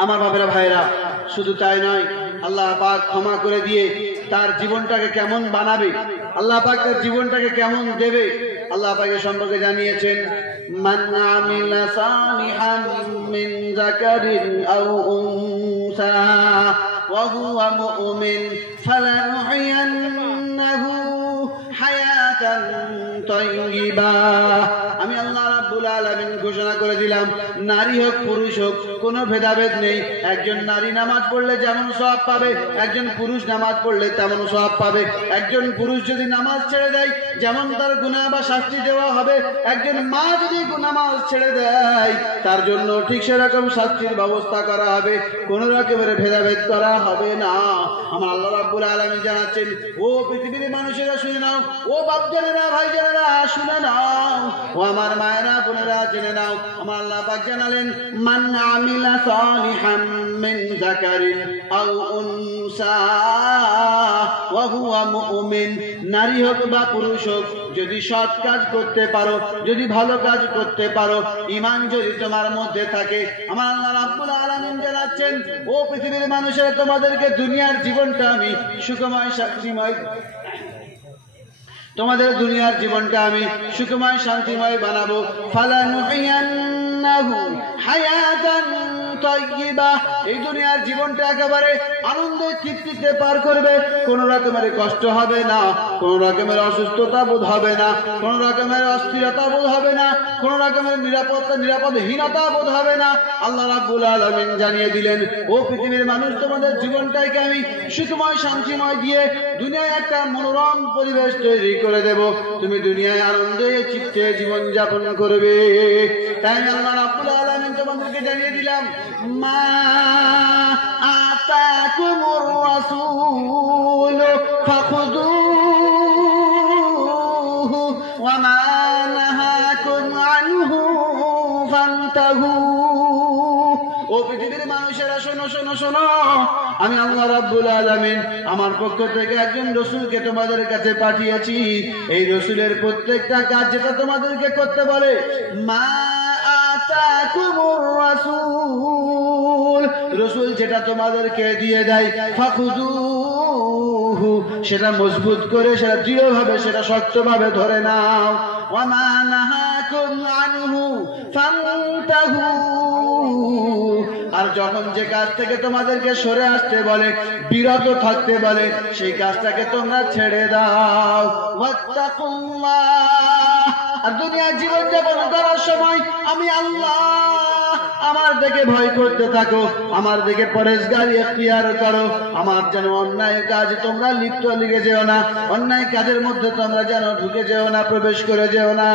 আমার বাবারা ভাইরা, শুধু তাই নয়, আল্লাহ পাক ক্ষমা করে দিয়ে তার জীবনটাকে কেমন বানাবে, আল্লাহ পাক তার জীবনটাকে কেমন দেবে, আল্লাহ পাকের সম্পর্কে জানিয়েছেন, মান আমিলা সালিহান মিন যাকারিন আও উনসা ওয়া হুয়া মুমিন ফালানুহইয়ান্নাহু হায়াতান তাইয়্যিবা। আমি আল্লাহ রাব্বুল আলামিন ঘোষণা করে দিলাম, নারী হোক পুরুষ হোক কোনো ভেদাভেদ নেই। একজন নারী নামাজ পড়লে যেমন সওয়াব পাবে, একজন পুরুষ নামাজ পড়লে তেমন সওয়াব পাবে। একজন পুরুষ যদি নামাজ ছেড়ে দেয় যেমন তার গুনাহ বা শাস্তি দেওয়া হবে, একজন মা যদি নামাজ ছেড়ে দেয় তার জন্য ঠিক সেরকম শাস্তির ব্যবস্থা করা হবে, কোন রকমের ভেদাভেদ করা হবে না। আমার আল্লাহ রাব্বুল আলামিন জানাচ্ছেন, ও পৃথিবীর মানুষেরা শুনে নাও, ও বাপজানেরা ভাইজানেরা শুনে নাও, ও আমার মায়েরা বোনেরা জেনে নাও, আমার আল্লাহ পাক জানালেন, মান আমিলা সালিহান মিন যাকারিন আও উনসা ওয়া হুয়া মুমিন, নারী হোক বা পুরুষ হোক, যদি সৎ কাজ করতে পারো, যদি ভালো কাজ করতে পারো, ঈমান যদি তোমার মধ্যে থাকে, আমার আল্লাহ রাব্বুল আলামিন জানাচ্ছেন, ও পৃথিবীর মানুষেরা, তোমাদেরকে দুনিয়ার জীবনটা আমি সুখময় শান্তিময় তোমাদের দুনিয়ার জীবনটা আমি সুখময় শান্তিময় বানাবো। ফালানুহিয়ান্নাহু হায়াতান তাইয়্যিবা, এই দুনিয়ার জীবনটা একেবারে আনন্দে তৃপ্তিতে পার করবে। কোন রকমের কষ্ট হবে না, কোন রকমের অসুস্থতা বোধ হবে না, কোন রকমের অস্থিরতা বোধ হবে না, কোন রকমের নিরাপদহীনতা বোধ হবে না। আল্লাহ রাব্বুল আলামিন জানিয়ে দিলেন, ও পৃথিবীর মানুষ, তোমাদের জীবনটাকে আমি সুখময় শান্তিময় দিয়ে দুনিয়ায় একটা মনোরম পরিবেশ তৈরি করে দেব। তুমি দুনিয়ায় আনন্দে চিত্তে জীবন যাপন করবে। তাই আল্লাহ রাব্বুল আলামিন তোমাদেরকে জানিয়ে দিলাম, মা আতাকুমুর রাসূল ফাখুযুহু ওয়া মা নাহাকুম আনহু ফান্তাহু। ও পৃথিবীর মানুষেরা, শোনো শোনো শোনো, আমি আল্লাহ রাব্বুল আলামিন আমার পক্ষ থেকে একজন রাসূলকে তোমাদের কাছে পাঠিয়েছি। এই রাসূলের প্রত্যেকটা কাজ যেটা তোমাদেরকে করতে বলে, মা আতাকুমুর রাসূল, রাসূল যেটা তোমাদেরকে দিয়ে দেয়, ফাখুযুহু, সেটা মজবুত করে, সেটা দৃঢ়ভাবে, সেটা শক্তভাবে ধরে নাও। ওয়া মা নাহাকুম আনহু ফান্তাহু, আর যখন যে কাজ থেকে তোমাদেরকে সরে আসতে বলে, বিরত থাকতে বলে, সেই কাজটাকে তোমরা ছেড়ে দাও। ওয়াত্তাকুল্লাহ, আর দুনিয়ার জীবন যাপন করার সময় আমি আল্লাহ, আমার দিকে ভয় করতে থাকো, আমার দিকে পরেশগারি এখতিয়ার করো। আমার যেন অন্যায় কাজ তোমরা লিপ্ত লেগে যেও না, অন্যায় কাজের মধ্যে তোমরা যেন ঢুকে যেও না, প্রবেশ করে যেও না।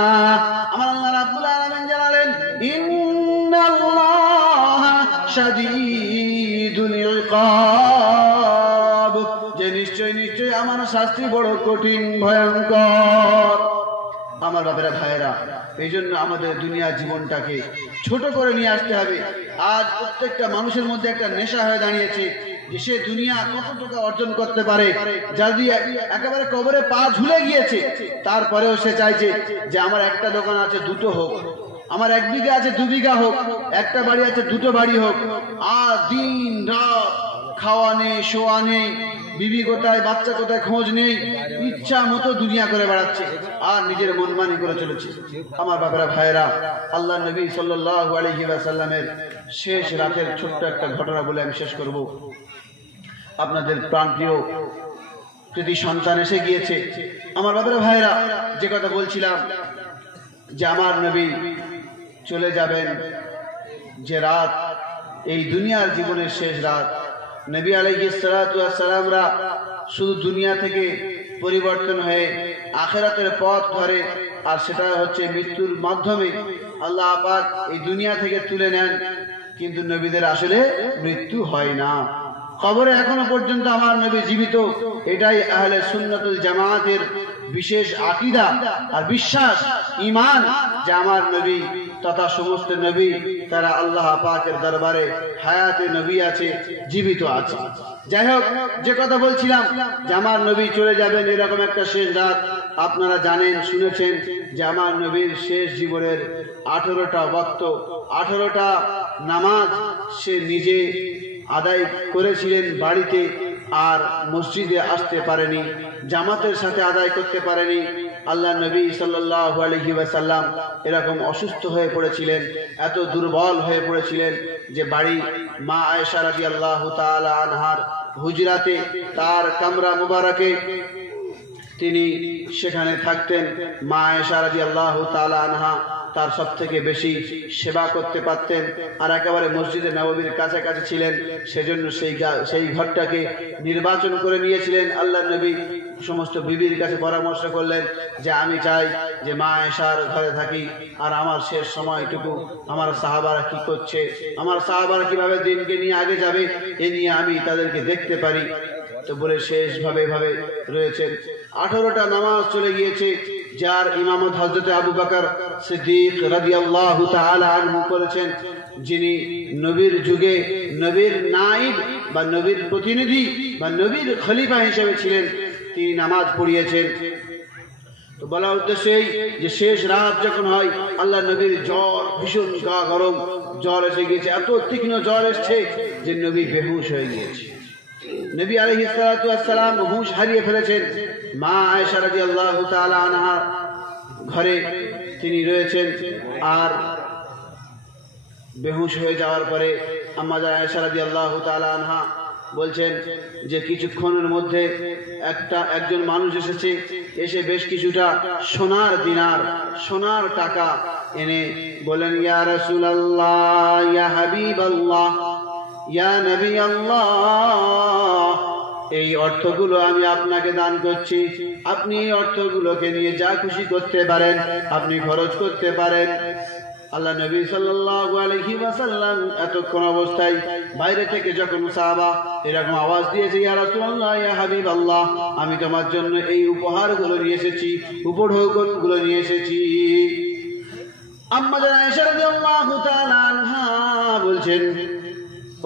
আমার আল্লাহ রাব্বুল আলামিন জানালেন, ইন্নাল্লাহা শাদীদুল ইকাব, যে নিশ্চয় নিশ্চয় আমার শাস্তি বড় কঠিন ভয়ঙ্কর। আমার বাবারা ভাইয়েরা, এই জন্য আমাদের দুনিয়ার জীবনটাকে ছোট করে নিয়ে আসতে হবে। আজ প্রত্যেকটা মানুষের মধ্যে একটা নেশা হয়ে দাঁড়িয়েছে যে সে দুনিয়া কত টাকা অর্জন করতে পারে। যদি একেবারে কবরে পা ঝুলে গিয়েছে, তারপরেও সে চাইছে যে আমার একটা দোকান আছে, দুটো হোক, আমার 1 বিঘা আছে, 2 বিঘা হোক, একটা বাড়ি আছে, 2টো বাড়ি হোক। আর দিন রাত খাওয়া নেই, শোয়া নেই, বিবি কোথায়, বাচ্চা কোথায়, খোঁজ নেই, ইচ্ছা মতো দুনিয়া করে বেড়াচ্ছে আর নিজের মনমানি করে চলেছে। আমার বাবারা ভাইয়েরা, আল্লাহ নবী সাল্লাল্লাহু আলাইহি ওয়াসাল্লামের শেষ রাতের ছোট্ট একটা ঘটনা বলে আমি শেষ করব। আপনাদের প্রাণপ্রিয় যদি সন্তান এসে গিয়েছে, আমার বাবারা ভাইয়েরা, যে কথা বলছিলাম যে আমার নবী চলে যাবেন, যে রাত এই দুনিয়ার জীবনের শেষ রাত, নবী আলাইহিস সালাতু ওয়াস সালামরা শুধু দুনিয়া থেকে পরিবর্তন হয়ে আখিরাতের পথ ধরে, আর সেটা হচ্ছে মৃত্যুর মাধ্যমে আল্লাহ পাক এই দুনিয়া থেকে তুলে নেন। কিন্তু নবীদের আসলে মৃত্যু হয় না, কবরে এখনো পর্যন্ত আমার নবী জীবিত। এটাই আহলে সুন্নাতুল জামাতের বিশেষ আকীদা আর বিশ্বাস, ঈমান, যে আমার নবী তথা সমস্ত নবী তারা আল্লাহ পাকের দরবারে হায়াতে নবী আছে, জীবিত আছে। যাই হোক, যে কথা বলছিলাম যে আমার নবী চলে যাবেন এরকম একটা শেষ রাত, আপনারা জানেন, শুনেছেন যে আমার নবীর শেষ জীবনের 18টা ওয়াক্ত, 18টা নামাজ সে নিজে আদায় করেছিলেন বাড়িতে, আর মসজিদে আসতে পারেনি, জামাতের সাথে আদায় করতে পারেনি। আল্লাহ নবী সাল্লাল্লাহু আলাইহি ওয়াসাল্লাম এরকম অসুস্থ হয়ে পড়েছিলেন, এত দুর্বল হয়ে পড়েছিলেন যে বাড়ি মা আয়েশা রাদিয়াল্লাহু তাআলা আনহার হুজরাতে, তার কামরা মুবারকে তিনি সেখানে থাকতেন। মা আয়েশা রাদিয়াল্লাহু তাআলা আনহা তার সব থেকে বেশি সেবা করতে পারতেন, আর একেবারে মসজিদে নববীর কাছাকাছি ছিলেন, সেজন্য সেই ঘরটাকে নির্বাচন করে নিয়েছিলেন। আল্লাহ নবী সমস্ত বিবির কাছে পরামর্শ করলেন যে আমি চাই যে মা আয়েশার ঘরে থাকি, আর আমার শেষ সময়টুকু আমার সাহাবারা কি করছে, আমার সাহাবারা কিভাবে দিনকে নিয়ে আগে যাবে, এ নিয়ে আমি তাদেরকে দেখতে পারি। তো বলে শেষভাবে রয়েছেন। 18টা নামাজ চলে গিয়েছে, যার ইমামত হযরত আবু বকর সিদ্দিক রাদিয়াল্লাহু তাআলা আনহু করেছেন, যিনি নবীর যুগে নবীর নায়েব বা নবীর প্রতিনিধি বা নবীর খলিফা হিসেবে ছিলেন, তিনি নামাজ পড়িয়েছেন। তো বলা উদ্দেশ্য এই যে শেষ রাত যখন হয়, আল্লাহ নবীর জ্বর, ভীষণ গা গরম জ্বর এসে গিয়েছে, এত তীক্ষ্ণ জ্বর এসছে যে নবী বেহুশ হয়ে গিয়েছে। নবী আলাইহিস সালাতু ওয়াস সালাম হুঁশ হারিয়ে ফেলেছেন। মা আয়েশা রাদিয়াল্লাহু তাআলা আনহা ঘরে তিনি রয়েছেন, আর বেহুশ হয়ে যাওয়ার পরে আম্মা জান আয়েশা রাদিয়াল্লাহু তাআলা আনহা বলছেন যে কিছুক্ষণের মধ্যে একজন মানুষ এসেছে, এসে বেশ কিছুটা সোনার দিনার, সোনার টাকা এনে বলেন, ইয়া রাসূলুল্লাহ, ইয়া হাবিবাল্লাহ, ইয়া নবী আল্লাহ, এই অর্থগুলো আমি আপনাকে দান করছি, আপনি এই অর্থগুলোকে নিয়ে যা খুশি করতে পারেন, আপনি খরচ করতে পারেন। আল্লাহ নবী সাল্লাল্লাহু আলাইহি ওয়াসাল্লাম এতক্ষণ অবস্থায় বাইরে থেকে যখন সাহাবা এরকম আওয়াজ দিয়েছে, ইয়া রাসূলুল্লাহ, ইয়া হাবিবাল্লাহ, আমি তোমার জন্য এই উপহারগুলো নিয়ে এসেছি, উপঢৌকনগুলো নিয়ে এসেছি। আম্মা জান আয়েশা রাদিয়াল্লাহু তাআলা আনহা বলছেন,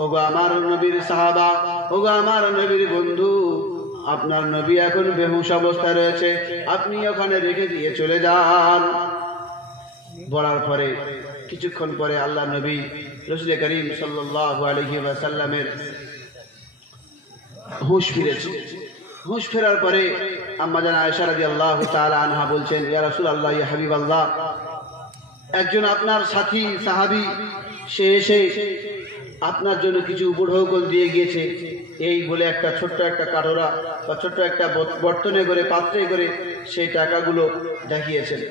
ওগো আমার নবীর সাহাবা, ওগো আমার নবীর বন্ধু, আপনার নবী এখন বেহুশ অবস্থায় রয়েছে, আপনি ওখানে রেখে দিয়ে চলে যান। বলার পরে কিছুক্ষণ পরে আল্লাহ নবী রাসূল করিম সাল্লাল্লাহু আলাইহি ওয়াসাল্লামের হুঁশ ফিরেছে। হুঁশ ফেরার পরে আম্মা জান আয়েশা রাদিয়াল্লাহু তাআলা আনহা বলছেন, ইয়া রাসূলুল্লাহ, ইয়া হাবিবাল্লাহ, একজন আপনার সাথী সাহাবী সে এসে আপনার জন্য কিছু উপঢৌকন দিয়ে গিয়েছে, এই বলে একটা ছোট্ট একটা কাটোরা বা ছোট্ট একটা বর্তনে করে, পাত্রে করে সেই টাকাগুলো দেখিয়েছেন।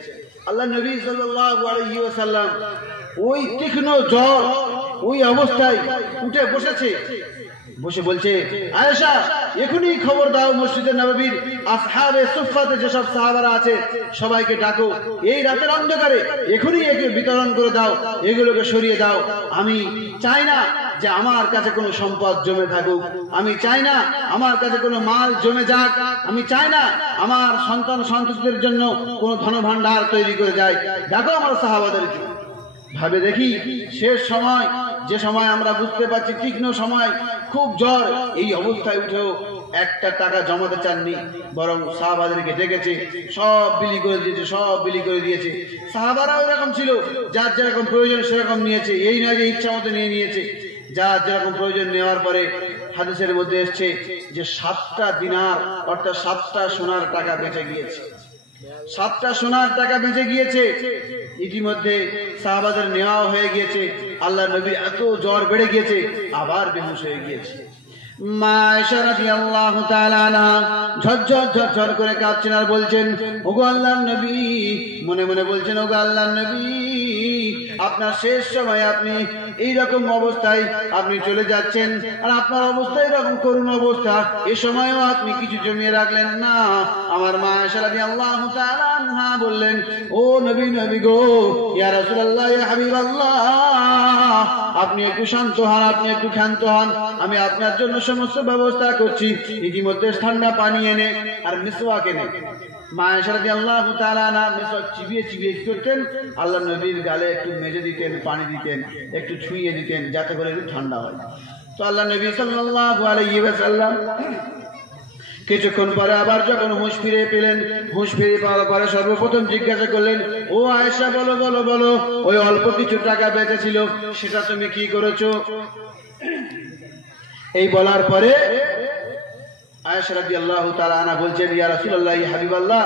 আল্লাহ নবী সাল্লাল্লাহু আলাইহি ওয়াসাল্লাম ওই তীক্ষ্ণ জ্বর ওই অবস্থায় উঠে বসেছে, বসে বলছে, আয়েশা, এখনই খবর দাও, মসজিদে নববীর আসহাবে সুফফাতে যেসব সাহাবারা আছে সবাইকে ডাকো, এই রাতের অন্ধকারে এখনই একে বিতরণ করে দাও, এগুলোকে সরিয়ে দাও। আমি চাই না যে আমার কাছে কোনো সম্পদ জমে থাকুক, আমি চাই না আমার কাছে কোনো মাল জমে যাক, আমি চাই না আমার সন্তান সন্ততিদের জন্য কোনো ধনভাণ্ডার তৈরি করে যায়। ডাকো আমার সাহাবাদেরকে। ভাবে দেখি শেষ সময়, যে সময় আমরা বুঝতে পারছি তীক্ষ্ণ সময়, খুব জ্বর, এই অবস্থায় উঠেও একটা টাকা জমাতে চাননি, বরং সাহাবাদেরকে ডেকেছে, সব বিলি করে দিয়েছে, সব বিলি করে দিয়েছে। সাহাবারাও এরকম ছিল, যার যেরকম প্রয়োজন সেরকম নিয়েছে, এই নয় যে ইচ্ছা মতো নিয়ে নিয়েছে, যার যেরকম প্রয়োজন। নেওয়ার পরে হাদিসের মধ্যে এসছে যে 7টা দিনার অর্থাৎ 7টা সোনার টাকা বেঁচে গিয়েছে, 7টা সোনার টাকা বেঁচে গিয়েছে। ইতিমধ্যে সাহাবাদের নেওয়া হয়ে গিয়েছে। আল্লাহ নবী এত জ্বর বেড়ে গিয়েছে, আবার বেহুশ হয়ে গিয়েছে। মা আয়েশা রাদিয়াল্লাহু তাআলা আনহা ঝরঝর ঝরঝর করে কাঁদছেন আর বলছেন, ওগো আল্লাহর নবী, মনে মনে বলছেন, ওগো আল্লাহর নবী, আপনার শেষ সময় আপনি এই রকম অবস্থায় আপনি চলে যাচ্ছেন, আর আপনার অবস্থা এরকম করুণ অবস্থা, এ সময়ও আপনি কিছু জমিয়ে রাখলেন না। আমার মা আয়েশা রাদিয়াল্লাহু তাআলা আনহা বললেন, ও নবী গো, ইয়া রাসূলুল্লাহ, ইয়া হাবিবাল্লাহ, আপনি একটু শান্ত হন, আপনি একটু ক্ষান্ত হন, আমি আপনার জন্য সমস্ত ব্যবস্থা করছি। ইতিমধ্যে ঠান্ডা পানি এনে আর মিসওয়াক এনে মা আয়েশা রাদিয়াল্লাহু তাআলা আনহা মিসওয়াক চিবিয়ে চিবিয়ে কি করতেন, আল্লাহ নবীর গালে একটু মেজে দিতেন, পানি দিতেন, একটু ছুঁয়ে দিতেন, যাতে করে একটু ঠান্ডা হয়। তো আল্লাহ নবী সাল্লাল্লাহু আলাইহি ওয়াসাল্লাম কিছুক্ষণ পরে আবার যখন হুঁশ ফিরে পেলেন, হুঁশ ফিরে পাওয়ার পরে সর্বপ্রথম জিজ্ঞাসা করলেন, ও আয়েশা, বলো বলো বলো, ওই অল্প কিছু টাকা বেঁচেছিল সেটা তুমি কি করেছো? এই বলার পরে আয়েশা রাদিয়াল্লাহু তাআলা আনহা বলছেন, ইয়া রাসূলুল্লাহ, ইয়া হাবিবাল্লাহ,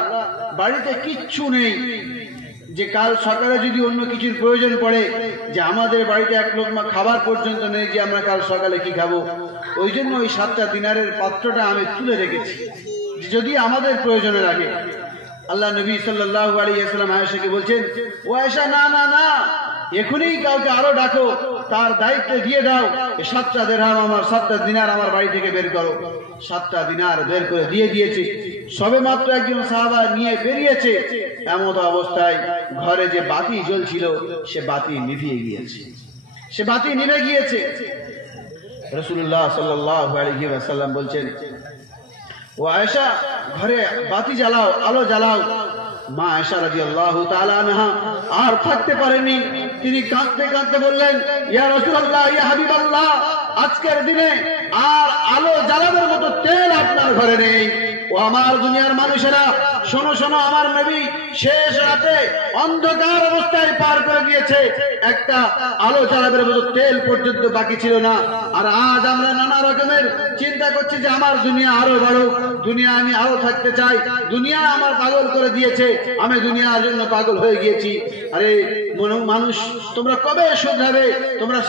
বাড়িতে কিচ্ছু নেই, যে কাল সকালে যদি অন্য কিছুর প্রয়োজন পড়ে, যে আমাদের বাড়িতে এক লোকমা খাবার পর্যন্ত নেই, যে আমরা কাল সকালে কি খাবো, ওই জন্য ওই 7টা দিনারের পাত্রটা আমি তুলে রেখেছি, যদি আমাদের প্রয়োজনে লাগে। আল্লাহ নবী সাল্লাল্লাহু আলাইহি ওয়াসাল্লাম আয়েশাকে বলছেন, ও আয়েশা, না না না, এখনই কাউকে আরো ডাকো, তার দায়িত্ব দিয়ে দাও, 7টা দিরহাম আমার, 7টা দিনার আমার বাড়ি থেকে বের করো। 7টা দিনার বের করে দিয়ে দিয়েছে। সবে মাত্র একজন সাহাবা নিয়ে বেরিয়েছে, এমন অবস্থায় ঘরে যে বাতি জ্বলছিল সে বাতি নিভিয়ে গিয়েছে, সে বাতি নিভে গিয়েছে। রাসূলুল্লাহ সাল্লাল্লাহু আলাইহি ওয়াসাল্লাম বলছেন, ও আয়েশা, ঘরে বাতি জ্বালাও, আলো জ্বালাও। মা আয়েশা রাদিয়াল্লাহু তাআলা আনহা আর থাকতে পারেনি, তিনি কাঁদতে কাঁদতে বললেন, ইয়া রাসূলুল্লাহ, ইয়া হাবিবাল্লাহ, আজকের দিনে আর আলো জ্বালাবার মতো তেল আপনার ঘরে নেই, ও আমার দুনিয়ার মানুষেরা শোনো শোনো, আমার নবী শেষ রাতে অন্ধকার অবস্থায় পার করে দিয়েছে, একটা আলো জ্বালাবের মতো তেল পর্যন্ত বাকি ছিল না। আর আজ আমরা নানা রকমের চিন্তা করছি যে আমার দুনিয়া আরো বাড়ুক, দুনিয়া আমি আরো থাকতে চাই, দুনিয়া আমার পাগল করে দিয়েছে, আমি দুনিয়ার জন্য পাগল হয়ে গিয়েছি। আরে মানুষ, তোমরা কবে শুধরাবে? তোমরা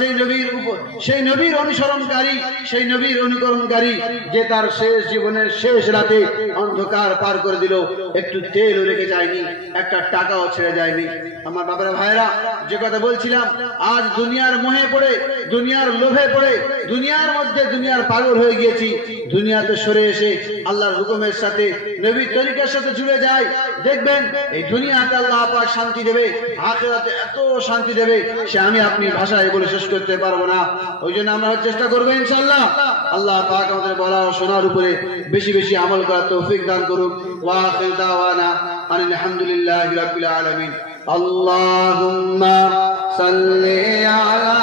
সেই নবীর অনুসরণকারী, সেই নবীর অনুকরণকারী যে তার শেষ জীবনের শেষ রাতে অন্ধকার পার করে দিল, একটু তেলও রেখে যায়নি, একটা টাকাও ছেড়ে যায়নি। আমার বাবারা ভাইরা, যে কথা বলছিলাম, আজ দুনিয়ার মোহে পড়ে, দুনিয়ার লোভে পড়ে, দুনিয়ার মধ্যে দুনিয়ার পাগল হয়ে গিয়েছি। দুনিয়াতে সরে এসে আল্লাহর হুকুমের সাথে, নবীর তরিকার সাথে জুড়ে যায়, দেখবেন এই দুনিয়াতে আল্লাহ পাক শান্তি দেবে, আখিরাতে এত শান্তি দেবে সে আমি আপনি ভাষায় বলে শেষ করতে পারবো না। ওই জন্য আমরা চেষ্টা করবো ইনশাআল্লাহ। আল্লাহ পাক আমাদের বলা ও শোনার উপরে বেশি বেশি আমল করার তৌফিক দান করুক। ওয়া আখিরু দাওয়ানা আলহামদুলিল্লাহি রাব্বিল আলামিন। আল্লাহুম্মা সাল্লি আলা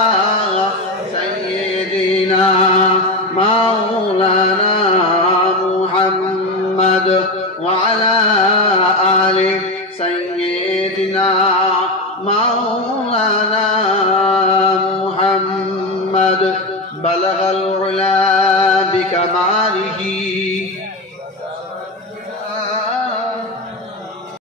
সাইয়্যিদিনা মাওলানা মুহাম্মদ ওয়া আলা আলি সাইয়্যিদিনা মাওলানা মুহাম্মদ বালাগাল উলা বিকামালিহি